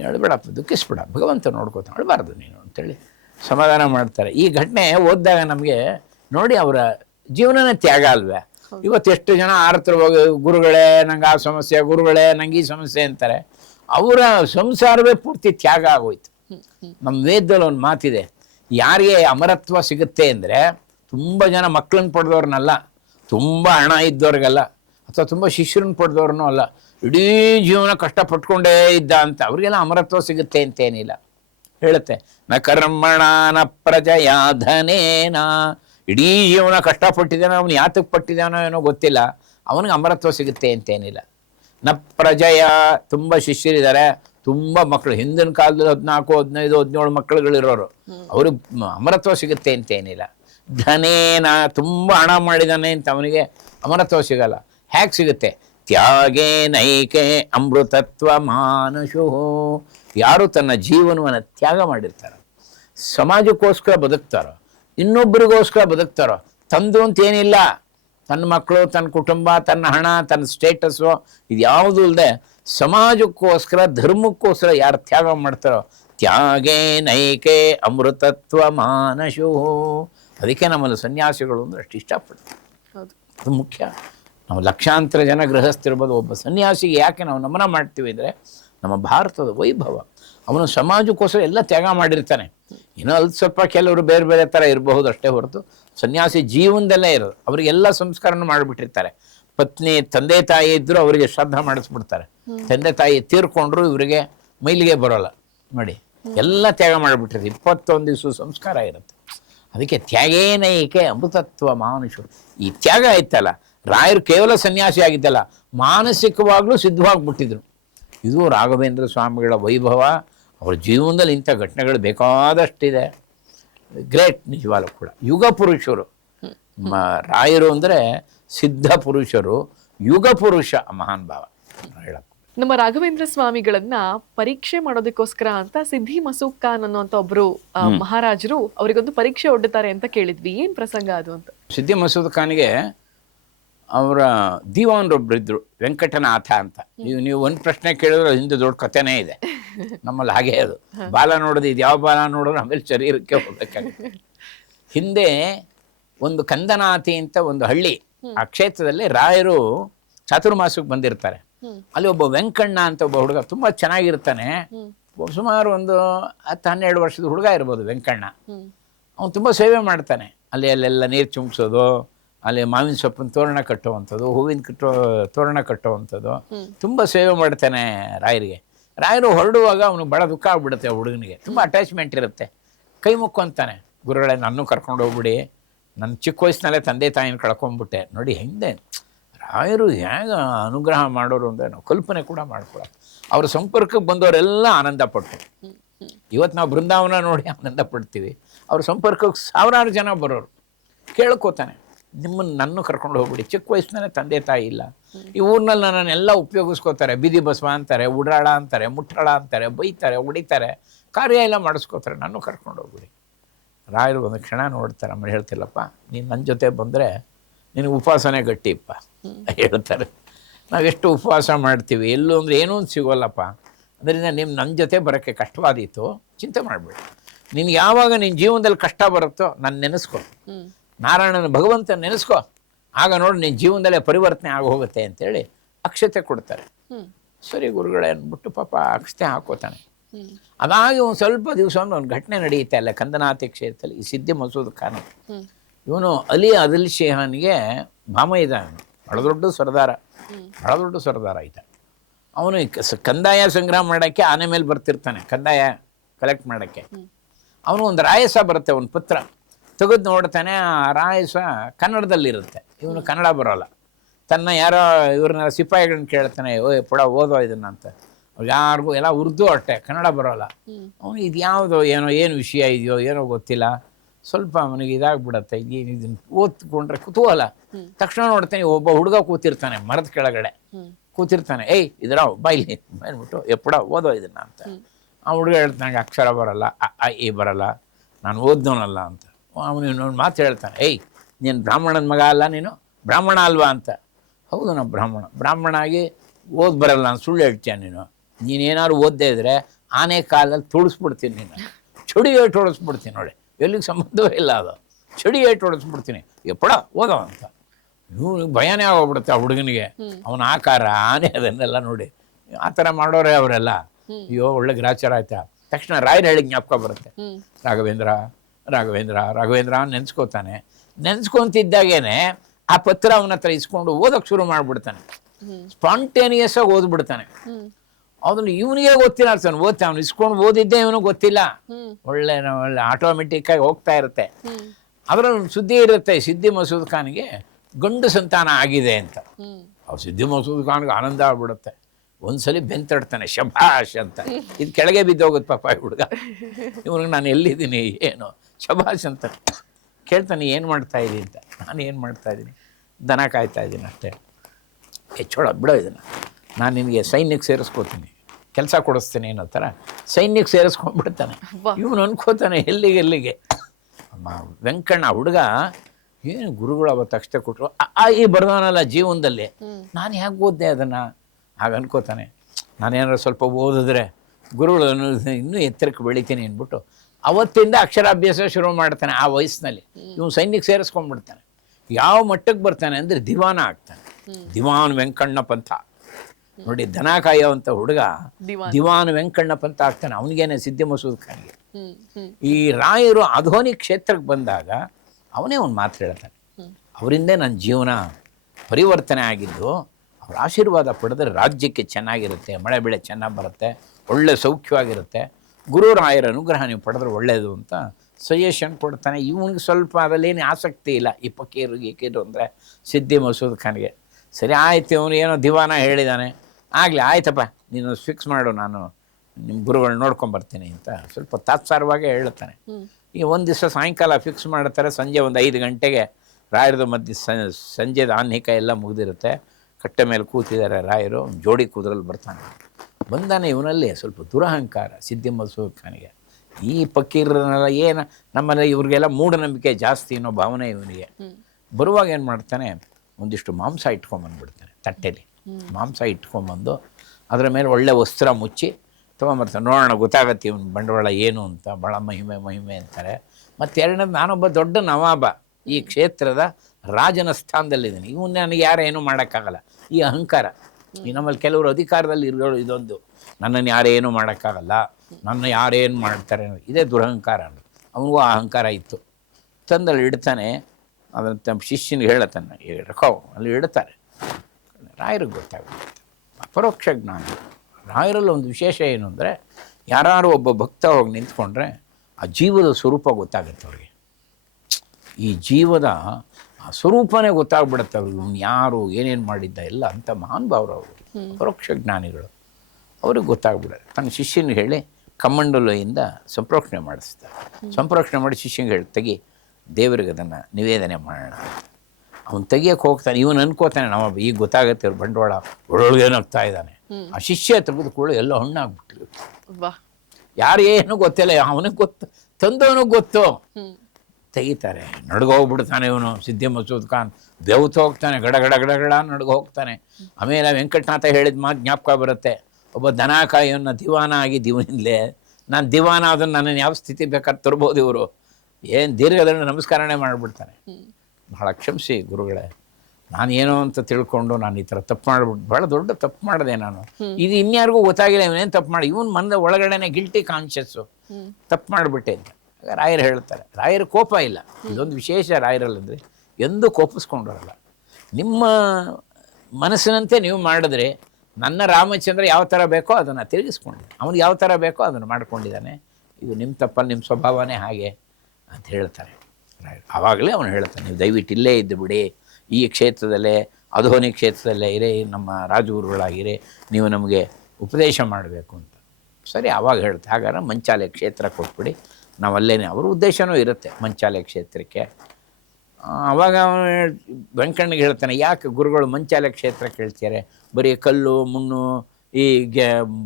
ಹೇಳ್ಬೇಡಪ್ಪ, ದುಃಖಿಸ್ಬೇಡ, ಭಗವಂತ ನೋಡ್ಕೋತ ಅಳಬಾರ್ದು ನೀನು ಅಂತೇಳಿ ಸಮಾಧಾನ ಮಾಡ್ತಾರೆ. ಈ ಘಟನೆ ಓದಿದಾಗ ನಮಗೆ ನೋಡಿ ಅವರ ಜೀವನನೇ ತ್ಯಾಗ ಅಲ್ವೇ. ಇವತ್ತು ಎಷ್ಟು ಜನ ಆರ್ತರವಾಗಿ ಗುರುಗಳೇ ನಂಗೆ ಆ ಸಮಸ್ಯೆ, ಗುರುಗಳೇ ನಂಗೆ ಈ ಸಮಸ್ಯೆ ಅಂತಾರೆ. ಅವರ ಸಂಸಾರವೇ ಪೂರ್ತಿ ತ್ಯಾಗ ಆಗೋಯ್ತು. ನಮ್ಮ ವೇದದಲ್ಲಿ ಒಂದು ಮಾತಿದೆ, ಯಾರಿಗೆ ಅಮರತ್ವ ಸಿಗುತ್ತೆ ಅಂದರೆ ತುಂಬ ಜನ ಮಕ್ಕಳನ್ನ ಪಡೆದವ್ರನ್ನಲ್ಲ, ತುಂಬ ಹಣ ಇದ್ದವ್ರಿಗಲ್ಲ, ಅಥವಾ ತುಂಬ ಶಿಷ್ಯರನ್ನ ಪಡೆದವ್ರನ್ನೂ ಅಲ್ಲ, ಇಡೀ ಜೀವನ ಕಷ್ಟಪಟ್ಕೊಂಡೇ ಇದ್ದ ಅಂತ ಅವ್ರಿಗೆಲ್ಲ ಅಮರತ್ವ ಸಿಗುತ್ತೆ ಅಂತೇನಿಲ್ಲ. ಹೇಳುತ್ತೆ ನ ಕರ್ಮಣ ನ ಪ್ರಜಯಾ ಧನೇನ. ಇಡೀ ಜೀವನ ಕಷ್ಟಪಟ್ಟಿದ್ದಾನೋ, ಅವನು ಯಾತಕ್ಕೆ ಪಟ್ಟಿದ್ದಾನೋ ಏನೋ ಗೊತ್ತಿಲ್ಲ, ಅವನಿಗೆ ಅಮರತ್ವ ಸಿಗುತ್ತೆ ಅಂತೇನಿಲ್ಲ. ನ ಪ್ರಜಯ, ತುಂಬ ಶಿಷ್ಯರಿದ್ದಾರೆ, ತುಂಬ ಮಕ್ಕಳು, ಹಿಂದಿನ ಕಾಲದಲ್ಲಿ 14, 15, 17 ಮಕ್ಕಳುಗಳಿರೋರು, ಅವ್ರಿಗೆ ಅಮರತ್ವ ಸಿಗುತ್ತೆ ಅಂತೇನಿಲ್ಲ. ಧನೇನ, ತುಂಬ ಹಣ ಮಾಡಿದಾನೆ ಅಂತ ಅವನಿಗೆ ಅಮರತ್ವ ಸಿಗಲ್ಲ. ಹೇಗೆ ಸಿಗುತ್ತೆ? ತ್ಯಾಗೇ ನೈಕೆ ಅಮೃತತ್ವ ಮಾನಶೋ. ಯಾರು ತನ್ನ ಜೀವನವನ್ನು ತ್ಯಾಗ ಮಾಡಿರ್ತಾರೋ, ಸಮಾಜಕ್ಕೋಸ್ಕರ ಬದುಕ್ತಾರೋ, ಇನ್ನೊಬ್ಬರಿಗೋಸ್ಕರ ಬದುಕ್ತಾರೋ, ತಂದು ಅಂತೇನಿಲ್ಲ, ತನ್ನ ಮಕ್ಕಳು, ತನ್ನ ಕುಟುಂಬ, ತನ್ನ ಹಣ, ತನ್ನ ಸ್ಟೇಟಸ್ಸು, ಇದು ಯಾವುದೂ ಇಲ್ಲದೆ ಸಮಾಜಕ್ಕೋಸ್ಕರ, ಧರ್ಮಕ್ಕೋಸ್ಕರ ಯಾರು ತ್ಯಾಗ ಮಾಡ್ತಾರೋ, ತ್ಯಾಗೇ ನೈಕೆ ಅಮೃತತ್ವ ಮಾನಶೋ. ಅದಕ್ಕೆ ನಮ್ಮಲ್ಲಿ ಸನ್ಯಾಸಿಗಳು ಅಂದರೆ ಅಷ್ಟು ಇಷ್ಟಪಡ್ತಾರೆ. ಅದು ಮುಖ್ಯ. ನಾವು ಲಕ್ಷಾಂತರ ಜನ ಗೃಹಸ್ಥಿರ್ಬೋದು, ಒಬ್ಬ ಸನ್ಯಾಸಿಗೆ ಯಾಕೆ ನಾವು ನಮನ ಮಾಡ್ತೀವಿ ಅಂದರೆ ನಮ್ಮ ಭಾರತದ ವೈಭವ. ಅವನು ಸಮಾಜಕ್ಕೋಸ್ಕರ ಎಲ್ಲ ತ್ಯಾಗ ಮಾಡಿರ್ತಾನೆ. ಏನೋ ಅಲ್ಲಿ ಸ್ವಲ್ಪ ಕೆಲವರು ಬೇರೆ ಬೇರೆ ಥರ ಇರಬಹುದು ಅಷ್ಟೇ ಹೊರತು ಸನ್ಯಾಸಿ ಜೀವನದಲ್ಲೇ ಇರೋದು. ಅವರಿಗೆಲ್ಲ ಸಂಸ್ಕಾರನ ಮಾಡಿಬಿಟ್ಟಿರ್ತಾರೆ. ಪತ್ನಿ, ತಂದೆ ತಾಯಿ ಇದ್ದರೂ ಅವರಿಗೆ ಶ್ರದ್ಧಾ ಮಾಡಿಸ್ಬಿಡ್ತಾರೆ. ತಂದೆ ತಾಯಿ ತೀರ್ಕೊಂಡ್ರು ಇವರಿಗೆ ಮೈಲಿಗೆ ಬರೋಲ್ಲ ನೋಡಿ, ಎಲ್ಲ ತ್ಯಾಗ ಮಾಡಿಬಿಟ್ಟಿರ್ತಾರೆ. 21 ದಿವಸ ಸಂಸ್ಕಾರ ಇರುತ್ತೆ. ಅದಕ್ಕೆ ತ್ಯಾಗೇನೈಕೆ ಅಮೃತತ್ವ ಮಾನುಷರು. ಈ ತ್ಯಾಗ ಆಯ್ತಲ್ಲ, ರಾಯರು ಕೇವಲ ಸನ್ಯಾಸಿ ಆಗಿದ್ದಲ್ಲ, ಮಾನಸಿಕವಾಗ್ಲೂ ಸಿದ್ಧವಾಗಿಬಿಟ್ಟಿದ್ರು. ಇದು ರಾಘವೇಂದ್ರ ಸ್ವಾಮಿಗಳ ವೈಭವ. ಅವರ ಜೀವನದಲ್ಲಿ ಇಂಥ ಘಟನೆಗಳು ಬೇಕಾದಷ್ಟಿದೆ. ಗ್ರೇಟ್, ನಿಜವಾಗ್ಲೂ ಕೂಡ ಯುಗ ಪುರುಷರು. ರಾಯರು ಅಂದರೆ ಸಿದ್ಧ ಪುರುಷರು, ಯುಗ ಪುರುಷ, ಮಹಾನ್ ಭಾವ ಹೇಳಪ್ಪ. ನಮ್ಮ ರಾಘವೇಂದ್ರ ಸ್ವಾಮಿಗಳನ್ನ ಪರೀಕ್ಷೆ ಮಾಡೋದಕ್ಕೋಸ್ಕರ ಅಂತ ಸಿದ್ಧಿ ಮಸೂಕ್ ಖಾನ್ ಅನ್ನುವಂತ ಒಬ್ರು ಮಹಾರಾಜರು ಅವರಿಗೊಂದು ಪರೀಕ್ಷೆ ಒಡ್ಡುತ್ತಾರೆ ಅಂತ ಕೇಳಿದ್ವಿ. ಏನ್ ಪ್ರಸಂಗ ಅದು ಅಂತ? ಸಿದ್ಧಿ ಮಸೂದ್ ಖಾನ್ಗೆ ಅವರ ದಿವಾನ್ರೊಬ್ರು ಇದ್ರು, ವೆಂಕಟನಾಥ ಅಂತ. ನೀವು ಒಂದು ಪ್ರಶ್ನೆ ಕೇಳಿದ್ರೆ ಹಿಂದೆ ದೊಡ್ಡ ಕಥೆನೇ ಇದೆ ನಮ್ಮಲ್ಲಿ. ಹಾಗೆ ಅದು ಬಾಲ ನೋಡೋದು, ಇದು ಯಾವ ಬಾಲ ನೋಡೋದು, ಆಮೇಲೆ ಶರೀರಕ್ಕೆ ಹೋಗ್ಬೇಕಾಗುತ್ತೆ. ಹಿಂದೆ ಒಂದು ಕಂದನಾತಿ ಅಂತ ಒಂದು ಹಳ್ಳಿ, ಆ ಕ್ಷೇತ್ರದಲ್ಲಿ ರಾಯರು ಚಾತುರ್ಮಾಸಕ್ಕೆ ಬಂದಿರ್ತಾರೆ. ಅಲ್ಲಿ ಒಬ್ಬ ವೆಂಕಣ್ಣ ಅಂತ ಒಬ್ಬ ಹುಡುಗ ತುಂಬ ಚೆನ್ನಾಗಿರ್ತಾನೆ. ಸುಮಾರು ಒಂದು 10-12 ವರ್ಷದ ಹುಡುಗ ಇರ್ಬೋದು ವೆಂಕಣ್ಣ. ಅವನು ತುಂಬ ಸೇವೆ ಮಾಡ್ತಾನೆ. ಅಲ್ಲೆಲ್ಲ ನೀರು ಚುಮ್ಸೋದು, ಅಲ್ಲಿ ಮಾವಿನ ಸೊಪ್ಪಿನ ತೋರಣ ಕಟ್ಟುವಂಥದ್ದು, ಹೂವಿನ ತೋರಣ ಕಟ್ಟುವಂಥದ್ದು, ತುಂಬ ಸೇವೆ ಮಾಡ್ತಾನೆ ರಾಯರಿಗೆ. ರಾಯರು ಹೊರಡುವಾಗ ಅವನು ಭಾಳ ದುಃಖ ಆಗ್ಬಿಡುತ್ತೆ. ಆ ಹುಡುಗನಿಗೆ ತುಂಬ ಅಟ್ಯಾಚ್ಮೆಂಟ್ ಇರುತ್ತೆ. ಕೈ ಮುಕ್ಕೊಂತಾನೆ, ಗುರುಗಳೇ ನನ್ನೂ ಕರ್ಕೊಂಡು ಹೋಗ್ಬಿಡಿ, ನನ್ನ ಚಿಕ್ಕ ವಯಸ್ಸಿನಲ್ಲೇ ತಂದೆ ತಾಯಿನ ಕಳ್ಕೊಂಡ್ಬಿಟ್ಟೆ. ನೋಡಿ ಹೆಂಗೆ ರಾಯರು ಹೇಗೆ ಅನುಗ್ರಹ ಮಾಡೋರು ಅಂದರೆ ನಾವು ಕಲ್ಪನೆ ಕೂಡ ಮಾಡ್ಕೊಳ. ಅವ್ರ ಸಂಪರ್ಕಕ್ಕೆ ಬಂದವರೆಲ್ಲ ಆನಂದಪಟ್ಟರು. ಇವತ್ತು ನಾವು ಬೃಂದಾವನ ನೋಡಿ ಆನಂದ ಪಡ್ತೀವಿ, ಅವ್ರ ಸಂಪರ್ಕಕ್ಕೆ ಸಾವಿರಾರು ಜನ ಬರೋರು. ಕೇಳ್ಕೋತಾನೆ, ನನ್ನ ಕರ್ಕೊಂಡು ಹೋಗ್ಬಿಡಿ, ಚಿಕ್ಕ ವಯಸ್ಸಿನಲ್ಲೇ ತಂದೆ ತಾಯಿ ಇಲ್ಲ, ಈ ಊರಿನಲ್ಲಿ ನನ್ನೆಲ್ಲ ಉಪಯೋಗಿಸ್ಕೋತಾರೆ, ಬೀದಿ ಬಸವ ಅಂತಾರೆ, ಉಡಾಳ ಅಂತಾರೆ, ಮುಟ್ಟಾಳ ಅಂತಾರೆ, ಬೈತಾರೆ, ಹೊಡಿತಾರೆ, ಕಾರ್ಯ ಎಲ್ಲ ಮಾಡಿಸ್ಕೋತಾರೆ, ನನ್ನ ಕರ್ಕೊಂಡು ಹೋಗ್ಬಿಡಿ. ರಾಯರು ಒಂದು ಕ್ಷಣ ನೋಡ್ತಾರೆ, ಆಮೇಲೆ ಹೇಳ್ತಿಲ್ಲಪ್ಪ, ನೀನು ನನ್ನ ಜೊತೆ ಬಂದರೆ ನಿನಗೆ ಉಪವಾಸನೆ ಗಟ್ಟಿಪ್ಪ ಹೇಳ್ತಾರೆ. ನಾವೆಷ್ಟು ಉಪವಾಸ ಮಾಡ್ತೀವಿ, ಎಲ್ಲೂ ಅಂದರೆ ಏನೂ ಸಿಗೋಲ್ಲಪ್ಪ. ಅದರಿಂದ ನನ್ನ ಜೊತೆ ಬರೋಕ್ಕೆ ಕಷ್ಟವಾದೀತು, ಚಿಂತೆ ಮಾಡಬೇಡಿ. ನಿನ್ಗೆ ಯಾವಾಗ ನಿನ್ನ ಜೀವನದಲ್ಲಿ ಕಷ್ಟ ಬರುತ್ತೋ ನಾನು ನೆನೆಸ್ಕೊ, ನಾರಾಯಣನ ಭಗವಂತ ನೆನೆಸ್ಕೊ, ಆಗ ನೋಡಿ ನಿನ್ನ ಜೀವನದಲ್ಲೇ ಪರಿವರ್ತನೆ ಆಗಿ ಹೋಗುತ್ತೆ ಅಂತೇಳಿ ಅಕ್ಷತೆ ಕೊಡ್ತಾರೆ. ಸರಿ ಗುರುಗಳೇ ಅಂದ್ಬಿಟ್ಟು ಪಾಪ ಅಕ್ಷತೆ ಹಾಕೋತಾನೆ. ಅದಾಗಿ ಒಂದು ಸ್ವಲ್ಪ ದಿವಸ ಒಂದು ಘಟನೆ ನಡೆಯುತ್ತೆ ಅಲ್ಲ ಕಂದನಾತಿ ಕ್ಷೇತ್ರದಲ್ಲಿ. ಈ ಸಿದ್ಧಿ ಮಸೂದ್ ಖಾನ್ ಇವನು ಅಲಿ ಆದಿಲ್ ಶೇಹಾನಿಗೆ ಭಾಮ ಇದ್ದಾನೆ, ಬಹಳ ದೊಡ್ಡ ಸರ್ದಾರ ಇದ್ದ. ಅವನು ಕಂದಾಯ ಸಂಗ್ರಹ ಮಾಡೋಕ್ಕೆ ಆನೆ ಮೇಲೆ ಬರ್ತಿರ್ತಾನೆ, ಕಂದಾಯ ಕಲೆಕ್ಟ್ ಮಾಡೋಕ್ಕೆ. ಅವನು ಒಂದು ರಾಯಸ ಬರುತ್ತೆ, ಒಂದು ಪತ್ರ ತೆಗೆದು ನೋಡ್ತಾನೆ. ಆ ರಾಯಸ ಕನ್ನಡದಲ್ಲಿರುತ್ತೆ, ಇವನು ಕನ್ನಡ ಬರೋಲ್ಲ. ತನ್ನ ಯಾರೋ ಇವ್ರನ್ನ ಸಿಪಾಯಿಗಳನ್ನ ಕೇಳ್ತಾನೆ, ಪುಡ ಓದೋ ಇದನ್ನ ಅಂತ. ಯಾರಿಗೂ ಎಲ್ಲ ಉರ್ದು ಅಷ್ಟೇ, ಕನ್ನಡ ಬರೋಲ್ಲ. ಅವನು ಇದು ಯಾವುದೋ ಏನು ವಿಷಯ ಇದೆಯೋ ಏನೋ ಗೊತ್ತಿಲ್ಲ. ಸ್ವಲ್ಪ ಅವನಿಗೆ ಇದಾಗ್ಬಿಡತ್ತೆ, ಇದನ್ನು ಓದ್ಕೊಂಡ್ರೆ ಕುತೂಹಲ. ತಕ್ಷಣ ನೋಡ್ತಾನೆ ಒಬ್ಬ ಹುಡುಗ ಕೂತಿರ್ತಾನೆ ಮರದ ಕೆಳಗಡೆ, ಕೂತಿರ್ತಾನೆ, ಏಯ್ ಇದರ ಬಾಯ್ಲಿ ಅಂದ್ಬಿಟ್ಟು ಎಪ್ಪಡ ಓದೋ ಇದನ್ನ ಅಂತ. ಆ ಹುಡುಗ ಹೇಳ್ತಾನೆ ಅಕ್ಷರ ಬರಲ್ಲ, ಅ ಈ ಬರಲ್ಲ, ನಾನು ಓದ್ದವನಲ್ಲ ಅಂತ. ಅವನು ಇನ್ನೊಂದು ಮಾತು ಹೇಳ್ತಾನೆ, ಏಯ್ ನೀನು ಬ್ರಾಹ್ಮಣನ ಮಗ ಅಲ್ಲ, ನೀನು ಬ್ರಾಹ್ಮಣ ಅಲ್ವಾ ಅಂತ. ಹೌದು ನಾವು ಬ್ರಾಹ್ಮಣ ಆಗಿ ಓದ್ ಬರಲ್ಲ, ನಾನು ಸುಳ್ಳು ಹೇಳ್ತೀಯ ನೀನೇನಾದ್ರು ಓದ್ದೇ ಇದ್ರೆ ಆನೆ ಕಾಲಲ್ಲಿ ತುಳಿಸ್ಬಿಡ್ತೀನಿ, ನೀನು ಚುಡಿ ಏಟು ಹೊಡಿಸ್ಬಿಡ್ತೀನಿ ನೋಡಿ, ಎಲ್ಲಿಗೆ ಸಂಬಂಧವೇ ಇಲ್ಲ ಅದು, ಚುಡಿ ಏಟು ಹೊಡಿಸ್ಬಿಡ್ತೀನಿ, ಎಪ್ಪಡ ಓದೋ ಅಂತ. ಇವನು ಭಯನೇ ಆಗೋಗ್ಬಿಡುತ್ತೆ ಆ ಹುಡುಗನಿಗೆ, ಅವನ ಆಕಾರ ಆನೆ ಅದನ್ನೆಲ್ಲ ನೋಡಿ. ಆ ಥರ ಮಾಡೋರೆ ಅವರೆಲ್ಲ. ಅಯ್ಯೋ ಒಳ್ಳೆ ಗ್ರಾಚಾರ ಆಯ್ತಾ, ತಕ್ಷಣ ರಾಯರ ಹೇಳಿ ಜ್ಞಾಪಕ ಬರುತ್ತೆ. ರಾಘವೇಂದ್ರ ರಾಘವೇಂದ್ರ ರಾಘವೇಂದ್ರ ನೆನ್ಸ್ಕೋತಾನೆ. ನೆನ್ಸ್ಕೊಂತಿದ್ದಾಗೇನೆ ಆ ಪತ್ರ ಅವನ ಹತ್ರ ಇಸ್ಕೊಂಡು ಓದೋಕೆ ಶುರು ಮಾಡಿಬಿಡ್ತಾನೆ. ಸ್ಪಾಂಟೇನಿಯಸ್ ಆಗಿ ಓದ್ಬಿಡ್ತಾನೆ. ಅದನ್ನು ಇವನಿಗೆ ಗೊತ್ತಿಲ್ಲ ಅರ್ತಾನೆ, ಓದ್ತಾ ಅವನು ಇಸ್ಕೊಂಡು ಓದಿದ್ದೆ ಇವನು ಗೊತ್ತಿಲ್ಲ. ಒಳ್ಳೆ ಆಟೋಮೆಟಿಕ್ ಆಗಿ ಹೋಗ್ತಾ ಇರುತ್ತೆ. ಅದರ ಸುದ್ದಿ ಇರುತ್ತೆ, ಸಿದ್ದಿ ಮಸೂದ್ ಖಾನ್ಗೆ ಗಂಡು ಸಂತಾನ ಆಗಿದೆ ಅಂತ. ಅವ್ ಸಿದ್ದಿ ಮಸೂದ್ ಖಾನ್ಗೆ ಆನಂದ ಆಗ್ಬಿಡುತ್ತೆ. ಒಂದ್ಸಲಿ ಬೆಂತಡ್ತಾನೆ, ಶಭಾಷ್ ಅಂತ. ಇದು ಕೆಳಗೆ ಬಿದ್ದೋಗುತ್ತೆ ಪಾಪ ಹುಡುಗ. ಇವ್ನಿಗೆ ನಾನು ಎಲ್ಲಿದ್ದೀನಿ ಏನು ಶಭಾಷ್ ಅಂತ ಕೇಳ್ತಾನೆ, ಏನು ಮಾಡ್ತಾ ಇದ್ದೀನಿ ಅಂತ. ನಾನು ಏನು ಮಾಡ್ತಾ ಇದ್ದೀನಿ, ದನ ಕಾಯ್ತಾ ಇದ್ದೀನಿ ಅಷ್ಟೇ. ಹೆಚ್ಚೋಳ ಬಿಡೋ ಇದನ್ನು, ನಾನು ನಿನಗೆ ಸೈನ್ಯಕ್ಕೆ ಸೇರಿಸ್ಕೋತೀನಿ, ಕೆಲಸ ಕೊಡಿಸ್ತೀನಿ ಅನ್ನೋ ಥರ ಸೈನ್ಯಕ್ಕೆ ಸೇರಿಸ್ಕೊಂಡ್ಬಿಡ್ತಾನೆ. ಇವನು ಅನ್ಕೋತಾನೆ ಎಲ್ಲಿಗೆ ವೆಂಕಣ್ಣ ಹುಡುಗ ಏನು ಗುರುಗಳು ಅವತ್ತು ಅಷ್ಟೇ ಕೊಟ್ಟರು, ಈ ಬರ್ದವನಲ್ಲ ಜೀವನದಲ್ಲಿ, ನಾನು ಹೇಗೆ ಓದ್ದೆ ಅದನ್ನು ಹಾಗ ಅನ್ಕೋತಾನೆ. ನಾನೇನಾದ್ರು ಸ್ವಲ್ಪ ಓದಿದ್ರೆ ಗುರುಗಳು ಇನ್ನೂ ಎತ್ತರಕ್ಕೆ ಬೆಳಿತೀನಿ ಅಂದ್ಬಿಟ್ಟು ಅವತ್ತಿಂದ ಅಕ್ಷರಾಭ್ಯಾಸ ಶುರು ಮಾಡ್ತಾನೆ. ಆ ವಯಸ್ಸಿನಲ್ಲಿ ಇವನು ಸೈನ್ಯಕ್ಕೆ ಸೇರಿಸ್ಕೊಂಡ್ಬಿಡ್ತಾನೆ. ಯಾವ ಮಟ್ಟಕ್ಕೆ ಬರ್ತಾನೆ ಅಂದರೆ ದಿವಾನ ಆಗ್ತಾನೆ. ದಿವಾನ್ ವೆಂಕಣ್ಣ ಪಂಥ ನೋಡಿ, ದನ ಕಾಯೋವಂಥ ಹುಡುಗ ದಿವಾನ್ ವೆಂಕಣ್ಣ ಪಂಥ ಆಗ್ತಾನೆ. ಅವನಿಗೇನೆ ಸಿದ್ದಿ ಮಸೂದ್ ಖಾನ್ಗೆ. ಈ ರಾಯರು ಅಧೋನಿ ಕ್ಷೇತ್ರಕ್ಕೆ ಬಂದಾಗ ಅವನೇ ಒಂದು ಮಾತು ಹೇಳ್ತಾನೆ, ಅವರಿಂದೇ ನನ್ನ ಜೀವನ ಪರಿವರ್ತನೆ ಆಗಿದ್ದು, ಅವ್ರ ಆಶೀರ್ವಾದ ಪಡೆದ್ರೆ ರಾಜ್ಯಕ್ಕೆ ಚೆನ್ನಾಗಿರುತ್ತೆ, ಮಳೆ ಬೆಳೆ ಚೆನ್ನಾಗಿ ಬರುತ್ತೆ, ಒಳ್ಳೆ ಸೌಖ್ಯವಾಗಿರುತ್ತೆ, ಗುರು ರಾಯರ ಅನುಗ್ರಹ ನೀವು ಪಡೆದ್ರೆ ಒಳ್ಳೆಯದು ಅಂತ ಸಜೆಷನ್ ಕೊಡ್ತಾನೆ. ಇವನಿಗೆ ಸ್ವಲ್ಪ ಅದರಲ್ಲೇನು ಆಸಕ್ತಿ ಇಲ್ಲ, ಈ ಪಕ್ಕೀರು ಅಂದರೆ ಸಿದ್ದಿ ಮಸೂದ್ ಖಾನ್ಗೆ. ಸರಿ ಆಯ್ತು, ಇವನು ಏನೋ ದಿವಾನ ಹೇಳಿದ್ದಾನೆ, ಆಗಲಿ ಆಯ್ತಪ್ಪ ನೀನು ಫಿಕ್ಸ್ ಮಾಡು, ನಾನು ನಿಮ್ಮ ಗುರುಗಳನ್ನ ನೋಡ್ಕೊಂಬರ್ತೀನಿ ಅಂತ ಸ್ವಲ್ಪ ತಾತ್ಸಾರವಾಗೇ ಹೇಳ್ತಾನೆ. ಈಗ ಒಂದು ದಿವಸ ಸಾಯಂಕಾಲ ಫಿಕ್ಸ್ ಮಾಡ್ತಾರೆ. ಸಂಜೆ ಒಂದು 5 ಗಂಟೆಗೆ ರಾಯರದು ಮಧ್ಯೆ ಸಂಜೆದ ಆನ್ಹಿಕ ಎಲ್ಲ ಮುಗಿದಿರುತ್ತೆ. ಕಟ್ಟೆ ಮೇಲೆ ಕೂತಿದ್ದಾರೆ ರಾಯರು. ಜೋಡಿ ಕುದುರಲ್ಲಿ ಬಂದಾನೆ. ಇವನಲ್ಲಿ ಸ್ವಲ್ಪ ದುರಹಂಕಾರ ಸಿದ್ದಿ ಮಸೂದ್ ಖಾನಿಗೆ. ಈ ಫಕೀರನೆಲ್ಲ ಏನು ನಮ್ಮಲ್ಲಿ ಇವ್ರಿಗೆಲ್ಲ ಮೂಢನಂಬಿಕೆ ಜಾಸ್ತಿ ಅನ್ನೋ ಭಾವನೆ ಇವನಿಗೆ. ಬರುವಾಗ ಏನು ಮಾಡ್ತಾನೆ, ಒಂದಿಷ್ಟು ಮಾಂಸ ಇಟ್ಕೊಂಬಂದ್ಬಿಡ್ತಾನೆ. ತಟ್ಟೆಲಿ ಮಾಂಸ ಇಟ್ಕೊಂಬಂದು ಅದರ ಮೇಲೆ ಒಳ್ಳೆ ವಸ್ತ್ರ ಮುಚ್ಚಿ ತೊಗೊಂಬರ್ತಾನೆ. ನೋಡೋಣ ಗೊತ್ತಾಗತ್ತೆ ಇವನು ಬಂಡವಾಳ ಏನು ಅಂತ. ಭಾಳ ಮಹಿಮೆ ಅಂತಾರೆ. ಮತ್ತು ಎರಡನೇದು, ನಾನೊಬ್ಬ ದೊಡ್ಡ ನವಾಬ, ಈ ಕ್ಷೇತ್ರದ ರಾಜನ ಸ್ಥಾನದಲ್ಲಿದ್ದೀನಿ, ಇವನ್ನ ನನಗೆ ಯಾರೇನು ಮಾಡೋಕ್ಕಾಗಲ್ಲ. ಈ ಅಹಂಕಾರ, ಈ ನಮ್ಮಲ್ಲಿ ಕೆಲವರು ಅಧಿಕಾರದಲ್ಲಿ ಇರೋರು ಇದೊಂದು, ನನ್ನನ್ನು ಯಾರೇನು ಮಾಡೋಕ್ಕಾಗಲ್ಲ, ನನ್ನ ಯಾರೇನು ಮಾಡ್ತಾರೆ, ಇದೇ ದುರಹಂಕಾರ. ಅವನಿಗೂ ಆ ಅಹಂಕಾರ ಇತ್ತು. ತಂದಲ್ಲಿ ಇಡ್ತಾನೆ. ಅದನ್ನು ತಮ್ಮ ಶಿಷ್ಯನಿಗೆ ಹೇಳತಾನೆ, ರಕೋ ಅಲ್ಲಿ ಇಡ್ತಾರೆ. ರಾಯರಿಗೆ ಗೊತ್ತಾಗುತ್ತೆ, ಅಪರೋಕ್ಷ ಜ್ಞಾನ. ರಾಯರಲ್ಲಿ ಒಂದು ವಿಶೇಷ ಏನು ಅಂದರೆ, ಯಾರು ಒಬ್ಬ ಭಕ್ತ ಹೋಗಿ ನಿಂತ್ಕೊಂಡ್ರೆ ಆ ಜೀವದ ಸ್ವರೂಪ ಗೊತ್ತಾಗುತ್ತೆ ಅವ್ರಿಗೆ. ಈ ಜೀವದ ಆ ಸ್ವರೂಪನೇ ಗೊತ್ತಾಗ್ಬಿಡುತ್ತೆ ಅವ್ರಿಗೆ, ಇವ್ನು ಯಾರು, ಏನೇನು ಮಾಡಿದ್ದ ಎಲ್ಲ ಅಂತ. ಮಹಾನ್ ಭಾವರು ಅವರು, ಅಪರೋಕ್ಷ ಜ್ಞಾನಿಗಳು. ಅವ್ರಿಗೆ ಗೊತ್ತಾಗ್ಬಿಡುತ್ತೆ. ತನ್ನ ಶಿಷ್ಯನಿಗೆ ಹೇಳಿ ಕಮ್ಮಂಡಲೆಯಿಂದ ಸಂಪ್ರೋಕ್ಷಣೆ ಮಾಡಿಸ್ತಾರೆ. ಸಂಪ್ರೋಕ್ಷಣೆ ಮಾಡಿ ಶಿಷ್ಯನಿಗೆ ಹೇಳಿ, ತೆಗಿ ದೇವರಿಗೆ ಅದನ್ನು ನಿವೇದನೆ ಮಾಡೋಣ. ಅವ್ನು ತೆಗಿಯೋಕ್ಕೆ ಹೋಗ್ತಾನೆ. ಇವನು ಅನ್ಕೋತಾನೆ, ನಾವು ಈಗ ಗೊತ್ತಾಗುತ್ತೆ ಅವ್ರು ಬಂಡವಾಳ ಒಳೊಳಗೇನಾಗ್ತಾ ಇದ್ದಾನೆ. ಆ ಶಿಷ್ಯ ತೆಗೆದುಕೊಳ್ಳು ಎಲ್ಲ ಹಣ್ಣಾಗ್ಬಿಟ್ಟಿರುತ್ತೆ. ಯಾರು ಏನು ಗೊತ್ತಿಲ್ಲ, ಅವನಿಗೆ ಗೊತ್ತು, ತಂದವನಿಗೆ ಗೊತ್ತು. ತೆಗಿತಾರೆ. ನಡ್ಗೋಗ್ಬಿಡ್ತಾನೆ ಇವನು ಸಿದ್ದಿ ಮಸೂದ್ ಖಾನ್. ಬೆವ್ತು ಹೋಗ್ತಾನೆ, ಗಡ ನಡ್ಗೋಗ್ತಾನೆ. ಆಮೇಲೆ ವೆಂಕಟನಾಥ ಹೇಳಿದ ಮಾತು ಜ್ಞಾಪಕ ಬರುತ್ತೆ, ಒಬ್ಬ ದನ ಕಾಯೋನ್ನ ದಿವಾನ ಆಗಿ ದಿವನಿಂದಲೇ ನಾನು ದಿವಾನ ಅದನ್ನು ನನ್ನನ್ನು ಯಾವ ಸ್ಥಿತಿ ಬೇಕಾದ್ರೆ ತರ್ಬೋದು ಇವರು. ಏನು ದೀರ್ಘದಂಡ ನಮಸ್ಕಾರನೇ ಮಾಡಿಬಿಡ್ತಾನೆ. ಭಾಳ ಕ್ಷಮಿಸಿ ಗುರುಗಳೇ, ನಾನೇನೋ ಅಂತ ತಿಳ್ಕೊಂಡು ನಾನು ಈ ಥರ ತಪ್ಪು ಮಾಡಿಬಿಟ್ಟು ಭಾಳ ದೊಡ್ಡ ತಪ್ಪು ಮಾಡಿದೆ ನಾನು. ಇದು ಇನ್ಯಾರಿಗೂ ಗೊತ್ತಾಗಿಲ್ಲ ಇವನೇನು ತಪ್ಪು ಮಾಡಿ, ಇವನು ಮನದ ಒಳಗಡೆನೆ ಗಿಲ್ಟಿ ಕಾನ್ಷಿಯಸ್ಸು, ತಪ್ಪು ಮಾಡಿಬಿಟ್ಟೆ ಅಂತ. ರಾಯರು ಹೇಳ್ತಾರೆ. ರಾಯರ ಕೋಪ ಇಲ್ಲ. ಇದೊಂದು ವಿಶೇಷ ರಾಯರಲ್ಲಂದರೆ, ಎಂದೂ ಕೋಪಿಸ್ಕೊಂಡರಲ್ಲ. ನಿಮ್ಮ ಮನಸ್ಸಿನಂತೆ ನೀವು ಮಾಡಿದ್ರೆ, ನನ್ನ ರಾಮಚಂದ್ರ ಯಾವ ಥರ ಬೇಕೋ ಅದನ್ನು ತಿರುಗಿಸ್ಕೊಂಡಿದ್ದಾನೆ, ಅವನಿಗೆ ಯಾವ ಥರ ಬೇಕೋ ಅದನ್ನು ಮಾಡ್ಕೊಂಡಿದ್ದಾನೆ. ಇದು ನಿಮ್ಮ ತಪ್ಪಲ್ಲಿ, ನಿಮ್ಮ ಸ್ವಭಾವನೇ ಹಾಗೆ ಅಂತ ಹೇಳ್ತಾರೆ ರಾಯರು. ಆವಾಗಲೇ ಅವನು ಹೇಳ್ತಾನೆ, ನೀವು ದಯವಿಟ್ಟು ಇಲ್ಲೇ ಇದ್ದು ಬಿಡಿ, ಈ ಕ್ಷೇತ್ರದಲ್ಲೇ ಅಧೋನಿ ಕ್ಷೇತ್ರದಲ್ಲೇ ಇರೇ, ನಮ್ಮ ರಾಜಗುರುಗಳಾಗಿರೇ, ನೀವು ನಮಗೆ ಉಪದೇಶ ಮಾಡಬೇಕು ಅಂತ. ಸರಿ, ಆವಾಗ ಹೇಳ್ತೆ, ಹಾಗಾದ್ರೆ ಮಂಚಾಲೆ ಕ್ಷೇತ್ರ ಕೊಟ್ಬಿಡಿ, ನಾವಲ್ಲೇನೆ. ಅವ್ರ ಉದ್ದೇಶನೂ ಇರುತ್ತೆ ಮಂಚಾಲೆ ಕ್ಷೇತ್ರಕ್ಕೆ. ಅವಾಗ ಅವನು ವೆಂಕಣ್ಣಗೆ ಹೇಳ್ತಾನೆ, ಯಾಕೆ ಗುರುಗಳು ಮಂಚಾಲ ಕ್ಷೇತ್ರ ಕೇಳ್ತಾರೆ, ಬರೀ ಕಲ್ಲು ಮಣ್ಣು ಈ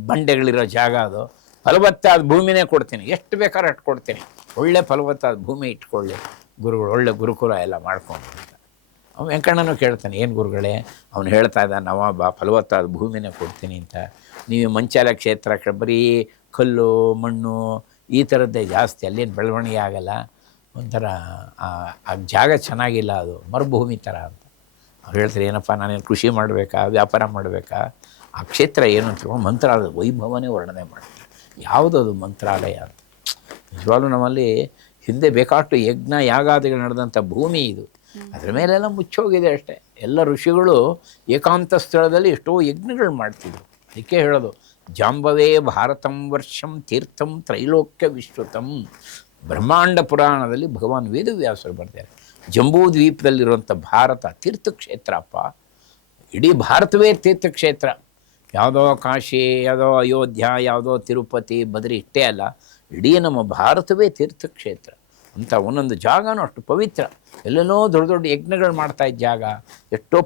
ಬಂಡೆಗಳಿರೋ ಜಾಗ, ಅದು ಫಲವತ್ತಾದ ಭೂಮಿನೇ ಕೊಡ್ತೀನಿ, ಎಷ್ಟು ಬೇಕಾದ್ರೆ ಅಷ್ಟು ಕೊಡ್ತೀನಿ, ಒಳ್ಳೆ ಫಲವತ್ತಾದ ಭೂಮಿ ಇಟ್ಕೊಳ್ಳಿ ಗುರುಗಳು, ಒಳ್ಳೆ ಗುರುಕುಲ ಎಲ್ಲ ಮಾಡ್ಕೊಂಡು ಅಂತ. ಅವನು ವೆಂಕಣ್ಣನೂ ಕೇಳ್ತಾನೆ, ಏನು ಗುರುಗಳೇ, ಅವನು ಹೇಳ್ತಾ ಇದ್ದ ನವಾಬ ಫಲವತ್ತಾದ ಭೂಮಿನೇ ಕೊಡ್ತೀನಿ ಅಂತ, ನೀವು ಮಂಚಾಲ ಕ್ಷೇತ್ರ ಬರೀ ಕಲ್ಲು ಮಣ್ಣು ಈ ಥರದ್ದೇ ಜಾಸ್ತಿ, ಅಲ್ಲೇನು ಬೆಳವಣಿಗೆ ಆಗಲ್ಲ, ಒಂಥರ ಆ ಜಾಗ ಚೆನ್ನಾಗಿಲ್ಲ, ಅದು ಮರುಭೂಮಿ ಥರ ಅಂತ. ಅವ್ರು ಹೇಳ್ತಾರೆ, ಏನಪ್ಪ ನಾನೇನು ಕೃಷಿ ಮಾಡಬೇಕಾ, ವ್ಯಾಪಾರ ಮಾಡಬೇಕಾ, ಆ ಕ್ಷೇತ್ರ ಏನು ಅಂತ ಮಂತ್ರಾಲಯದ ವೈಭವನೇ ವರ್ಣನೆ ಮಾಡ್ತಾರೆ. ಯಾವುದದು ಮಂತ್ರಾಲಯ ಅಂತ. ನಿಜವಾಗ್ಲೂ ನಮ್ಮಲ್ಲಿ ಹಿಂದೆ ಬೇಕಾಷ್ಟು ಯಜ್ಞ ಯಾಗಾದಿಗಳು ನಡೆದಂಥ ಭೂಮಿ ಇದು, ಅದ್ರ ಮೇಲೆಲ್ಲ ಮುಚ್ಚೋಗಿದೆ ಅಷ್ಟೇ. ಎಲ್ಲ ಋಷಿಗಳು ಏಕಾಂತ ಸ್ಥಳದಲ್ಲಿ ಎಷ್ಟೋ ಯಜ್ಞಗಳು ಮಾಡ್ತಿದ್ರು. ಅದಕ್ಕೆ ಹೇಳೋದು, ಜಾಂಬವೇ ಭಾರತಂ ವರ್ಷಂ ತೀರ್ಥಂ ತ್ರೈಲೋಕ್ಯ ವಿಶ್ರುತಂ. ಬ್ರಹ್ಮಾಂಡ ಪುರಾಣದಲ್ಲಿ ಭಗವಾನ್ ವೇದವ್ಯಾಸರು ಬರ್ತಾರೆ, ಜಂಬೂ ದ್ವೀಪದಲ್ಲಿರುವಂಥ ಭಾರತ ತೀರ್ಥಕ್ಷೇತ್ರ ಅಪ್ಪ, ಇಡೀ ಭಾರತವೇ ತೀರ್ಥಕ್ಷೇತ್ರ. ಯಾವುದೋ ಕಾಶಿ, ಯಾವುದೋ ಅಯೋಧ್ಯ, ಯಾವುದೋ ತಿರುಪತಿ ಬದ್ರಿ ಇಷ್ಟೇ ಅಲ್ಲ, ಇಡೀ ನಮ್ಮ ಭಾರತವೇ ತೀರ್ಥಕ್ಷೇತ್ರ ಅಂತ. ಒಂದೊಂದು ಜಾಗನೂ ಅಷ್ಟು ಪವಿತ್ರ, ಎಲ್ಲೆಲ್ಲೋ ದೊಡ್ಡ ದೊಡ್ಡ ಯಜ್ಞಗಳು ಮಾಡ್ತಾಯಿದ್ದ ಜಾಗ, ಎಷ್ಟೋ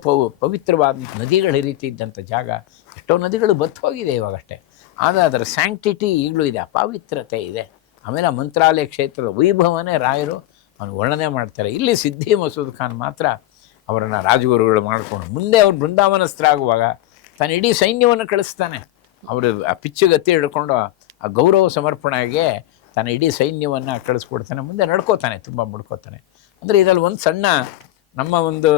ಪವಿತ್ರವಾದ ನದಿಗಳು ಹರಿತಿದ್ದಂಥ ಜಾಗ, ಎಷ್ಟೋ ನದಿಗಳು ಬತ್ತು ಹೋಗಿದೆ ಇವಾಗಷ್ಟೇ, ಆದರೆ ಅದರ ಸ್ಯಾಂಕ್ಟಿಟಿ ಈಗಲೂ ಇದೆ, ಅಪವಿತ್ರತೆ ಇದೆ. ಆಮೇಲೆ ಆ ಮಂತ್ರಾಲಯ ಕ್ಷೇತ್ರದ ವೈಭವನೇ ರಾಯರು ಅವನು ವರ್ಣನೆ ಮಾಡ್ತಾರೆ. ಇಲ್ಲಿ ಸಿದ್ಧಿ ಮಸೂದ್ ಖಾನ್ ಮಾತ್ರ ಅವರನ್ನು ರಾಜಗುರುಗಳು ಮಾಡಿಕೊಂಡು ಮುಂದೆ ಅವ್ರು ಬೃಂದಾವನಸ್ಥರಾಗುವಾಗ ತಾನು ಇಡೀ ಸೈನ್ಯವನ್ನು ಕಳಿಸ್ತಾನೆ. ಅವರು ಆ ಪಿಚ್ಚುಗತ್ತಿ ಹಿಡ್ಕೊಂಡು ಆ ಗೌರವ ಸಮರ್ಪಣೆಗೆ ತಾನು ಇಡೀ ಸೈನ್ಯವನ್ನು ಕಳಿಸ್ಕೊಡ್ತಾನೆ, ಮುಂದೆ ನಡ್ಕೋತಾನೆ, ತುಂಬ ಮುಡ್ಕೋತಾನೆ. ಅಂದರೆ ಇದರಲ್ಲಿ ಒಂದು ಸಣ್ಣ ನಮ್ಮ ಒಂದು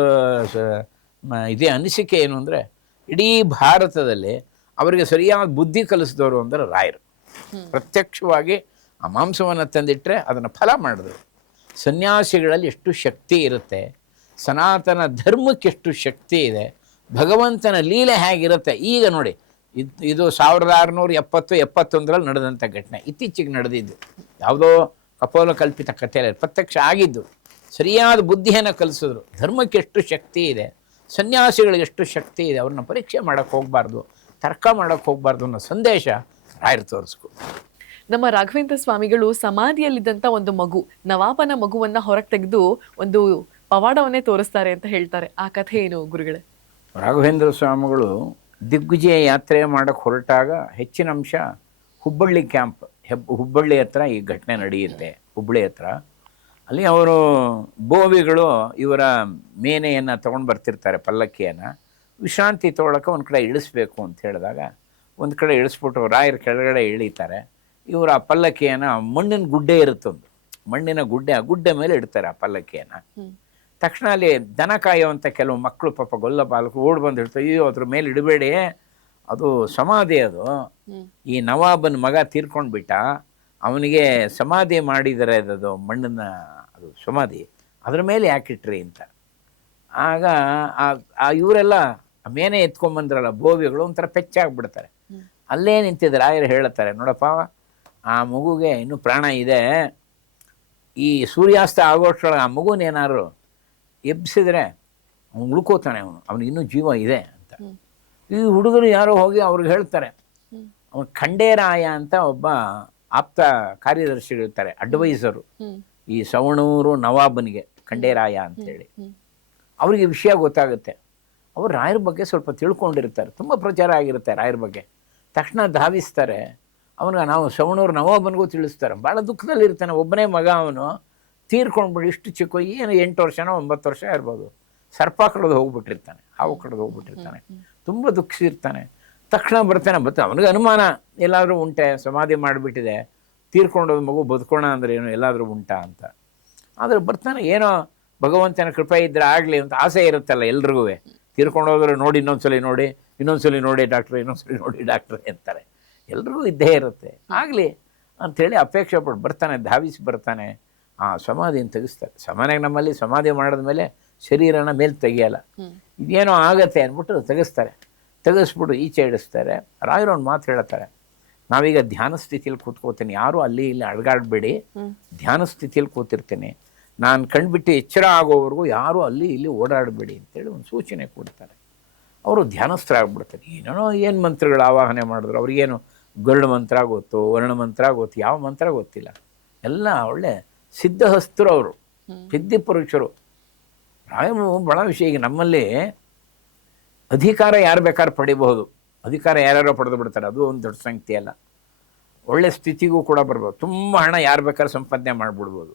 ಇದೇ ಅನಿಸಿಕೆ ಏನು ಅಂದರೆ, ಇಡೀ ಭಾರತದಲ್ಲಿ ಅವರಿಗೆ ಸರಿಯಾದ ಬುದ್ಧಿ ಕಲಿಸಿದವರು ಅಂದರೆ ರಾಯರು. ಪ್ರತ್ಯಕ್ಷವಾಗಿ ಆ ಮಾಂಸವನ್ನು ತಂದಿಟ್ಟರೆ ಅದನ್ನು ಫಲ ಮಾಡಿದ್ರು. ಸನ್ಯಾಸಿಗಳಲ್ಲಿ ಎಷ್ಟು ಶಕ್ತಿ ಇರುತ್ತೆ, ಸನಾತನ ಧರ್ಮಕ್ಕೆ ಎಷ್ಟು ಶಕ್ತಿ ಇದೆ, ಭಗವಂತನ ಲೀಲೆ ಹೇಗಿರುತ್ತೆ. ಈಗ ನೋಡಿ, ಇದು 1670-71 ನಡೆದಂಥ ಘಟನೆ, ಇತ್ತೀಚೆಗೆ ನಡೆದಿದ್ದು, ಯಾವುದೋ ಕಪೋಲ ಕಲ್ಪಿತ ಕಥೆಯಲ್ಲಿ ಪ್ರತ್ಯಕ್ಷ ಆಗಿದ್ದು. ಸರಿಯಾದ ಬುದ್ಧಿಯನ್ನು ಕಲಿಸಿದ್ರು. ಧರ್ಮಕ್ಕೆ ಎಷ್ಟು ಶಕ್ತಿ ಇದೆ, ಸನ್ಯಾಸಿಗಳಿಗೆ ಎಷ್ಟು ಶಕ್ತಿ ಇದೆ, ಅವ್ರನ್ನ ಪರೀಕ್ಷೆ ಮಾಡೋಕ್ಕೆ ಹೋಗಬಾರ್ದು, ತರ್ಕ ಮಾಡೋಕ್ಕೆ ಹೋಗಬಾರ್ದು ಅನ್ನೋ ಸಂದೇಶ ರಾಯರು ತೋರಿಸ್ಕೊ. ನಮ್ಮ ರಾಘವೇಂದ್ರ ಸ್ವಾಮಿಗಳು ಸಮಾಧಿಯಲ್ಲಿದ್ದಂಥ ಒಂದು ಮಗು, ನವಾಬನ ಮಗುವನ್ನ ಹೊರಗೆ ತೆಗೆದು ಒಂದು ಪವಾಡವನ್ನೇ ತೋರಿಸ್ತಾರೆ ಅಂತ ಹೇಳ್ತಾರೆ. ಆ ಕಥೆ ಏನು ಗುರುಗಳೇ? ರಾಘವೇಂದ್ರ ಸ್ವಾಮಿಗಳು ದಿಗ್ವಿಜಯ ಯಾತ್ರೆ ಮಾಡೋಕ್ಕೆ ಹೊರಟಾಗ ಹೆಚ್ಚಿನ ಅಂಶ ಹುಬ್ಬಳ್ಳಿ ಕ್ಯಾಂಪ್, ಹುಬ್ಬಳ್ಳಿ ಹತ್ರ ಈ ಘಟನೆ ನಡೆಯುತ್ತೆ. ಹುಬ್ಬಳ್ಳಿ ಹತ್ರ ಅಲ್ಲಿ ಅವರು ಬೋವಿಗಳು ಇವರ ಮೇನೆಯನ್ನು ತೊಗೊಂಡು ಬರ್ತಿರ್ತಾರೆ, ಪಲ್ಲಕ್ಕಿಯನ್ನು ವಿಶ್ರಾಂತಿ ತೊಗೊಳಕ್ಕೆ ಒಂದು ಕಡೆ ಇಳಿಸ್ಬೇಕು ಅಂತ ಹೇಳಿದಾಗ ಒಂದು ಕಡೆ ಇಳಿಸ್ಬಿಟ್ಟು ರಾಯರು ಕೆಳಗಡೆ ಇಳಿತಾರೆ. ಇವರು ಆ ಪಲ್ಲಕ್ಕಿಯನ್ನು, ಮಣ್ಣಿನ ಗುಡ್ಡೆ ಇರುತ್ತೊಂದು ಮಣ್ಣಿನ ಗುಡ್ಡೆ, ಆ ಗುಡ್ಡೆ ಮೇಲೆ ಇಡ್ತಾರೆ ಆ ಪಲ್ಲಕ್ಕಿಯನ್ನು. ತಕ್ಷಣ ಅಲ್ಲಿ ದನ ಕಾಯುವಂಥ ಕೆಲವು ಮಕ್ಕಳು ಪಾಪ ಗೊಲ್ಲ ಬಾಲಕು ಓಡ್ ಬಂದು ಇಡ್ತಾರೆ, ಅಯ್ಯೋ ಅದ್ರ ಮೇಲೆ ಇಡಬೇಡಿ, ಅದು ಸಮಾಧಿ, ಅದು ಈ ನವಾಬನ ಮಗ ತೀರ್ಕೊಂಡ್ಬಿಟ್ಟ, ಅವನಿಗೆ ಸಮಾಧಿ ಮಾಡಿದರೆ ಅದು ಮಣ್ಣಿನ ಅದು ಸಮಾಧಿ, ಅದ್ರ ಮೇಲೆ ಯಾಕಿಟ್ರಿ ಅಂತ. ಆಗ ಇವರೆಲ್ಲ ಮೇನೆ ಎತ್ಕೊಂಡ್ಬಂದ್ರಲ್ಲ ಬೋವಿಗಳು ಒಂಥರ ಪೆಚ್ಚಾಗ್ಬಿಡ್ತಾರೆ. ಅಲ್ಲೇ ನಿಂತಿದ್ದ ರಾಯರು ಹೇಳ್ತಾರೆ, ನೋಡಪ್ಪ ಆ ಮಗುಗೆ ಇನ್ನೂ ಪ್ರಾಣ ಇದೆ, ಈ ಸೂರ್ಯಾಸ್ತ ಆಗೋಷ್ಟರೊಳಗೆ ಆ ಮಗುನೇನಾದ್ರು ಎಬ್ಸಿದ್ರೆ ಅವ್ನು ಉಳ್ಕೋತಾನೆ, ಅವನಿಗೆ ಇನ್ನೂ ಜೀವ ಇದೆ ಅಂತ. ಈ ಹುಡುಗರು ಯಾರೋ ಹೋಗಿ ಅವ್ರಿಗೆ ಹೇಳ್ತಾರೆ, ಅವನು ಖಂಡೇರಾಯ ಅಂತ ಒಬ್ಬ ಆಪ್ತ ಕಾರ್ಯದರ್ಶಿಗಳಿರ್ತಾರೆ, ಅಡ್ವೈಸರು ಈ ಸವಣೂರು ನವಾಬನಿಗೆ, ಖಂಡೇರಾಯ ಅಂತೇಳಿ. ಅವರಿಗೆ ವಿಷಯ ಗೊತ್ತಾಗುತ್ತೆ. ಅವರು ರಾಯರ ಬಗ್ಗೆ ಸ್ವಲ್ಪ ತಿಳ್ಕೊಂಡಿರ್ತಾರೆ, ತುಂಬ ಪ್ರಚಾರ ಆಗಿರುತ್ತೆ ರಾಯರ ಬಗ್ಗೆ. ತಕ್ಷಣ ಧಾವಿಸ್ತಾರೆ ಅವನಿಗೆ, ನಾವು ಸವಣೂರು ನವಾಬನಿಗೂ ತಿಳಿಸ್ತಾರೆ. ಭಾಳ ದುಃಖದಲ್ಲಿರ್ತಾನೆ, ಒಬ್ಬನೇ ಮಗ ಅವನು, ತೀರ್ಕೊಂಡ್ಬಿಟ್ಟು ಇಷ್ಟು ಚಿಕ್ಕ, ಏನು 8 ವರ್ಷನೋ 9 ವರ್ಷ ಇರ್ಬೋದು, ಸರ್ಪ ಕಡ್ದು ಹೋಗ್ಬಿಟ್ಟಿರ್ತಾನೆ, ಹಾವು ಕಡ್ದು ಹೋಗ್ಬಿಟ್ಟಿರ್ತಾನೆ, ತುಂಬ ದುಃಖಿಸಿರ್ತಾನೆ. ತಕ್ಷಣ ಬರ್ತಾನೆ, ಅವನಿಗೆ ಅನುಮಾನ ಎಲ್ಲಾದರೂ ಉಂಟೆ, ಸಮಾಧಿ ಮಾಡಿಬಿಟ್ಟಿದೆ, ತೀರ್ಕೊಂಡೋದು ಮಗು ಬದುಕೋಣ ಅಂದರೆ ಏನು ಎಲ್ಲಾದರೂ ಉಂಟಾ ಅಂತ. ಆದರೆ ಬರ್ತಾನೆ, ಏನೋ ಭಗವಂತನ ಕೃಪೆ ಇದ್ದರೆ ಆಗಲಿ ಅಂತ ಆಸೆ ಇರುತ್ತಲ್ಲ ಎಲ್ರಿಗೂ. ತೀರ್ಕೊಂಡೋದ್ರೆ ನೋಡಿ ಇನ್ನೊಂದ್ಸಲಿ ನೋಡಿ, ಇನ್ನೊಂದ್ಸಲಿ ನೋಡಿ ಡಾಕ್ಟ್ರೆ, ಇನ್ನೊಂದ್ಸಲಿ ನೋಡಿ ಡಾಕ್ಟ್ರೆ ಅಂತಾರೆ, ಎಲ್ರಿಗೂ ಇದ್ದೇ ಇರುತ್ತೆ. ಆಗಲಿ ಅಂಥೇಳಿ ಅಪೇಕ್ಷೆ ಪಟ್ಟು ಬರ್ತಾನೆ, ಧಾವಿಸಿ ಬರ್ತಾನೆ, ಆ ಸಮಾಧಿಯನ್ನು ತೆಗಿಸ್ತಾರೆ. ಸಾಮಾನ್ಯವಾಗಿ ನಮ್ಮಲ್ಲಿ ಸಮಾಧಿ ಮಾಡಿದ್ಮೇಲೆ ಶರೀರನ ಮೇಲೆ ತೆಗಿಯಲ್ಲ, ಇದೇನೋ ಆಗತ್ತೆ ಅಂದ್ಬಿಟ್ಟು ತೆಗೆಸ್ತಾರೆ. ತೆಗೆಸ್ಬಿಟ್ಟು ಈಚೆ ಇಡಿಸ್ತಾರೆ. ರಾಯರು ಒಂದು ಮಾತು ಹೇಳ್ತಾರೆ, ನಾವೀಗ ಧ್ಯಾನ ಸ್ಥಿತಿಯಲ್ಲಿ ಕೂತ್ಕೋತೀನಿ, ಯಾರು ಅಲ್ಲಿ ಇಲ್ಲಿ ಅಡ್ಗಾಡಬೇಡಿ, ಧ್ಯಾನ ಸ್ಥಿತಿಯಲ್ಲಿ ಕೂತಿರ್ತೀನಿ, ನಾನು ಕಂಡುಬಿಟ್ಟು ಎಚ್ಚರ ಆಗೋವರೆಗೂ ಯಾರು ಅಲ್ಲಿ ಇಲ್ಲಿ ಓಡಾಡಬೇಡಿ ಅಂತೇಳಿ ಒಂದು ಸೂಚನೆ ಕೊಡ್ತಾರೆ. ಅವರು ಧ್ಯಾನಸ್ಥರಾಗ್ಬಿಡ್ತಾರೆ. ಏನೇನೋ ಏನು ಮಂತ್ರಗಳು ಆವಾಹನೆ ಮಾಡಿದ್ರು, ಅವ್ರಿಗೇನು ಗರುಡ ಮಂತ್ರ ಗೊತ್ತು, ವರ್ಣ ಮಂತ್ರ ಗೊತ್ತು, ಯಾವ ಮಂತ್ರ ಗೊತ್ತಿಲ್ಲ, ಎಲ್ಲ ಒಳ್ಳೆ ಸಿದ್ಧಹಸ್ತರು ಅವರು, ಸಿದ್ಧಿ ಪುರುಷರು. ರಾಯರು ಭಾಳ ವಿಷಯ. ಈಗ ನಮ್ಮಲ್ಲಿ ಅಧಿಕಾರ ಯಾರು ಬೇಕಾದ್ರೂ ಪಡಿಬಹುದು, ಅಧಿಕಾರ ಯಾರ್ಯಾರೋ ಪಡೆದು ಬಿಡ್ತಾರೆ, ಅದು ಒಂದು ದೊಡ್ಡ ಸಂಗತಿ ಅಲ್ಲ. ಒಳ್ಳೆ ಸ್ಥಿತಿಗೂ ಕೂಡ ಬರ್ಬೋದು, ತುಂಬ ಹಣ ಯಾರು ಬೇಕಾದ್ರೂ ಸಂಪಾದನೆ ಮಾಡಿಬಿಡ್ಬೋದು,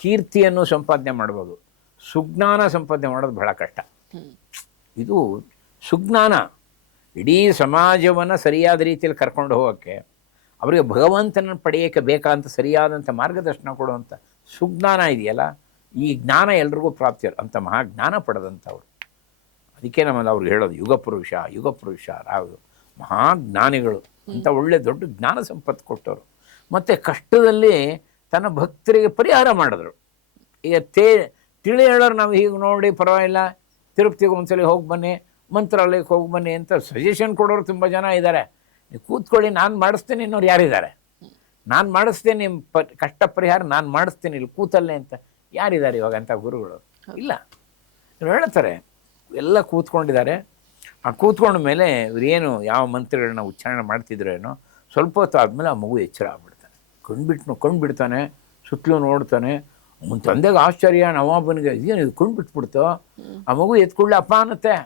ಕೀರ್ತಿಯನ್ನು ಸಂಪಾದನೆ ಮಾಡ್ಬೋದು. ಸುಜ್ಞಾನ ಸಂಪಾದನೆ ಮಾಡೋದು ಬಹಳ ಕಷ್ಟ. ಇದು ಸುಜ್ಞಾನ ಇಡೀ ಸಮಾಜವನ್ನು ಸರಿಯಾದ ರೀತಿಯಲ್ಲಿ ಕರ್ಕೊಂಡು ಹೋಗೋಕ್ಕೆ, ಅವರಿಗೆ ಭಗವಂತನ ಪಡೆಯೋಕ್ಕೆ ಬೇಕಾದಂಥ ಸರಿಯಾದಂಥ ಮಾರ್ಗದರ್ಶನ ಕೊಡುವಂಥ ಸುಜ್ಞಾನ ಇದೆಯಲ್ಲ, ಈ ಜ್ಞಾನ ಎಲ್ರಿಗೂ ಪ್ರಾಪ್ತಿಯರು ಅಂತ ಮಹಾಜ್ಞಾನ ಪಡೆದಂಥವ್ರು. ಅದಕ್ಕೆ ನಮ್ಮಲ್ಲಿ ಅವ್ರಿಗೆ ಹೇಳೋದು ಯುಗ ಪುರುಷ ರಾವು ಮಹಾಜ್ಞಾನಿಗಳು ಅಂತ ಒಳ್ಳೆ ದೊಡ್ಡ ಜ್ಞಾನ ಸಂಪತ್ತು ಕೊಟ್ಟವರು. ಮತ್ತು ಕಷ್ಟದಲ್ಲಿ ತನ್ನ ಭಕ್ತರಿಗೆ ಪರಿಹಾರ ಮಾಡಿದ್ರು. ಈಗ ತಿಳಿ ಹೇಳೋರು ನಾವು ಹೀಗೆ ನೋಡಿ ಪರವಾಗಿಲ್ಲ, ತಿರುಪತಿಗೆ ಒಂದ್ಸಲಿ ಹೋಗಿ ಬನ್ನಿ, ಮಂತ್ರಾಲಯಕ್ಕೆ ಹೋಗಿ ಬನ್ನಿ ಅಂತ ಸಜೆಷನ್ ಕೊಡೋರು ತುಂಬ ಜನ ಇದ್ದಾರೆ. ನೀವು ಕೂತ್ಕೊಳ್ಳಿ, ನಾನು ಮಾಡಿಸ್ತೀನಿ ಅನ್ನೋರು ಯಾರಿದ್ದಾರೆ? ನಾನು ಮಾಡಿಸ್ತೀನಿ, ನಿಮ್ಮ ಕಷ್ಟ ಪರಿಹಾರ ನಾನು ಮಾಡಿಸ್ತೀನಿ, ಇಲ್ಲಿ ಕೂತಲ್ಲೇ ಅಂತ ಯಾರಿದ್ದಾರೆ ಇವಾಗ ಅಂತ ಗುರುಗಳು? ಇಲ್ಲ. ಇವ್ರು ಹೇಳ್ತಾರೆ ಎಲ್ಲ ಕೂತ್ಕೊಂಡಿದ್ದಾರೆ. ಆ ಕೂತ್ಕೊಂಡ ಮೇಲೆ ಇವರೇನು ಯಾವ ಮಂತ್ರಗಳನ್ನ ಉಚ್ಚಾರಣೆ ಮಾಡ್ತಿದ್ರು ಏನೋ, ಸ್ವಲ್ಪ ಹೊತ್ತು ಆದಮೇಲೆ ಆ ಮಗು ಎಚ್ಚರ ಆಗ್ಬಿಡ್ತಾನೆ. ಕೊಂಡ್ಬಿಡ್ತಾನೆ, ಸುತ್ತಲೂ ನೋಡ್ತಾನೆ. ಅವನ ತಂದೆಗೆ ಆಶ್ಚರ್ಯ, ನವಾಬನಿಗೆ ಇದೇನು ಇದು ಕೊಂಡ್ಬಿಟ್ಬಿಡ್ತು. ಆ ಮಗು ಎತ್ಕೊಳ್ಳಿ ಅಪ್ಪ ಅನ್ನತ್ತೆ,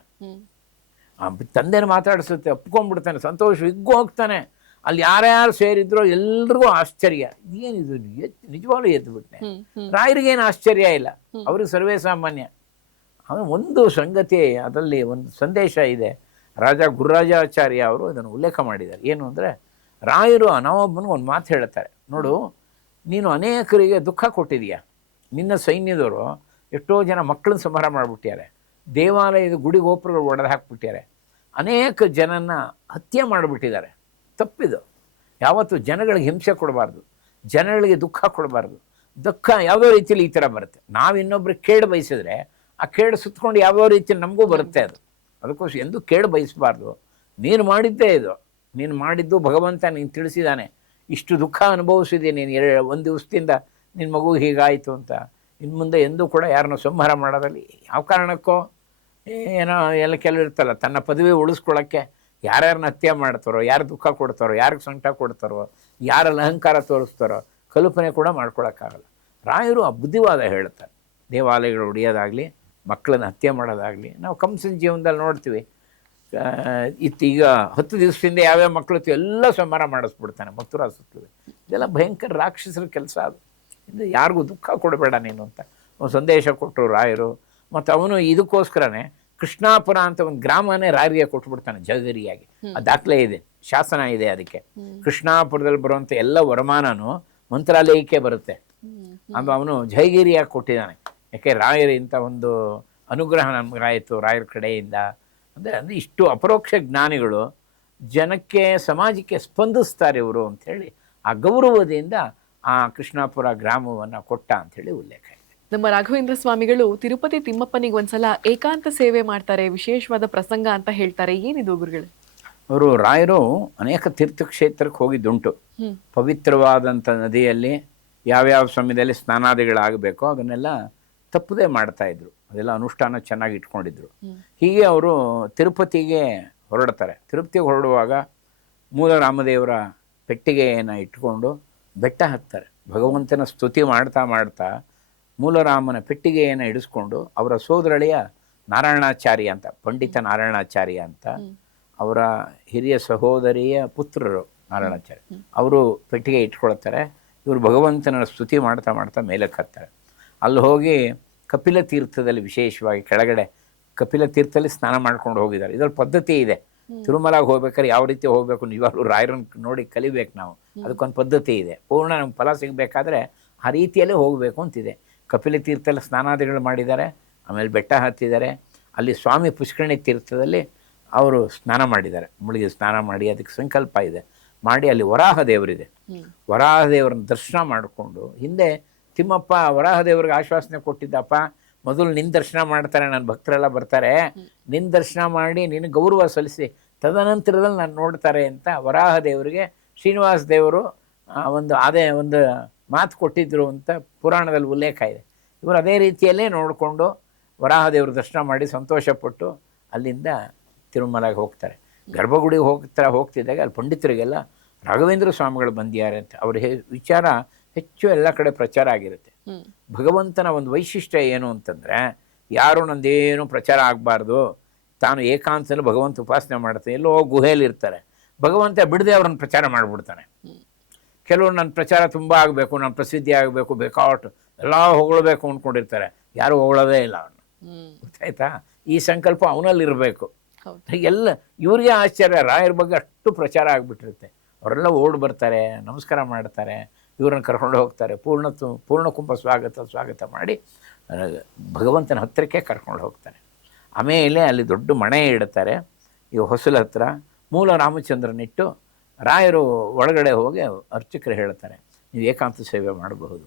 ಆ ತಂದೆನ ಮಾತಾಡಿಸುತ್ತೆ, ಒಪ್ಕೊಂಡ್ಬಿಡ್ತಾನೆ, ಸಂತೋಷ ಹಿಗ್ಗು ಹೋಗ್ತಾನೆ. ಅಲ್ಲಿ ಯಾರ್ಯಾರು ಸೇರಿದ್ರೋ ಎಲ್ರಿಗೂ ಆಶ್ಚರ್ಯ, ಏನಿದು ನಿಜವಾಗ್ಲೂ ಎದ್ದುಬಿಟ್ಟೆ. ರಾಯರಿಗೇನು ಆಶ್ಚರ್ಯ ಇಲ್ಲ, ಅವ್ರಿಗೆ ಸರ್ವೇ ಸಾಮಾನ್ಯ. ಆಮೇಲೆ ಒಂದು ಸಂಗತಿ ಅದರಲ್ಲಿ ಒಂದು ಸಂದೇಶ ಇದೆ. ರಾಜ ಗುರುರಾಜಾಚಾರ್ಯ ಅವರು ಇದನ್ನು ಉಲ್ಲೇಖ ಮಾಡಿದ್ದಾರೆ. ಏನು ಅಂದರೆ, ರಾಯರು ನವಾಬನಿಗೆ ಒಂದು ಮಾತು ಹೇಳ್ತಾರೆ, ನೋಡು ನೀನು ಅನೇಕರಿಗೆ ದುಃಖ ಕೊಟ್ಟಿದೀಯ, ನಿನ್ನ ಸೈನ್ಯದವರು ಎಷ್ಟೋ ಜನ ಮಕ್ಕಳನ್ನ ಸಂಹಾರ ಮಾಡಿಬಿಟ್ಟಿದ್ದಾರೆ, ದೇವಾಲಯದ ಗುಡಿ ಗೋಪುರಗಳು ಒಡೆದು ಹಾಕ್ಬಿಟ್ಟಿದ್ದಾರೆ, ಅನೇಕ ಜನನ ಹತ್ಯೆ ಮಾಡಿಬಿಟ್ಟಿದ್ದಾರೆ. ತಪ್ಪಿದು. ಯಾವತ್ತೂ ಜನಗಳಿಗೆ ಹಿಂಸೆ ಕೊಡಬಾರ್ದು, ಜನಗಳಿಗೆ ದುಃಖ ಕೊಡಬಾರ್ದು. ದುಃಖ ಯಾವುದೋ ರೀತಿಯಲ್ಲಿ ಈ ಥರ ಬರುತ್ತೆ. ನಾವು ಇನ್ನೊಬ್ರಿಗೆ ಕೇಡು ಬಯಸಿದ್ರೆ ಆ ಕೇಡು ಸುತ್ತಕೊಂಡು ಯಾವ್ಯಾವ ರೀತಿಯಲ್ಲಿ ನಮಗೂ ಬರುತ್ತೆ. ಅದಕ್ಕೋಸ್ಕರ ಎಂದೂ ಕೇಡು ಬಯಸಬಾರ್ದು. ನೀನು ಮಾಡಿದ್ದೇ ಇದು, ನೀನು ಮಾಡಿದ್ದು ಭಗವಂತ ನೀನು ತಿಳಿಸಿದ್ದಾನೆ, ಇಷ್ಟು ದುಃಖ ಅನುಭವಿಸಿದೆ ನೀನು ಒಂದು ದಿವಸದಿಂದ ನಿನ್ನ ಮಗು ಹೀಗಾಯಿತು ಅಂತ. ಇನ್ನು ಮುಂದೆ ಎಂದೂ ಕೂಡ ಯಾರನ್ನೂ ಸಂಹಾರ ಮಾಡೋದಲ್ಲಿ ಯಾವ ಕಾರಣಕ್ಕೋ ಏನೋ ಎಲ್ಲ ಕೆಲವು ಇರ್ತಲ್ಲ, ತನ್ನ ಪದವಿ ಉಳಿಸ್ಕೊಳ್ಳೋಕ್ಕೆ ಯಾರ್ಯಾರನ್ನ ಹತ್ಯೆ ಮಾಡ್ತಾರೋ, ಯಾರು ದುಃಖ ಕೊಡ್ತಾರೋ, ಯಾರಿಗೆ ಸಂಕಟ ಕೊಡ್ತಾರೋ, ಯಾರಲ್ಲಿ ಅಹಂಕಾರ ತೋರಿಸ್ತಾರೋ ಕಲ್ಪನೆ ಕೂಡ ಮಾಡ್ಕೊಳಕ್ಕಾಗಲ್ಲ. ರಾಯರು ಆ ಬುದ್ಧಿವಾದ ಹೇಳ್ತಾರೆ. ದೇವಾಲಯಗಳು ಹೊಡೆಯೋದಾಗಲಿ, ಮಕ್ಕಳನ್ನ ಹತ್ಯೆ ಮಾಡೋದಾಗಲಿ ನಾವು ಕಂಸನ ಜೀವನದಲ್ಲಿ ನೋಡ್ತೀವಿ. ಈಗ 10 ದಿವಸದಿಂದ ಯಾವ್ಯಾವ ಮಕ್ಕಳು ಎಲ್ಲ ಸಂಹಾರ ಮಾಡಿಸ್ಬಿಡ್ತಾನೆ, ಮಥುರಾ ಸುತ್ತಲೂ. ಇದೆಲ್ಲ ಭಯಂಕರ ರಾಕ್ಷಸರ ಕೆಲಸ. ಅದು ಇದು ಯಾರಿಗೂ ದುಃಖ ಕೊಡಬೇಡ ನೀನು ಅಂತ ಒಂದು ಸಂದೇಶ ಕೊಟ್ಟರು ರಾಯರು. ಮತ್ತು ಅವನು ಇದಕ್ಕೋಸ್ಕರನೇ ಕೃಷ್ಣಾಪುರ ಅಂತ ಒಂದು ಗ್ರಾಮನೇ ರಾಯರಿಗೆ ಕೊಟ್ಬಿಡ್ತಾನೆ ಜಗರಿಯಾಗಿ. ಆ ದಾಖಲೆ ಇದೆ, ಶಾಸನ ಇದೆ. ಅದಕ್ಕೆ ಕೃಷ್ಣಾಪುರದಲ್ಲಿ ಬರುವಂಥ ಎಲ್ಲ ವರಮಾನನೂ ಮಂತ್ರಾಲಯಕ್ಕೆ ಬರುತ್ತೆ. ಅದು ಅವನು ಜಯಗಿರಿಯಾಗಿ ಕೊಟ್ಟಿದ್ದಾನೆ. ಯಾಕೆ ರಾಯರು ಇಂಥ ಒಂದು ಅನುಗ್ರಹ ನಮಗಾಯಿತು ರಾಯರ ಕಡೆಯಿಂದ. ಅಂದರೆ ಇಷ್ಟು ಅಪರೋಕ್ಷ ಜ್ಞಾನಿಗಳು ಜನಕ್ಕೆ, ಸಮಾಜಕ್ಕೆ ಸ್ಪಂದಿಸ್ತಾರೆ ಇವರು ಅಂಥೇಳಿ ಆ ಗೌರವದಿಂದ ಆ ಕೃಷ್ಣಾಪುರ ಗ್ರಾಮವನ್ನು ಕೊಟ್ಟ ಅಂಥೇಳಿ ಉಲ್ಲೇಖ ಇದೆ. ನಮ್ಮ ರಾಘವೇಂದ್ರ ಸ್ವಾಮಿಗಳು ತಿರುಪತಿ ತಿಮ್ಮಪ್ಪನಿಗೆ ಒಂದ್ಸಲ ಏಕಾಂತ ಸೇವೆ ಮಾಡ್ತಾರೆ, ವಿಶೇಷವಾದ ಪ್ರಸಂಗ ಅಂತ ಹೇಳ್ತಾರೆ. ಏನಿದು ಗುರುಗಳು? ಅವರು ರಾಯರು ಅನೇಕ ತೀರ್ಥಕ್ಷೇತ್ರಕ್ಕೆ ಹೋಗಿದ್ದುಂಟು. ಪವಿತ್ರವಾದಂಥ ನದಿಯಲ್ಲಿ ಯಾವ್ಯಾವ ಸಮಯದಲ್ಲಿ ಸ್ನಾನಾದಿಗಳಾಗಬೇಕೋ ಅದನ್ನೆಲ್ಲ ತಪ್ಪದೇ ಮಾಡ್ತಾಯಿದ್ರು. ಅದೆಲ್ಲ ಅನುಷ್ಠಾನ ಚೆನ್ನಾಗಿ ಇಟ್ಕೊಂಡಿದ್ರು. ಹೀಗೆ ಅವರು ತಿರುಪತಿಗೆ ಹೊರಡ್ತಾರೆ. ತಿರುಪತಿಗೆ ಹೊರಡುವಾಗ ಮೂಲ ರಾಮದೇವರ ಪೆಟ್ಟಿಗೆಯನ್ನು ಇಟ್ಕೊಂಡು ಬೆಟ್ಟ ಹತ್ತಾರೆ. ಭಗವಂತನ ಸ್ತುತಿ ಮಾಡ್ತಾ ಮಾಡ್ತಾ ಮೂಲರಾಮನ ಪೆಟ್ಟಿಗೆಯನ್ನು ಇಡಿಸ್ಕೊಂಡು ಅವರ ಸೋದರಳಿಯ ನಾರಾಯಣಾಚಾರ್ಯ ಅಂತ, ಪಂಡಿತ ನಾರಾಯಣಾಚಾರ್ಯ ಅಂತ, ಅವರ ಹಿರಿಯ ಸಹೋದರಿಯ ಪುತ್ರರು ನಾರಾಯಣಾಚಾರ್ಯ, ಅವರು ಪೆಟ್ಟಿಗೆ ಇಟ್ಕೊಳ್ತಾರೆ. ಇವರು ಭಗವಂತನ ಸ್ತುತಿ ಮಾಡ್ತಾ ಮಾಡ್ತಾ ಮೇಲಕ್ಕೆ ಹತ್ತಾರೆ. ಅಲ್ಲಿ ಹೋಗಿ ಕಪಿಲ ತೀರ್ಥದಲ್ಲಿ, ವಿಶೇಷವಾಗಿ ಕೆಳಗಡೆ ಕಪಿಲ ತೀರ್ಥದಲ್ಲಿ ಸ್ನಾನ ಮಾಡ್ಕೊಂಡು ಹೋಗಿದ್ದಾರೆ. ಇದರಲ್ಲಿ ಪದ್ಧತಿ ಇದೆ. ತಿರುಮಲಾಗೆ ಹೋಗ್ಬೇಕಾದ್ರೆ ಯಾವ ರೀತಿ ಹೋಗಬೇಕು, ನಿಜವಾಗ್ಲೂ ರಾಯರನ್ನು ನೋಡಿ ಕಲಿಬೇಕು ನಾವು. ಅದಕ್ಕೊಂದು ಪದ್ಧತಿ ಇದೆ. ಪೂರ್ಣ ನಮ್ಗೆ ಫಲ ಸಿಗಬೇಕಾದ್ರೆ ಆ ರೀತಿಯಲ್ಲೇ ಹೋಗಬೇಕು ಅಂತಿದೆ. ಕಪಿಲ ತೀರ್ಥದಲ್ಲಿ ಸ್ನಾನಾದಿಗಳು ಮಾಡಿದ್ದಾರೆ. ಆಮೇಲೆ ಬೆಟ್ಟ ಹತ್ತಿದ್ದಾರೆ. ಅಲ್ಲಿ ಸ್ವಾಮಿ ಪುಷ್ಕರಣಿ ತೀರ್ಥದಲ್ಲಿ ಅವರು ಸ್ನಾನ ಮಾಡಿದ್ದಾರೆ. ಮುಳುಗಿ ಸ್ನಾನ ಮಾಡಿ ಅದಕ್ಕೆ ಸಂಕಲ್ಪ ಇದೆ ಮಾಡಿ. ಅಲ್ಲಿ ವರಾಹ ದೇವರಿದೆ. ವರಾಹ ದೇವರನ್ನ ದರ್ಶನ ಮಾಡಿಕೊಂಡು, ಹಿಂದೆ ತಿಮ್ಮಪ್ಪ ವರಾಹ ದೇವ್ರಿಗೆ ಆಶ್ವಾಸನೆ ಕೊಟ್ಟಿದ್ದಪ್ಪ, ಮೊದಲು ನಿನ್ನ ದರ್ಶನ ಮಾಡ್ತಾರೆ, ನನ್ನ ಭಕ್ತರೆಲ್ಲ ಬರ್ತಾರೆ, ನಿನ್ನ ದರ್ಶನ ಮಾಡಿ ನಿನ್ನ ಗೌರವ ಸಲ್ಲಿಸಿ ತದನಂತರದಲ್ಲಿ ನಾನು ನೋಡ್ತಾರೆ ಅಂತ ವರಾಹ ದೇವರಿಗೆ ಶ್ರೀನಿವಾಸ ದೇವರು ಒಂದು ಮಾತು ಕೊಟ್ಟಿದ್ದರು ಅಂತ ಪುರಾಣದಲ್ಲಿ ಉಲ್ಲೇಖ ಇದೆ. ಇವರು ಅದೇ ರೀತಿಯಲ್ಲೇ ನೋಡಿಕೊಂಡು ವರಾಹ ದೇವ್ರ ದರ್ಶನ ಮಾಡಿ ಸಂತೋಷಪಟ್ಟು ಅಲ್ಲಿಂದ ತಿರುಮಲಾಗೆ ಹೋಗ್ತಾರೆ. ಗರ್ಭಗುಡಿಗೆ ಹೋಗ್ತಿದ್ದಾಗ ಅಲ್ಲಿ ಪಂಡಿತರಿಗೆಲ್ಲ ರಾಘವೇಂದ್ರ ಸ್ವಾಮಿಗಳು ಬಂದಿದ್ದಾರೆ ಅಂತ ಅವ್ರ ವಿಚಾರ ಹೆಚ್ಚು ಎಲ್ಲ ಕಡೆ ಪ್ರಚಾರ ಆಗಿರುತ್ತೆ. ಭಗವಂತನ ಒಂದು ವೈಶಿಷ್ಟ್ಯ ಏನು ಅಂತಂದರೆ, ಯಾರು ನಂದೇನು ಪ್ರಚಾರ ಆಗಬಾರ್ದು, ತಾನು ಏಕಾಂತದಲ್ಲಿ ಭಗವಂತ ಉಪಾಸನೆ ಮಾಡ್ತಾನೆ, ಎಲ್ಲೋ ಗುಹೆಯಲ್ಲಿ ಇರ್ತಾರೆ, ಭಗವಂತ ಬಿಡದೆ ಅವ್ರನ್ನ ಪ್ರಚಾರ ಮಾಡಿಬಿಡ್ತಾನೆ. ಕೆಲವರು ನನ್ನ ಪ್ರಚಾರ ತುಂಬ ಆಗಬೇಕು, ನನ್ನ ಪ್ರಸಿದ್ಧಿ ಆಗಬೇಕು, ಬೇಕಾವಟ್ಟು ಎಲ್ಲ ಹೊಗಳಬೇಕು ಅಂದ್ಕೊಂಡಿರ್ತಾರೆ, ಯಾರು ಹೊಗಳೋದೇ ಇಲ್ಲ ಅವನು. ಗೊತ್ತಾಯ್ತಾ? ಈ ಸಂಕಲ್ಪ ಅವನಲ್ಲಿರಬೇಕು. ಎಲ್ಲ ಇವ್ರಿಗೆ ಆಶ್ಚರ್ಯ, ರಾಯರ ಬಗ್ಗೆ ಅಷ್ಟು ಪ್ರಚಾರ ಆಗಿಬಿಟ್ಟಿರುತ್ತೆ. ಅವರೆಲ್ಲ ಓಡ್ ಬರ್ತಾರೆ, ನಮಸ್ಕಾರ ಮಾಡ್ತಾರೆ, ಇವ್ರನ್ನ ಕರ್ಕೊಂಡು ಹೋಗ್ತಾರೆ, ಪೂರ್ಣಕುಂಭ ಸ್ವಾಗತ ಮಾಡಿ ಭಗವಂತನ ಹತ್ತಿರಕ್ಕೆ ಕರ್ಕೊಂಡು ಹೋಗ್ತಾರೆ. ಆಮೇಲೆ ಅಲ್ಲಿ ದೊಡ್ಡ ಮಣೆ ಇಡ್ತಾರೆ, ಈ ಹೊಸಲ ಹತ್ರ ಮೂಲ ರಾಮಚಂದ್ರನಿಟ್ಟು ರಾಯರು ಒಳಗಡೆ ಹೋಗಿ ಅರ್ಚಕರು ಹೇಳ್ತಾರೆ, ನೀವು ಏಕಾಂತ ಸೇವೆ ಮಾಡಬಹುದು.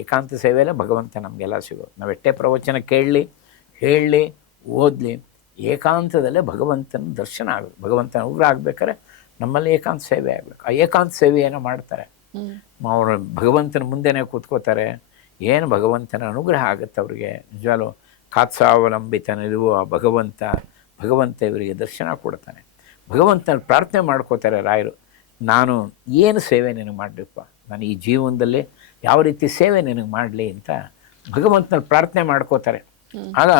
ಏಕಾಂತ ಸೇವೆಯಲ್ಲೇ ಭಗವಂತ ನಮಗೆಲ್ಲ ಸಿಗೋದು. ನಾವು ಎಷ್ಟೇ ಪ್ರವಚನ ಕೇಳಲಿ, ಹೇಳಲಿ, ಓದಲಿ, ಏಕಾಂತದಲ್ಲೇ ಭಗವಂತನ ದರ್ಶನ ಆಗಬೇಕು. ಭಗವಂತನ ಉಗ್ರ ಆಗ್ಬೇಕಾದ್ರೆ ನಮ್ಮಲ್ಲಿ ಏಕಾಂತ ಸೇವೆ ಆಗಬೇಕು. ಆ ಏಕಾಂತ ಸೇವೆಯನ್ನು ಮಾಡ್ತಾರೆ. ಅವರು ಭಗವಂತನ ಮುಂದೆನೇ ಕೂತ್ಕೋತಾರೆ. ಏನು ಭಗವಂತನ ಅನುಗ್ರಹ ಆಗುತ್ತೆ ಅವ್ರಿಗೆ. ನಿಜವಾಗ್ಲೂ ಕಾತ್ಸಾವಲಂಬಿತ ನಿಲುವು ಆ ಭಗವಂತ ಇವರಿಗೆ ದರ್ಶನ ಕೊಡ್ತಾನೆ. ಭಗವಂತನ ಪ್ರಾರ್ಥನೆ ಮಾಡ್ಕೋತಾರೆ ರಾಯರು, ನಾನು ಏನು ಸೇವೆ ನಿನಗೆ ಮಾಡಲಿಪ್ಪ, ನಾನು ಈ ಜೀವನದಲ್ಲಿ ಯಾವ ರೀತಿ ಸೇವೆ ನಿನಗೆ ಮಾಡಲಿ ಅಂತ ಭಗವಂತನ ಪ್ರಾರ್ಥನೆ ಮಾಡ್ಕೋತಾರೆ. ಆಗ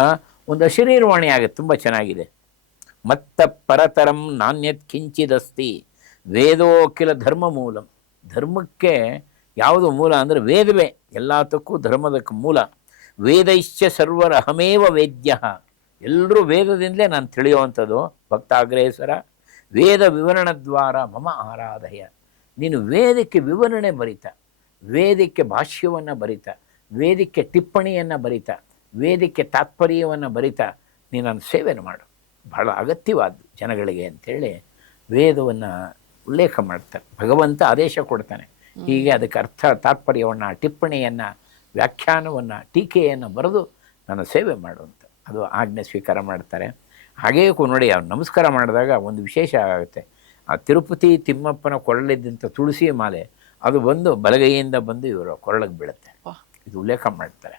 ಒಂದು ಅಶರೀರವಾಣಿ ಆಗುತ್ತೆ, ತುಂಬ ಚೆನ್ನಾಗಿದೆ. ಮತ್ತ ಪರತರಂ ನಾಣ್ಯತ್ ಕಿಂಚಿದಸ್ತಿ ವೇದೋಕಿಲ ಧರ್ಮ ಮೂಲಂ. ಧರ್ಮಕ್ಕೆ ಯಾವುದು ಮೂಲ ಅಂದರೆ ವೇದವೇ, ಎಲ್ಲದಕ್ಕೂ ಧರ್ಮದಕ್ಕೆ ಮೂಲ. ವೇದೈಶ್ಚ ಸರ್ವರಹಮೇವ ವೇದ್ಯ. ಎಲ್ಲರೂ ವೇದದಿಂದಲೇ ನಾನು ತಿಳಿಯುವಂಥದ್ದು. ಭಕ್ತಾಗ್ರೇಸರ ವೇದ ವಿವರಣ ದ್ವಾರ ಮಮ ಆರಾಧಯ. ನೀನು ವೇದಕ್ಕೆ ವಿವರಣೆ ಬರಿತ, ವೇದಕ್ಕೆ ಭಾಷ್ಯವನ್ನು ಬರಿತ, ವೇದಕ್ಕೆ ಟಿಪ್ಪಣಿಯನ್ನು ಬರಿತ, ವೇದಕ್ಕೆ ತಾತ್ಪರ್ಯವನ್ನು ಬರಿತ ನೀನು ನನ್ನ ಸೇವೆಯನ್ನು ಮಾಡು, ಬಹಳ ಅಗತ್ಯವಾದ್ದು ಜನಗಳಿಗೆ ಅಂಥೇಳಿ ವೇದವನ್ನು ಉಲ್ಲೇಖ ಮಾಡ್ತಾರೆ. ಭಗವಂತ ಆದೇಶ ಕೊಡ್ತಾನೆ, ಹೀಗೆ ಅದಕ್ಕೆ ಅರ್ಥ ತಾತ್ಪರ್ಯವನ್ನು, ಟಿಪ್ಪಣಿಯನ್ನು, ವ್ಯಾಖ್ಯಾನವನ್ನು, ಟೀಕೆಯನ್ನು ಬರೆದು ನನ್ನ ಸೇವೆ ಮಾಡುವಂಥ ಅದು ಆಜ್ಞೆ ಸ್ವೀಕಾರ ಮಾಡ್ತಾರೆ. ಹಾಗೆಯೇ ನೋಡಿ, ಅವ್ರು ನಮಸ್ಕಾರ ಮಾಡಿದಾಗ ಒಂದು ವಿಶೇಷ ಆಗುತ್ತೆ. ಆ ತಿರುಪತಿ ತಿಮ್ಮಪ್ಪನ ಕೊರಳಿದ್ದಂಥ ತುಳಸಿ ಮಾಲೆ ಅದು ಬಂದು ಬಲಗೈಯಿಂದ ಬಂದು ಇವರ ಕೊರಳಿಗೆ ಬೀಳುತ್ತೆ. ಇದು ಉಲ್ಲೇಖ ಮಾಡ್ತಾರೆ.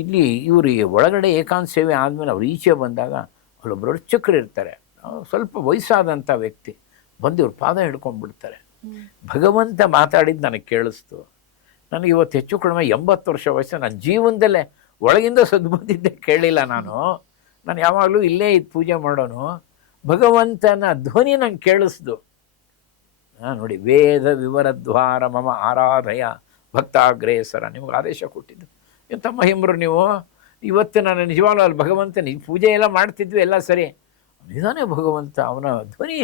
ಇಲ್ಲಿ ಇವರಿಗೆ ಒಳಗಡೆ ಏಕಾಂತ ಸೇವೆ ಆದಮೇಲೆ ಅವ್ರು ಈಚೆ ಬಂದಾಗ ಅಲ್ಲೊಬ್ಬರು ಅರ್ಚಕರು ಇರ್ತಾರೆ, ಸ್ವಲ್ಪ ವಯಸ್ಸಾದಂಥ ವ್ಯಕ್ತಿ ಬಂದು ಇವ್ರ ಪಾದ ಹಿಡ್ಕೊಂಡ್ಬಿಡ್ತಾರೆ. ಭಗವಂತ ಮಾತಾಡಿದ್ದು ನನಗೆ ಕೇಳಿಸ್ತು. ನನಗೆ ಇವತ್ತು ಹೆಚ್ಚು ಕಡಿಮೆ 80 ವರ್ಷ ವಯಸ್ಸು, ನನ್ನ ಜೀವನದಲ್ಲೇ ಒಳಗಿಂದ ಸದ್ಬಂದಿದ್ದೆ ಕೇಳಿಲ್ಲ. ನಾನು ಯಾವಾಗಲೂ ಇಲ್ಲೇ ಇದು ಪೂಜೆ ಮಾಡೋನು, ಭಗವಂತನ ಧ್ವನಿ ನಂಗೆ ಕೇಳಿಸ್ದು. ನೋಡಿ, ವೇದ ವಿವರದ್ವಾರ ಮಮ ಆರಾಧಯ ಭಕ್ತಾಗ್ರೇಸರ, ನಿಮಗೆ ಆದೇಶ ಕೊಟ್ಟಿದ್ದು ಎಂಥ ಮಹಿಮರು ನೀವು. ಇವತ್ತು ನಾನು ನಿಜವಾಗ್ಲೂ ಅಲ್ಲಿ ಭಗವಂತನ ಪೂಜೆ ಎಲ್ಲ ಮಾಡ್ತಿದ್ವಿ, ಎಲ್ಲ ಸರಿ, ನಿಧಾನೇ ಭಗವಂತ ಅವನ ಧ್ವನಿ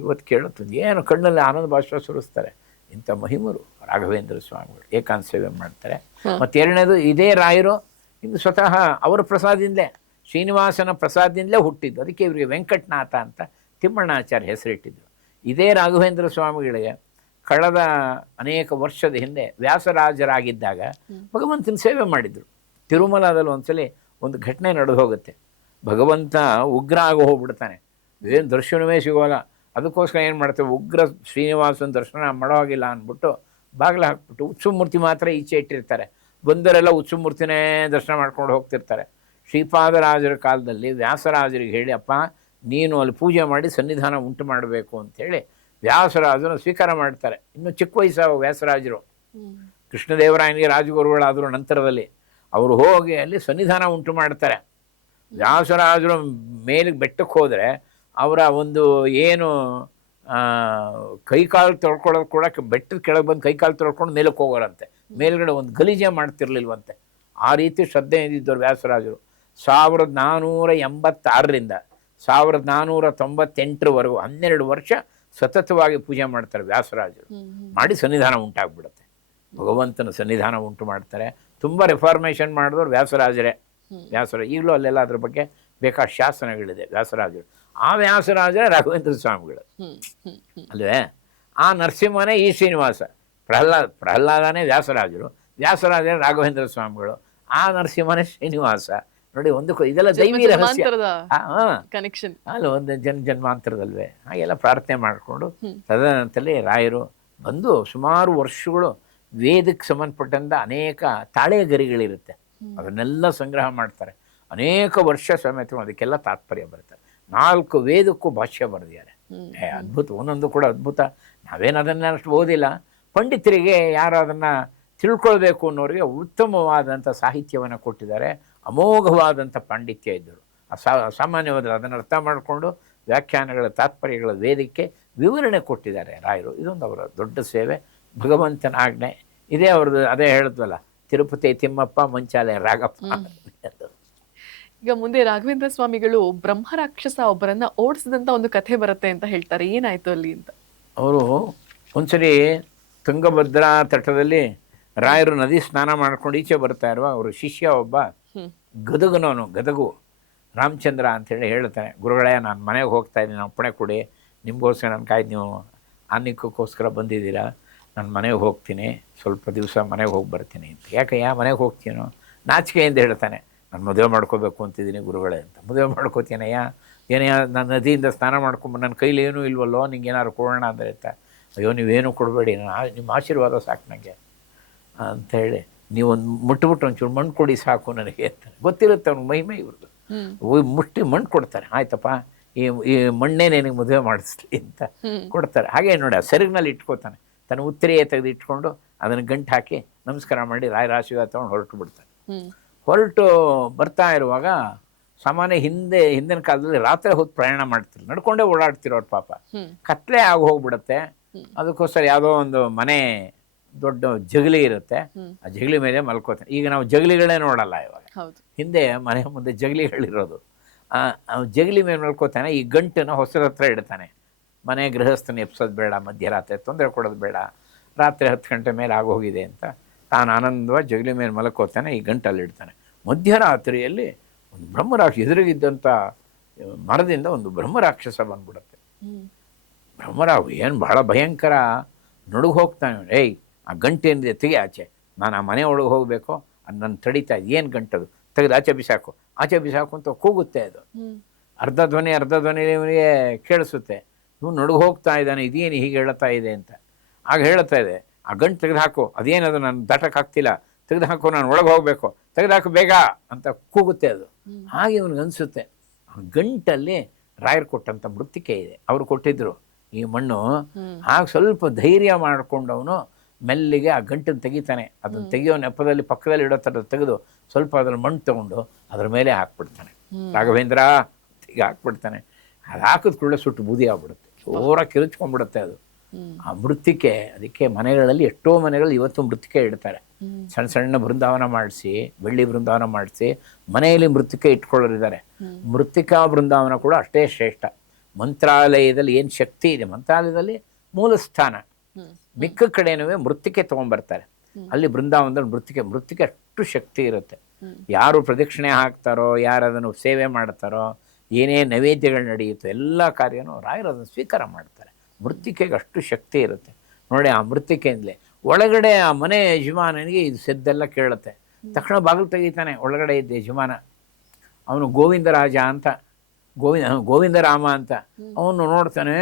ಇವತ್ತು ಕೇಳುತ್ತದೆ. ಏನು ಕಣ್ಣಲ್ಲಿ ಆನಂದ ಭಾಷೆ ಸುರಿಸ್ತಾರೆ. ಇಂಥ ಮಹಿಮರು ರಾಘವೇಂದ್ರ ಸ್ವಾಮಿಗಳು ಏಕಾಂತ ಸೇವೆ ಮಾಡ್ತಾರೆ. ಮತ್ತು ಎರಡನೇದು, ಇದೇ ರಾಯರು ಇನ್ನು ಸ್ವತಃ ಅವರ ಪ್ರಸಾದದಿಂದಲೇ, ಶ್ರೀನಿವಾಸನ ಪ್ರಸಾದದಿಂದಲೇ ಹುಟ್ಟಿದ್ದು. ಅದಕ್ಕೆ ಇವರಿಗೆ ವೆಂಕಟನಾಥ ಅಂತ ತಿಮ್ಮಣ್ಣಾಚಾರ್ಯ ಹೆಸರಿಟ್ಟಿದ್ರು. ಇದೇ ರಾಘವೇಂದ್ರ ಸ್ವಾಮಿಗಳಿಗೆ ಕಳೆದ ಅನೇಕ ವರ್ಷದ ಹಿಂದೆ ವ್ಯಾಸರಾಜರಾಗಿದ್ದಾಗ ಭಗವಂತನ ಸೇವೆ ಮಾಡಿದರು. ತಿರುಮಲದಲ್ಲಿ ಒಂದ್ಸಲಿ ಒಂದು ಘಟನೆ ನಡೆದು ಹೋಗುತ್ತೆ. ಭಗವಂತ ಉಗ್ರ ಆಗಿ ಹೋಗ್ಬಿಡ್ತಾನೆ, ಏನು ದರ್ಶನವೇ ಸಿಗೋಲ್ಲ. ಅದಕ್ಕೋಸ್ಕರ ಏನು ಮಾಡ್ತೇವೆ, ಉಗ್ರ ಶ್ರೀನಿವಾಸನ ದರ್ಶನ ಮಾಡೋ ಹಾಗಿಲ್ಲ ಅಂದ್ಬಿಟ್ಟು ಬಾಗಿಲು ಹಾಕ್ಬಿಟ್ಟು ಉತ್ಸವಮೂರ್ತಿ ಮಾತ್ರ ಈಚೆ ಇಟ್ಟಿರ್ತಾರೆ. ಬಂದರೆಲ್ಲ ಉತ್ಸವಮೂರ್ತಿನೇ ದರ್ಶನ ಮಾಡ್ಕೊಂಡು ಹೋಗ್ತಿರ್ತಾರೆ. ಶ್ರೀಪಾದರಾಜರ ಕಾಲದಲ್ಲಿ ವ್ಯಾಸರಾಜರಿಗೆ ಹೇಳಿ, ಅಪ್ಪ ನೀನು ಅಲ್ಲಿ ಪೂಜೆ ಮಾಡಿ ಸನ್ನಿಧಾನ ಉಂಟು ಮಾಡಬೇಕು ಅಂಥೇಳಿ ವ್ಯಾಸರಾಜನ ಸ್ವೀಕಾರ ಮಾಡ್ತಾರೆ. ಇನ್ನು ಚಿಕ್ಕ ವಯಸ್ಸಾಗ ವ್ಯಾಸರಾಜರು ಕೃಷ್ಣದೇವರಾಯನಿಗೆ ರಾಜಗುರುಗಳಾದರೂ ನಂತರದಲ್ಲಿ ಅವರು ಹೋಗಿ ಅಲ್ಲಿ ಸನ್ನಿಧಾನ ಉಂಟು ಮಾಡ್ತಾರೆ. ವ್ಯಾಸರಾಜರು ಮೇಲಿಗೆ ಬೆಟ್ಟಕ್ಕೆ ಹೋದರೆ ಅವರ ಒಂದು ಏನು ಕೈಕಾಲು ತೊಳ್ಕೊಳ್ಳೋದು ಕೂಡ ಬೆಟ್ಟದ ಕೆಳಗೆ ಬಂದು ಕೈಕಾಲು ತೊಳ್ಕೊಂಡು ಮೇಲಕ್ಕೆ ಹೋಗೋರಂತೆ. ಮೇಲ್ಗಡೆ ಒಂದು ಗಲೀಜೆ ಮಾಡ್ತಿರ್ಲಿಲ್ವಂತೆ. ಆ ರೀತಿ ಶ್ರದ್ಧೆ ಇದ್ದಿದ್ದವರು ವ್ಯಾಸರಾಜರು. 1486ರಿಂದ 1498ರವರೆಗೂ 12 ವರ್ಷ ಸತತವಾಗಿ ಪೂಜೆ ಮಾಡ್ತಾರೆ ವ್ಯಾಸರಾಜರು. ಮಾಡಿ ಸನ್ನಿಧಾನ ಉಂಟಾಗ್ಬಿಡುತ್ತೆ, ಭಗವಂತನ ಸನ್ನಿಧಾನ ಉಂಟು ಮಾಡ್ತಾರೆ. ತುಂಬ ರಿಫಾರ್ಮೇಷನ್ ಮಾಡಿದವರು ವ್ಯಾಸರಾಜರೇ. ಈಗಲೂ ಅಲ್ಲೆಲ್ಲ ಅದ್ರ ಬಗ್ಗೆ ಬೇಕಾದ ಶಾಸನಗಳಿದೆ ವ್ಯಾಸರಾಜರು. ಆ ವ್ಯಾಸರಾಜರೇ ರಾಘವೇಂದ್ರ ಸ್ವಾಮಿಗಳು ಅಲ್ವೇ. ಆ ನರಸಿಂಹನೇ ಈ ಶ್ರೀನಿವಾಸ. ಪ್ರಹ್ಲಾದನೇ ವ್ಯಾಸರಾಜರು, ವ್ಯಾಸರಾಜರೇ ರಾಘವೇಂದ್ರ ಸ್ವಾಮಿಗಳು, ಆ ನರಸಿಂಹನೇ ಶ್ರೀನಿವಾಸ. ನೋಡಿ, ಇದೆಲ್ಲ ದೈವಿ ರಹಸ್ಯ ಕನೆಕ್ಷನ್ ಅಲ್ಲ, ಒಂದು ಜನ್ಮಾಂತರದಲ್ವೇ. ಹಾಗೆಲ್ಲ ಪ್ರಾರ್ಥನೆ ಮಾಡಿಕೊಂಡು ತದನಂತರದಲ್ಲಿ ರಾಯರು ಬಂದು ಸುಮಾರು ವರ್ಷಗಳು ವೇದಕ್ಕೆ ಸಂಬಂಧಪಟ್ಟಂಥ ಅನೇಕ ತಾಳೆ ಗರಿಗಳಿರುತ್ತೆ, ಅದನ್ನೆಲ್ಲ ಸಂಗ್ರಹ ಮಾಡ್ತಾರೆ. ಅನೇಕ ವರ್ಷ ಸಮೇತ ಅದಕ್ಕೆಲ್ಲ ತಾತ್ಪರ್ಯ ಬರ್ತಾರೆ. 4 ವೇದಕ್ಕೂ ಭಾಷ್ಯ ಬರೆದಿದ್ದಾರೆ. ಅದ್ಭುತ, ಒಂದೊಂದು ಕೂಡ ಅದ್ಭುತ. ನಾವೇನು ಅದನ್ನು ಅಷ್ಟು ಓದಿಲ್ಲ. ಪಂಡಿತರಿಗೆ, ಯಾರು ಅದನ್ನು ತಿಳ್ಕೊಳ್ಬೇಕು ಅನ್ನೋರಿಗೆ ಉತ್ತಮವಾದಂಥ ಸಾಹಿತ್ಯವನ್ನು ಕೊಟ್ಟಿದ್ದಾರೆ. ಅಮೋಘವಾದಂಥ ಪಾಂಡಿತ್ಯ ಇದ್ದರು. ಸಾಮಾನ್ಯವಾದ ಅದನ್ನು ಅರ್ಥ ಮಾಡಿಕೊಂಡು ವ್ಯಾಖ್ಯಾನಗಳ ತಾತ್ಪರ್ಯಗಳ ವೇದಿಕೆ ವಿವರಣೆ ಕೊಟ್ಟಿದ್ದಾರೆ ರಾಯರು. ಇದೊಂದು ಅವರ ದೊಡ್ಡ ಸೇವೆ, ಭಗವಂತನ ಆಜ್ಞೆ. ಇದೇ ಅವ್ರದ್ದು, ಅದೇ ಹೇಳಿದ್ವಲ್ಲ, ತಿರುಪತಿ ತಿಮ್ಮಪ್ಪ ಮಂಚಾಲೆ ರಾಗಪ್ಪ. ಈಗ ಮುಂದೆ ರಾಘವೇಂದ್ರ ಸ್ವಾಮಿಗಳು ಬ್ರಹ್ಮರಾಕ್ಷಸ ಒಬ್ಬರನ್ನ ಓಡಿಸಿದಂತ ಒಂದು ಕಥೆ ಬರುತ್ತೆ ಅಂತ ಹೇಳ್ತಾರೆ, ಏನಾಯ್ತು ಅಲ್ಲಿ ಅಂತ? ಅವರು ಒಂದ್ಸರಿ ತುಂಗಭದ್ರಾ ತಟದಲ್ಲಿ ರಾಯರು ನದಿ ಸ್ನಾನ ಮಾಡ್ಕೊಂಡು ಈಚೆ ಬರ್ತಾ ಇರುವ ಅವರು ಶಿಷ್ಯ ಒಬ್ಬ ಗದಗನವನು, ಗದಗು ರಾಮಚಂದ್ರ ಅಂಥೇಳಿ ಹೇಳ್ತಾನೆ, ಗುರುಗಳೇ ನಾನು ಮನೆಗೆ ಹೋಗ್ತಾ ಇದ್ದೀನಿ, ಅಪ್ಪಣೆ ಕೊಡಿ, ನಿಮಗೋಸ್ಕರ ನನ್ನ ಕಾಯ್ದು ನೀವು ಅನ್ನಕ್ಕೋಸ್ಕರ ಬಂದಿದ್ದೀರಾ, ನಾನು ಮನೆಗೆ ಹೋಗ್ತೀನಿ, ಸ್ವಲ್ಪ ದಿವಸ ಮನೆಗೆ ಹೋಗಿ ಬರ್ತೀನಿ ಅಂತ. ಯಾಕಯ್ಯ ಮನೆಗೆ ಹೋಗ್ತೀನೋ? ನಾಚಿಕೆಯಿಂದ ಹೇಳ್ತಾನೆ, ನಾನು ಮದುವೆ ಮಾಡ್ಕೋಬೇಕು ಅಂತಿದ್ದೀನಿ ಗುರುಗಳೇ ಅಂತ. ಮದುವೆ ಮಾಡ್ಕೋತೀನಯ್ಯ? ಏನಯ್ಯ, ನಾನು ನದಿಯಿಂದ ಸ್ನಾನ ಮಾಡ್ಕೊಂಬ, ನನ್ನ ಕೈಲಿ ಏನೂ ಇಲ್ವಲ್ಲೋ, ನಿಂಗೆ ಏನಾದ್ರು ಕೊಡೋಣ ಅಂದರೆ ಅಂತ. ಅಯ್ಯೋ ನೀವೇನು ಕೊಡಬೇಡಿ, ನಿಮ್ಮ ಆಶೀರ್ವಾದ ಸಾಕು ನನಗೆ ಅಂಥೇಳಿ, ನೀವೊಂದು ಮುಟ್ಬಿಟ್ಟು ಒಂಚೂರು ಮಣ್ಣು ಕೊಡಿ ಸಾಕು ನನಗೆ ಅಂತ. ಗೊತ್ತಿರುತ್ತೆ ಅವ್ನಿಗೆ ಮಹಿಮೆ ಇವ್ರದ್ದು. ಮುಟ್ಟಿ ಮಣ್ಣು ಕೊಡ್ತಾರೆ, ಆಯ್ತಪ್ಪ ಈ ಮಣ್ಣೇ ನಿನಗೆ ಮದುವೆ ಮಾಡಿಸ್ಲಿ ಅಂತ ಕೊಡ್ತಾರೆ. ಹಾಗೆ ನೋಡಿ, ಆ ಸೆರಗಿನಲ್ಲಿ ಇಟ್ಕೋತಾನೆ, ತನ್ನ ಉತ್ತರಿಯೇ ತೆಗೆದು ಇಟ್ಕೊಂಡು ಅದನ್ನು ಗಂಟು ಹಾಕಿ ನಮಸ್ಕಾರ ಮಾಡಿ ರಾಯರ ಆಶೀರ್ವಾದ ತೊಗೊಂಡು ಹೊರಟು ಬಿಡ್ತಾನೆ. ಹೊರಟು ಬರ್ತಾ ಇರುವಾಗ ಸಾಮಾನ್ಯ ಹಿಂದಿನ ಕಾಲದಲ್ಲಿ ರಾತ್ರಿ ಹೊತ್ತು ಪ್ರಯಾಣ ಮಾಡ್ತಿರು, ನಡ್ಕೊಂಡೇ ಓಡಾಡ್ತಿರೋರು ಪಾಪ. ಕತ್ಲೆ ಆಗಿ ಹೋಗ್ಬಿಡುತ್ತೆ. ಅದಕ್ಕೋಸ್ಕರ ಯಾವುದೋ ಒಂದು ಮನೆ ದೊಡ್ಡ ಜಗಲಿ ಇರುತ್ತೆ, ಆ ಜಗಲಿ ಮೇಲೆ ಮಲ್ಕೋತಾನೆ. ಈಗ ನಾವು ಜಗಲಿಗಳೇ ನೋಡಲ್ಲ ಇವಾಗ, ಹಿಂದೆ ಮನೆ ಮುಂದೆ ಜಗಲಿಗಳಿರೋದು. ಆ ಜಗಲಿ ಮೇಲೆ ಮಲ್ಕೋತಾನೆ. ಈ ಗಂಟನ್ನು ಹೊಸರ ಹತ್ರ ಇಡ್ತಾನೆ. ಮನೆ ಗೃಹಸ್ಥನ ಎಪ್ಸೋದು ಬೇಡ, ಮಧ್ಯರಾತ್ರಿ ತೊಂದರೆ ಕೊಡೋದು ಬೇಡ, ರಾತ್ರಿ 10 ಗಂಟೆ ಮೇಲೆ ಆಗೋಗಿದೆ ಅಂತ ತಾನು ಆನಂದವಾಗಿ ಜಗಲಿ ಮೇಲೆ ಮಲ್ಕೋತಾನೆ. ಈ ಗಂಟಲ್ಲಿ ಇಡ್ತಾನೆ. ಮಧ್ಯರಾತ್ರಿಯಲ್ಲಿ ಒಂದು ಬ್ರಹ್ಮರಾಕ್ಷಸ, ಎದುರಿಗಿದ್ದಂಥ ಮರದಿಂದ ಒಂದು ಬ್ರಹ್ಮರಾಕ್ಷಸ ಬಂದ್ಬಿಡುತ್ತೆ. ಬ್ರಹ್ಮರಾವ್ ಏನು ಬಹಳ ಭಯಂಕರ, ನಡುಗೆ ಹೋಗ್ತಾನೆ. ಏಯ್, ಆ ಗಂಟೆ ಏನಿದೆ ತೆಗಿ ಆಚೆ, ನಾನು ಆ ಮನೆ ಒಳಗೆ ಹೋಗಬೇಕು, ಅದು ನನ್ನ ತಡೀತಾ ಇದೆ, ಏನು ಗಂಟದು, ತೆಗೆದು ಆಚೆ ಬಿಸಾಕು, ಆಚೆ ಬಿಸಾಕು ಅಂತ ಕೂಗುತ್ತೆ. ಅದು ಅರ್ಧ ಧ್ವನಿ ಇವನಿಗೆ ಕೇಳಿಸುತ್ತೆ. ಇವ್ನು ನಡುಗೆ ಹೋಗ್ತಾ ಇದ್ದಾನೆ, ಇದೇನು ಹೀಗೆ ಹೇಳ್ತಾ ಇದೆ ಅಂತ. ಆಗ ಹೇಳ್ತಾ ಇದೆ, ಆ ಗಂಟು ತೆಗೆದುಹಾಕು, ಅದೇನದು ನನ್ನ ದಟಕ್ಕೆ ಆಗ್ತಿಲ್ಲ, ತೆಗೆದುಹಾಕು, ನಾನು ಒಳಗೆ ಹೋಗಬೇಕು, ತೆಗೆದುಹಾಕು ಬೇಗ ಅಂತ ಕೂಗುತ್ತೆ. ಅದು ಹಾಗೆ ಇವನಿಗೆ ಅನಿಸುತ್ತೆ. ಆ ಗಂಟಲ್ಲಿ ರಾಯರು ಕೊಟ್ಟಂಥ ಮೃತ್ತಿಕೆ ಇದೆ, ಅವರು ಕೊಟ್ಟಿದ್ರು ಈ ಮಣ್ಣು. ಹಾಗೆ ಸ್ವಲ್ಪ ಧೈರ್ಯ ಮಾಡಿಕೊಂಡವನು ಮೆಲ್ಲಿಗೆ ಆ ಗಂಟನ್ನು ತೆಗಿತಾನೆ. ಅದನ್ನು ತೆಗಿಯೋ ನೆಪದಲ್ಲಿ ಪಕ್ಕದಲ್ಲಿ ಇಡೋ ಥರ ತೆಗೆದು ಸ್ವಲ್ಪ ಅದ್ರಲ್ಲಿ ಮಣ್ಣು ತೊಗೊಂಡು ಅದ್ರ ಮೇಲೆ ಹಾಕ್ಬಿಡ್ತಾನೆ. ರಾಘವೇಂದ್ರ ಈಗ ಹಾಕ್ಬಿಡ್ತಾನೆ. ಅದು ಹಾಕಿದ ಕೂಡಲೇ ಸುಟ್ಟು ಬೂದಿ ಆಗ್ಬಿಡುತ್ತೆ, ಜೋರಾಗಿ ಕಿರುಚ್ಕೊಂಡ್ಬಿಡುತ್ತೆ ಅದು. ಆ ಮೃತ್ತಿಕೆ, ಅದಕ್ಕೆ ಮನೆಗಳಲ್ಲಿ ಎಷ್ಟೋ ಮನೆಗಳು ಇವತ್ತು ಮೃತ್ತಿಕೆ ಇಡ್ತಾರೆ. ಸಣ್ಣ ಸಣ್ಣ ಬೃಂದಾವನ ಮಾಡಿಸಿ, ಬೆಳ್ಳಿ ಬೃಂದಾವನ ಮಾಡಿಸಿ ಮನೆಯಲ್ಲಿ ಮೃತ್ತಿಕೆ ಇಟ್ಕೊಳ್ಳೋರಿದ್ದಾರೆ. ಮೃತ್ತಿಕಾ ಬೃಂದಾವನ ಕೂಡ ಅಷ್ಟೇ ಶ್ರೇಷ್ಠ. ಮಂತ್ರಾಲಯದಲ್ಲಿ ಏನು ಶಕ್ತಿ ಇದೆ, ಮಂತ್ರಾಲಯದಲ್ಲಿ ಮೂಲ ಸ್ಥಾನ, ಮಿಕ್ಕ ಕಡೆನೂ ಮೃತ್ತಿಕೆ ತೊಗೊಂಡ್ಬರ್ತಾರೆ. ಅಲ್ಲಿ ಬೃಂದಾವನದಲ್ಲಿ ಮೃತ್ತಿಕೆ ಅಷ್ಟು ಶಕ್ತಿ ಇರುತ್ತೆ. ಯಾರು ಪ್ರದಕ್ಷಿಣೆ ಹಾಕ್ತಾರೋ, ಯಾರು ಅದನ್ನು ಸೇವೆ ಮಾಡ್ತಾರೋ, ಏನೇ ನೈವೇದ್ಯಗಳು ನಡೆಯುತ್ತೋ ಎಲ್ಲ ಕಾರ್ಯನೂ ರಾಯರು ಅದನ್ನು ಸ್ವೀಕಾರ ಮಾಡ್ತಾರೆ. ಮೃತ್ತಿಕೆಗೆ ಅಷ್ಟು ಶಕ್ತಿ ಇರುತ್ತೆ ನೋಡಿ. ಆ ಮೃತ್ತಿಕೆಯಿಂದಲೇ ಒಳಗಡೆ ಆ ಮನೆ ಯಜಮಾನನಿಗೆ ಇದು ಸೆದ್ದೆಲ್ಲ ಕೇಳುತ್ತೆ. ತಕ್ಷಣ ಬಾಗಿಲು ತೆಗಿತಾನೆ. ಒಳಗಡೆ ಇದ್ದ ಯಜಮಾನ, ಅವನು ಗೋವಿಂದರಾಜ ಅಂತ, ಗೋವಿಂದರಾಮ ಅಂತ. ಅವನು ನೋಡ್ತಾನೆ,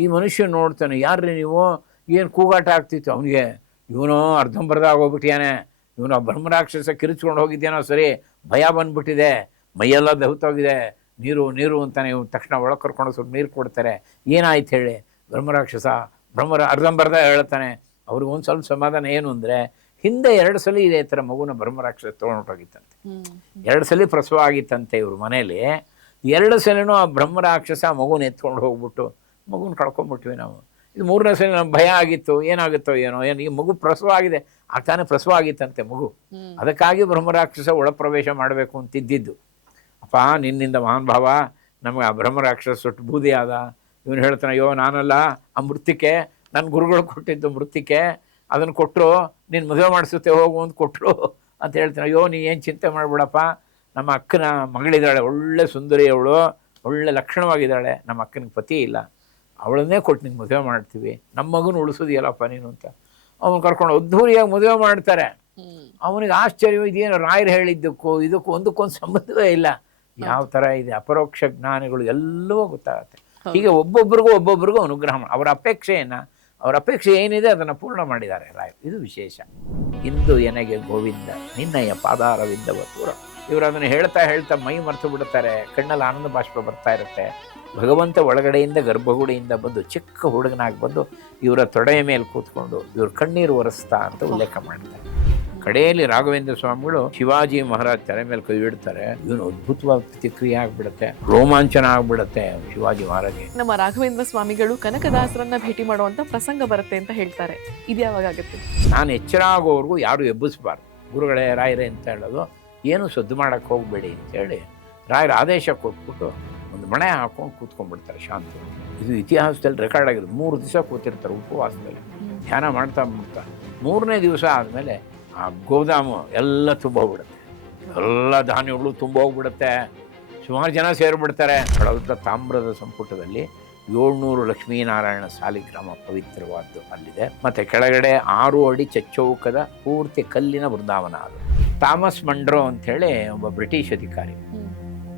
ಈ ಮನುಷ್ಯ ನೋಡ್ತಾನೆ, ಯಾರ್ರಿ ನೀವು, ಏನು ಕೂಗಾಟ ಆಗ್ತಿತ್ತು ಅವನಿಗೆ. ಇವನು ಅರ್ಧಂಬರ್ಧ ಆಗೋಗ್ಬಿಟ್ಟಿಯಾನೆ, ಇವನು ಆ ಬ್ರಹ್ಮರಾಕ್ಷಸ ಕಿರಿಚ್ಕೊಂಡು ಹೋಗಿದ್ದೇನೋ ಸರಿ, ಭಯ ಬಂದ್ಬಿಟ್ಟಿದೆ, ಮೈಯೆಲ್ಲ ದಹುತ್ತೋಗಿದೆ, ನೀರು ಅಂತಾನೆ. ಇವ್ನು ತಕ್ಷಣ ಒಳಗೆ ಕರ್ಕೊಂಡು ಸ್ವಲ್ಪ ನೀರು ಕೊಡ್ತಾರೆ. ಏನಾಯ್ತು ಹೇಳಿ, ಬ್ರಹ್ಮರಾಕ್ಷಸ ಅರ್ಧಂಬರ್ಧ ಹೇಳ್ತಾನೆ. ಅವ್ರಿಗೆ ಒಂದು ಸ್ವಲ್ಪ ಸಮಾಧಾನ ಏನು ಅಂದರೆ, ಹಿಂದೆ 2 ಸಲ ಇದೇ ಥರ ಮಗುನ ಬ್ರಹ್ಮರಾಕ್ಷಸ ತೊಗೊಂಡೋಗಿತ್ತಂತೆ. 2 ಸಲ ಪ್ರಸವ ಆಗಿತ್ತಂತೆ ಇವ್ರ ಮನೇಲಿ. 2 ಸಲನೂ ಆ ಬ್ರಹ್ಮರಾಕ್ಷಸ ಮಗುನ ಎತ್ಕೊಂಡು ಹೋಗ್ಬಿಟ್ಟು ಮಗುನ ಕಳ್ಕೊಂಡ್ಬಿಟ್ವಿ ನಾವು. ಇದು 3ನೇ ಸಲ ನಮ್ಗೆ ಭಯ ಆಗಿತ್ತು, ಏನಾಗುತ್ತೋ ಏನೋ, ಈ ಮಗು ಪ್ರಸವ ಆಗಿದೆ, ಆ ತಾನೇ ಪ್ರಸವ ಆಗಿತ್ತಂತೆ ಮಗು. ಅದಕ್ಕಾಗಿ ಬ್ರಹ್ಮರಾಕ್ಷಸ ಒಳಪ್ರವೇಶ ಮಾಡಬೇಕು ಅಂತಿದ್ದಿದ್ದು. ಅಪ್ಪ ನಿನ್ನಿಂದ ಮಹಾನ್ ಭಾವ, ನಮಗೆ ಆ ಬ್ರಹ್ಮರಾಕ್ಷಸ ಸುಟ್ಟು ಬೂದಿ ಆದ. ಇವನು ಹೇಳ್ತಾನೆ, ಅಯ್ಯೋ ನಾನಲ್ಲ, ಆ ಮೃತ್ತಿಕೆ ನನ್ನ ಗುರುಗಳು ಕೊಟ್ಟಿದ್ದು ಮೃತ್ತಿಕೆ, ಅದನ್ನು ಕೊಟ್ಟರು, ನೀನು ಮದುವೆ ಮಾಡಿಸುತ್ತೆ ಹೋಗು ಅಂತ ಕೊಟ್ಟರು ಅಂತ ಹೇಳ್ತಾನೆ. ಅಯ್ಯೋ ನೀ ಏನು ಚಿಂತೆ ಮಾಡಿಬಿಡಪ್ಪ, ನಮ್ಮ ಅಕ್ಕನ ಮಗಳಿದ್ದಾಳೆ, ಒಳ್ಳೆ ಸುಂದರಿ ಅವಳು, ಒಳ್ಳೆ ಲಕ್ಷಣವಾಗಿದ್ದಾಳೆ, ನಮ್ಮ ಅಕ್ಕನಿಗೆ ಪತಿ ಇಲ್ಲ, ಅವಳನ್ನೇ ಕೊಟ್ಟು ನಿಂಗೆ ಮದುವೆ ಮಾಡ್ತೀವಿ, ನಮ್ಮ ಮಗನ ಉಳಿಸೋದಿಯಲ್ಲಪ್ಪ ನೀನು ಅಂತ ಅವನು ಕರ್ಕೊಂಡು ಅದ್ಧೂರಿಯಾಗಿ ಮದುವೆ ಮಾಡ್ತಾರೆ. ಅವನಿಗೆ ಆಶ್ಚರ್ಯ, ಇದೇನು ರಾಯರು ಹೇಳಿದ್ದಕ್ಕೂ ಇದಕ್ಕೂ ಒಂದಕ್ಕೊಂದು ಸಂಬಂಧವೇ ಇಲ್ಲ, ಯಾವ ಥರ ಇದೆ, ಅಪರೋಕ್ಷ ಜ್ಞಾನಿಗಳು ಎಲ್ಲವೂ ಗೊತ್ತಾಗುತ್ತೆ. ಹೀಗೆ ಒಬ್ಬೊಬ್ರಿಗೂ ಅನುಗ್ರಹ ಅವರ ಅಪೇಕ್ಷೆ ಏನಿದೆ ಅದನ್ನು ಪೂರ್ಣ ಮಾಡಿದ್ದಾರೆ ರಾಯರು. ಇದು ವಿಶೇಷ. ಇಂದು ಎನಗೆ ಗೋವಿಂದ ನಿನ್ನಯ ಪಾದಾರವಿಂದವ ತೂರ. ಇವರು ಅದನ್ನು ಹೇಳ್ತಾ ಮೈ ಮರೆತು ಬಿಡುತ್ತಾರೆ, ಕಣ್ಣಲ್ಲಿ ಆನಂದ ಬಾಷ್ಪ ಬರ್ತಾ ಇರುತ್ತೆ. ಭಗವಂತ ಒಳಗಡೆಯಿಂದ ಗರ್ಭಗುಡಿಯಿಂದ ಬಂದು ಚಿಕ್ಕ ಹುಡುಗನಾಗಿ ಬಂದು ಇವರ ತೊಡೆಯ ಮೇಲೆ ಕೂತ್ಕೊಂಡು ಇವರು ಕಣ್ಣೀರು ಒರೆಸ್ತಾ ಅಂತ ಉಲ್ಲೇಖ ಮಾಡ್ತಾರೆ. ಕಡೆಯಲ್ಲಿ ರಾಘವೇಂದ್ರ ಸ್ವಾಮಿಗಳು ಶಿವಾಜಿ ಮಹಾರಾಜ್ ತಲೆ ಮೇಲೆ ಕೈ ಇಡ್ತಾರೆ. ಇವನು ಅದ್ಭುತವಾದ ಪ್ರತಿಕ್ರಿಯೆ ಆಗ್ಬಿಡುತ್ತೆ, ರೋಮಾಂಚನ ಆಗ್ಬಿಡುತ್ತೆ ಶಿವಾಜಿ ಮಹಾರಾಜ್. ನಮ್ಮ ರಾಘವೇಂದ್ರ ಸ್ವಾಮಿಗಳು ಕನಕದಾಸರನ್ನ ಭೇಟಿ ಮಾಡುವಂತ ಪ್ರಸಂಗ ಬರುತ್ತೆ ಅಂತ ಹೇಳ್ತಾರೆ. ಇದ್ಯಾವಾಗುತ್ತೆ? ನಾನು ಎಚ್ಚರ ಆಗೋವರೆಗೂ ಯಾರು ಎಬ್ಬಿಸ್ಬಾರ್ದು. ಗುರುಗಳೇ ರಾಯರೇ ಅಂತ ಹೇಳೋದು, ಏನು ಸದ್ದು ಮಾಡಕ್ಕೆ ಹೋಗ್ಬೇಡಿ ಅಂತೇಳಿ ರಾಯರ ಆದೇಶ ಕೊಟ್ಬಿಟ್ಟು ಒಂದು ಮಣೆ ಹಾಕೊಂಡು ಕೂತ್ಕೊಂಡ್ಬಿಡ್ತಾರೆ ಶಾಂತ. ಇದು ಇತಿಹಾಸದಲ್ಲಿ ರೆಕಾರ್ಡ್ ಆಗಿರೋದು. 3 ದಿವಸ ಕೂತಿರ್ತಾರೆ ಉಪವಾಸದಲ್ಲಿ, ಧ್ಯಾನ ಮಾಡ್ತಾ 3ನೇ ದಿವಸ ಆದಮೇಲೆ ಆ ಗೋದಾಮು ಎಲ್ಲ ತುಂಬ ಹೋಗ್ಬಿಡುತ್ತೆ, ಎಲ್ಲ ಧಾನ್ಯಗಳು ತುಂಬ ಹೋಗ್ಬಿಡುತ್ತೆ. ಸುಮಾರು ಜನ ಸೇರಿಬಿಡ್ತಾರೆ. ಕಳೆದ ತಾಮ್ರದ ಸಂಪುಟದಲ್ಲಿ 700 ಲಕ್ಷ್ಮೀನಾರಾಯಣ ಸಾಲಿಗ್ರಾಮ ಪವಿತ್ರವಾದ್ದು ಅಲ್ಲಿದೆ. ಮತ್ತು ಕೆಳಗಡೆ 6 ಅಡಿ ಚಚ್ಚೌಕದ ಪೂರ್ತಿ ಕಲ್ಲಿನ ಬೃಂದಾವನ ಅದು. ಥಾಮಸ್ ಮಂಡ್ರೋ ಅಂಥೇಳಿ ಒಬ್ಬ ಬ್ರಿಟಿಷ್ ಅಧಿಕಾರಿ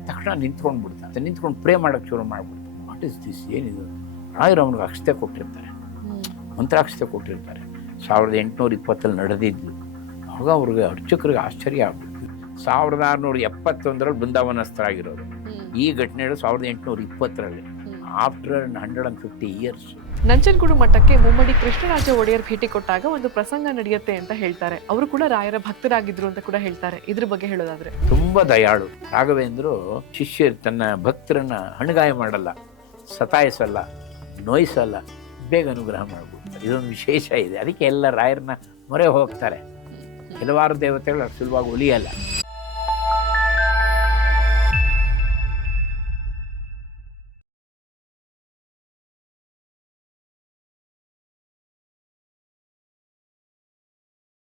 ತಕ್ಷಣ ನಿಂತ್ಕೊಂಡ್ಬಿಡ್ತಾನೆ. ನಿಂತ್ಕೊಂಡು ಪ್ರೇ ಮಾಡೋಕ್ಕೆ ಶುರು ಮಾಡ್ಬಿಡ್ತಾನೆ. ವಾಟ್ ಇಸ್ ದಿಸ್, ಏನಿದು? ರಾಯರು ಅವನಿಗೆ ಅಕ್ಷತೆ ಕೊಟ್ಟಿರ್ತಾರೆ, ಮಂತ್ರಾಕ್ಷತೆ ಕೊಟ್ಟಿರ್ತಾರೆ. 1820 ನಡೆದಿದ್ದು. ಆಗ ಅವ್ರಿಗೆ ಅರ್ಚಕರಿಗೆ ಆಶ್ಚರ್ಯ ಆಗ್ಬಿಡ್ತು. 1671 ಬೃಂದಾವನಸ್ಥರಾಗಿರೋರು. ಈ ಘಟನೆಗಳು 1820 ಆಫ್ಟರ್ 150 ಇಯರ್ಸ್. ನಂಜನಗೂಡು ಮಠಕ್ಕೆ ಮುಮ್ಮಡಿ ಕೃಷ್ಣರಾಜ ಒಡೆಯರ್ ಭೇಟಿ ಕೊಟ್ಟಾಗ ಒಂದು ಪ್ರಸಂಗ ನಡೆಯುತ್ತೆ ಅಂತ ಹೇಳ್ತಾರೆ. ಅವರು ಕೂಡ ರಾಯರ ಭಕ್ತರಾಗಿದ್ರು ಅಂತ ಕೂಡ ಹೇಳ್ತಾರೆ. ಇದ್ರ ಬಗ್ಗೆ ಹೇಳೋದಾದ್ರೆ? ತುಂಬಾ ದಯಾಳು ರಾಘವೇಂದ್ರು. ಶಿಷ್ಯರು ತನ್ನ ಭಕ್ತರನ್ನ ಹಣಗಾಯ ಮಾಡಲ್ಲ, ಸತಾಯಿಸಲ್ಲ, ನೋಯಿಸಲ್ಲ, ಬೇಗ ಅನುಗ್ರಹ ಮಾಡ್ಬಿಡ್ತಾರೆ. ಇದೊಂದು ವಿಶೇಷ ಇದೆ. ಅದಕ್ಕೆ ಎಲ್ಲ ರಾಯರನ್ನ ಮೊರೆ ಹೋಗ್ತಾರೆ. ಕೆಲವಾರು ದೇವತೆಗಳು ಸುಲಭವಾಗಿ ಉಳಿಯಲ್ಲ.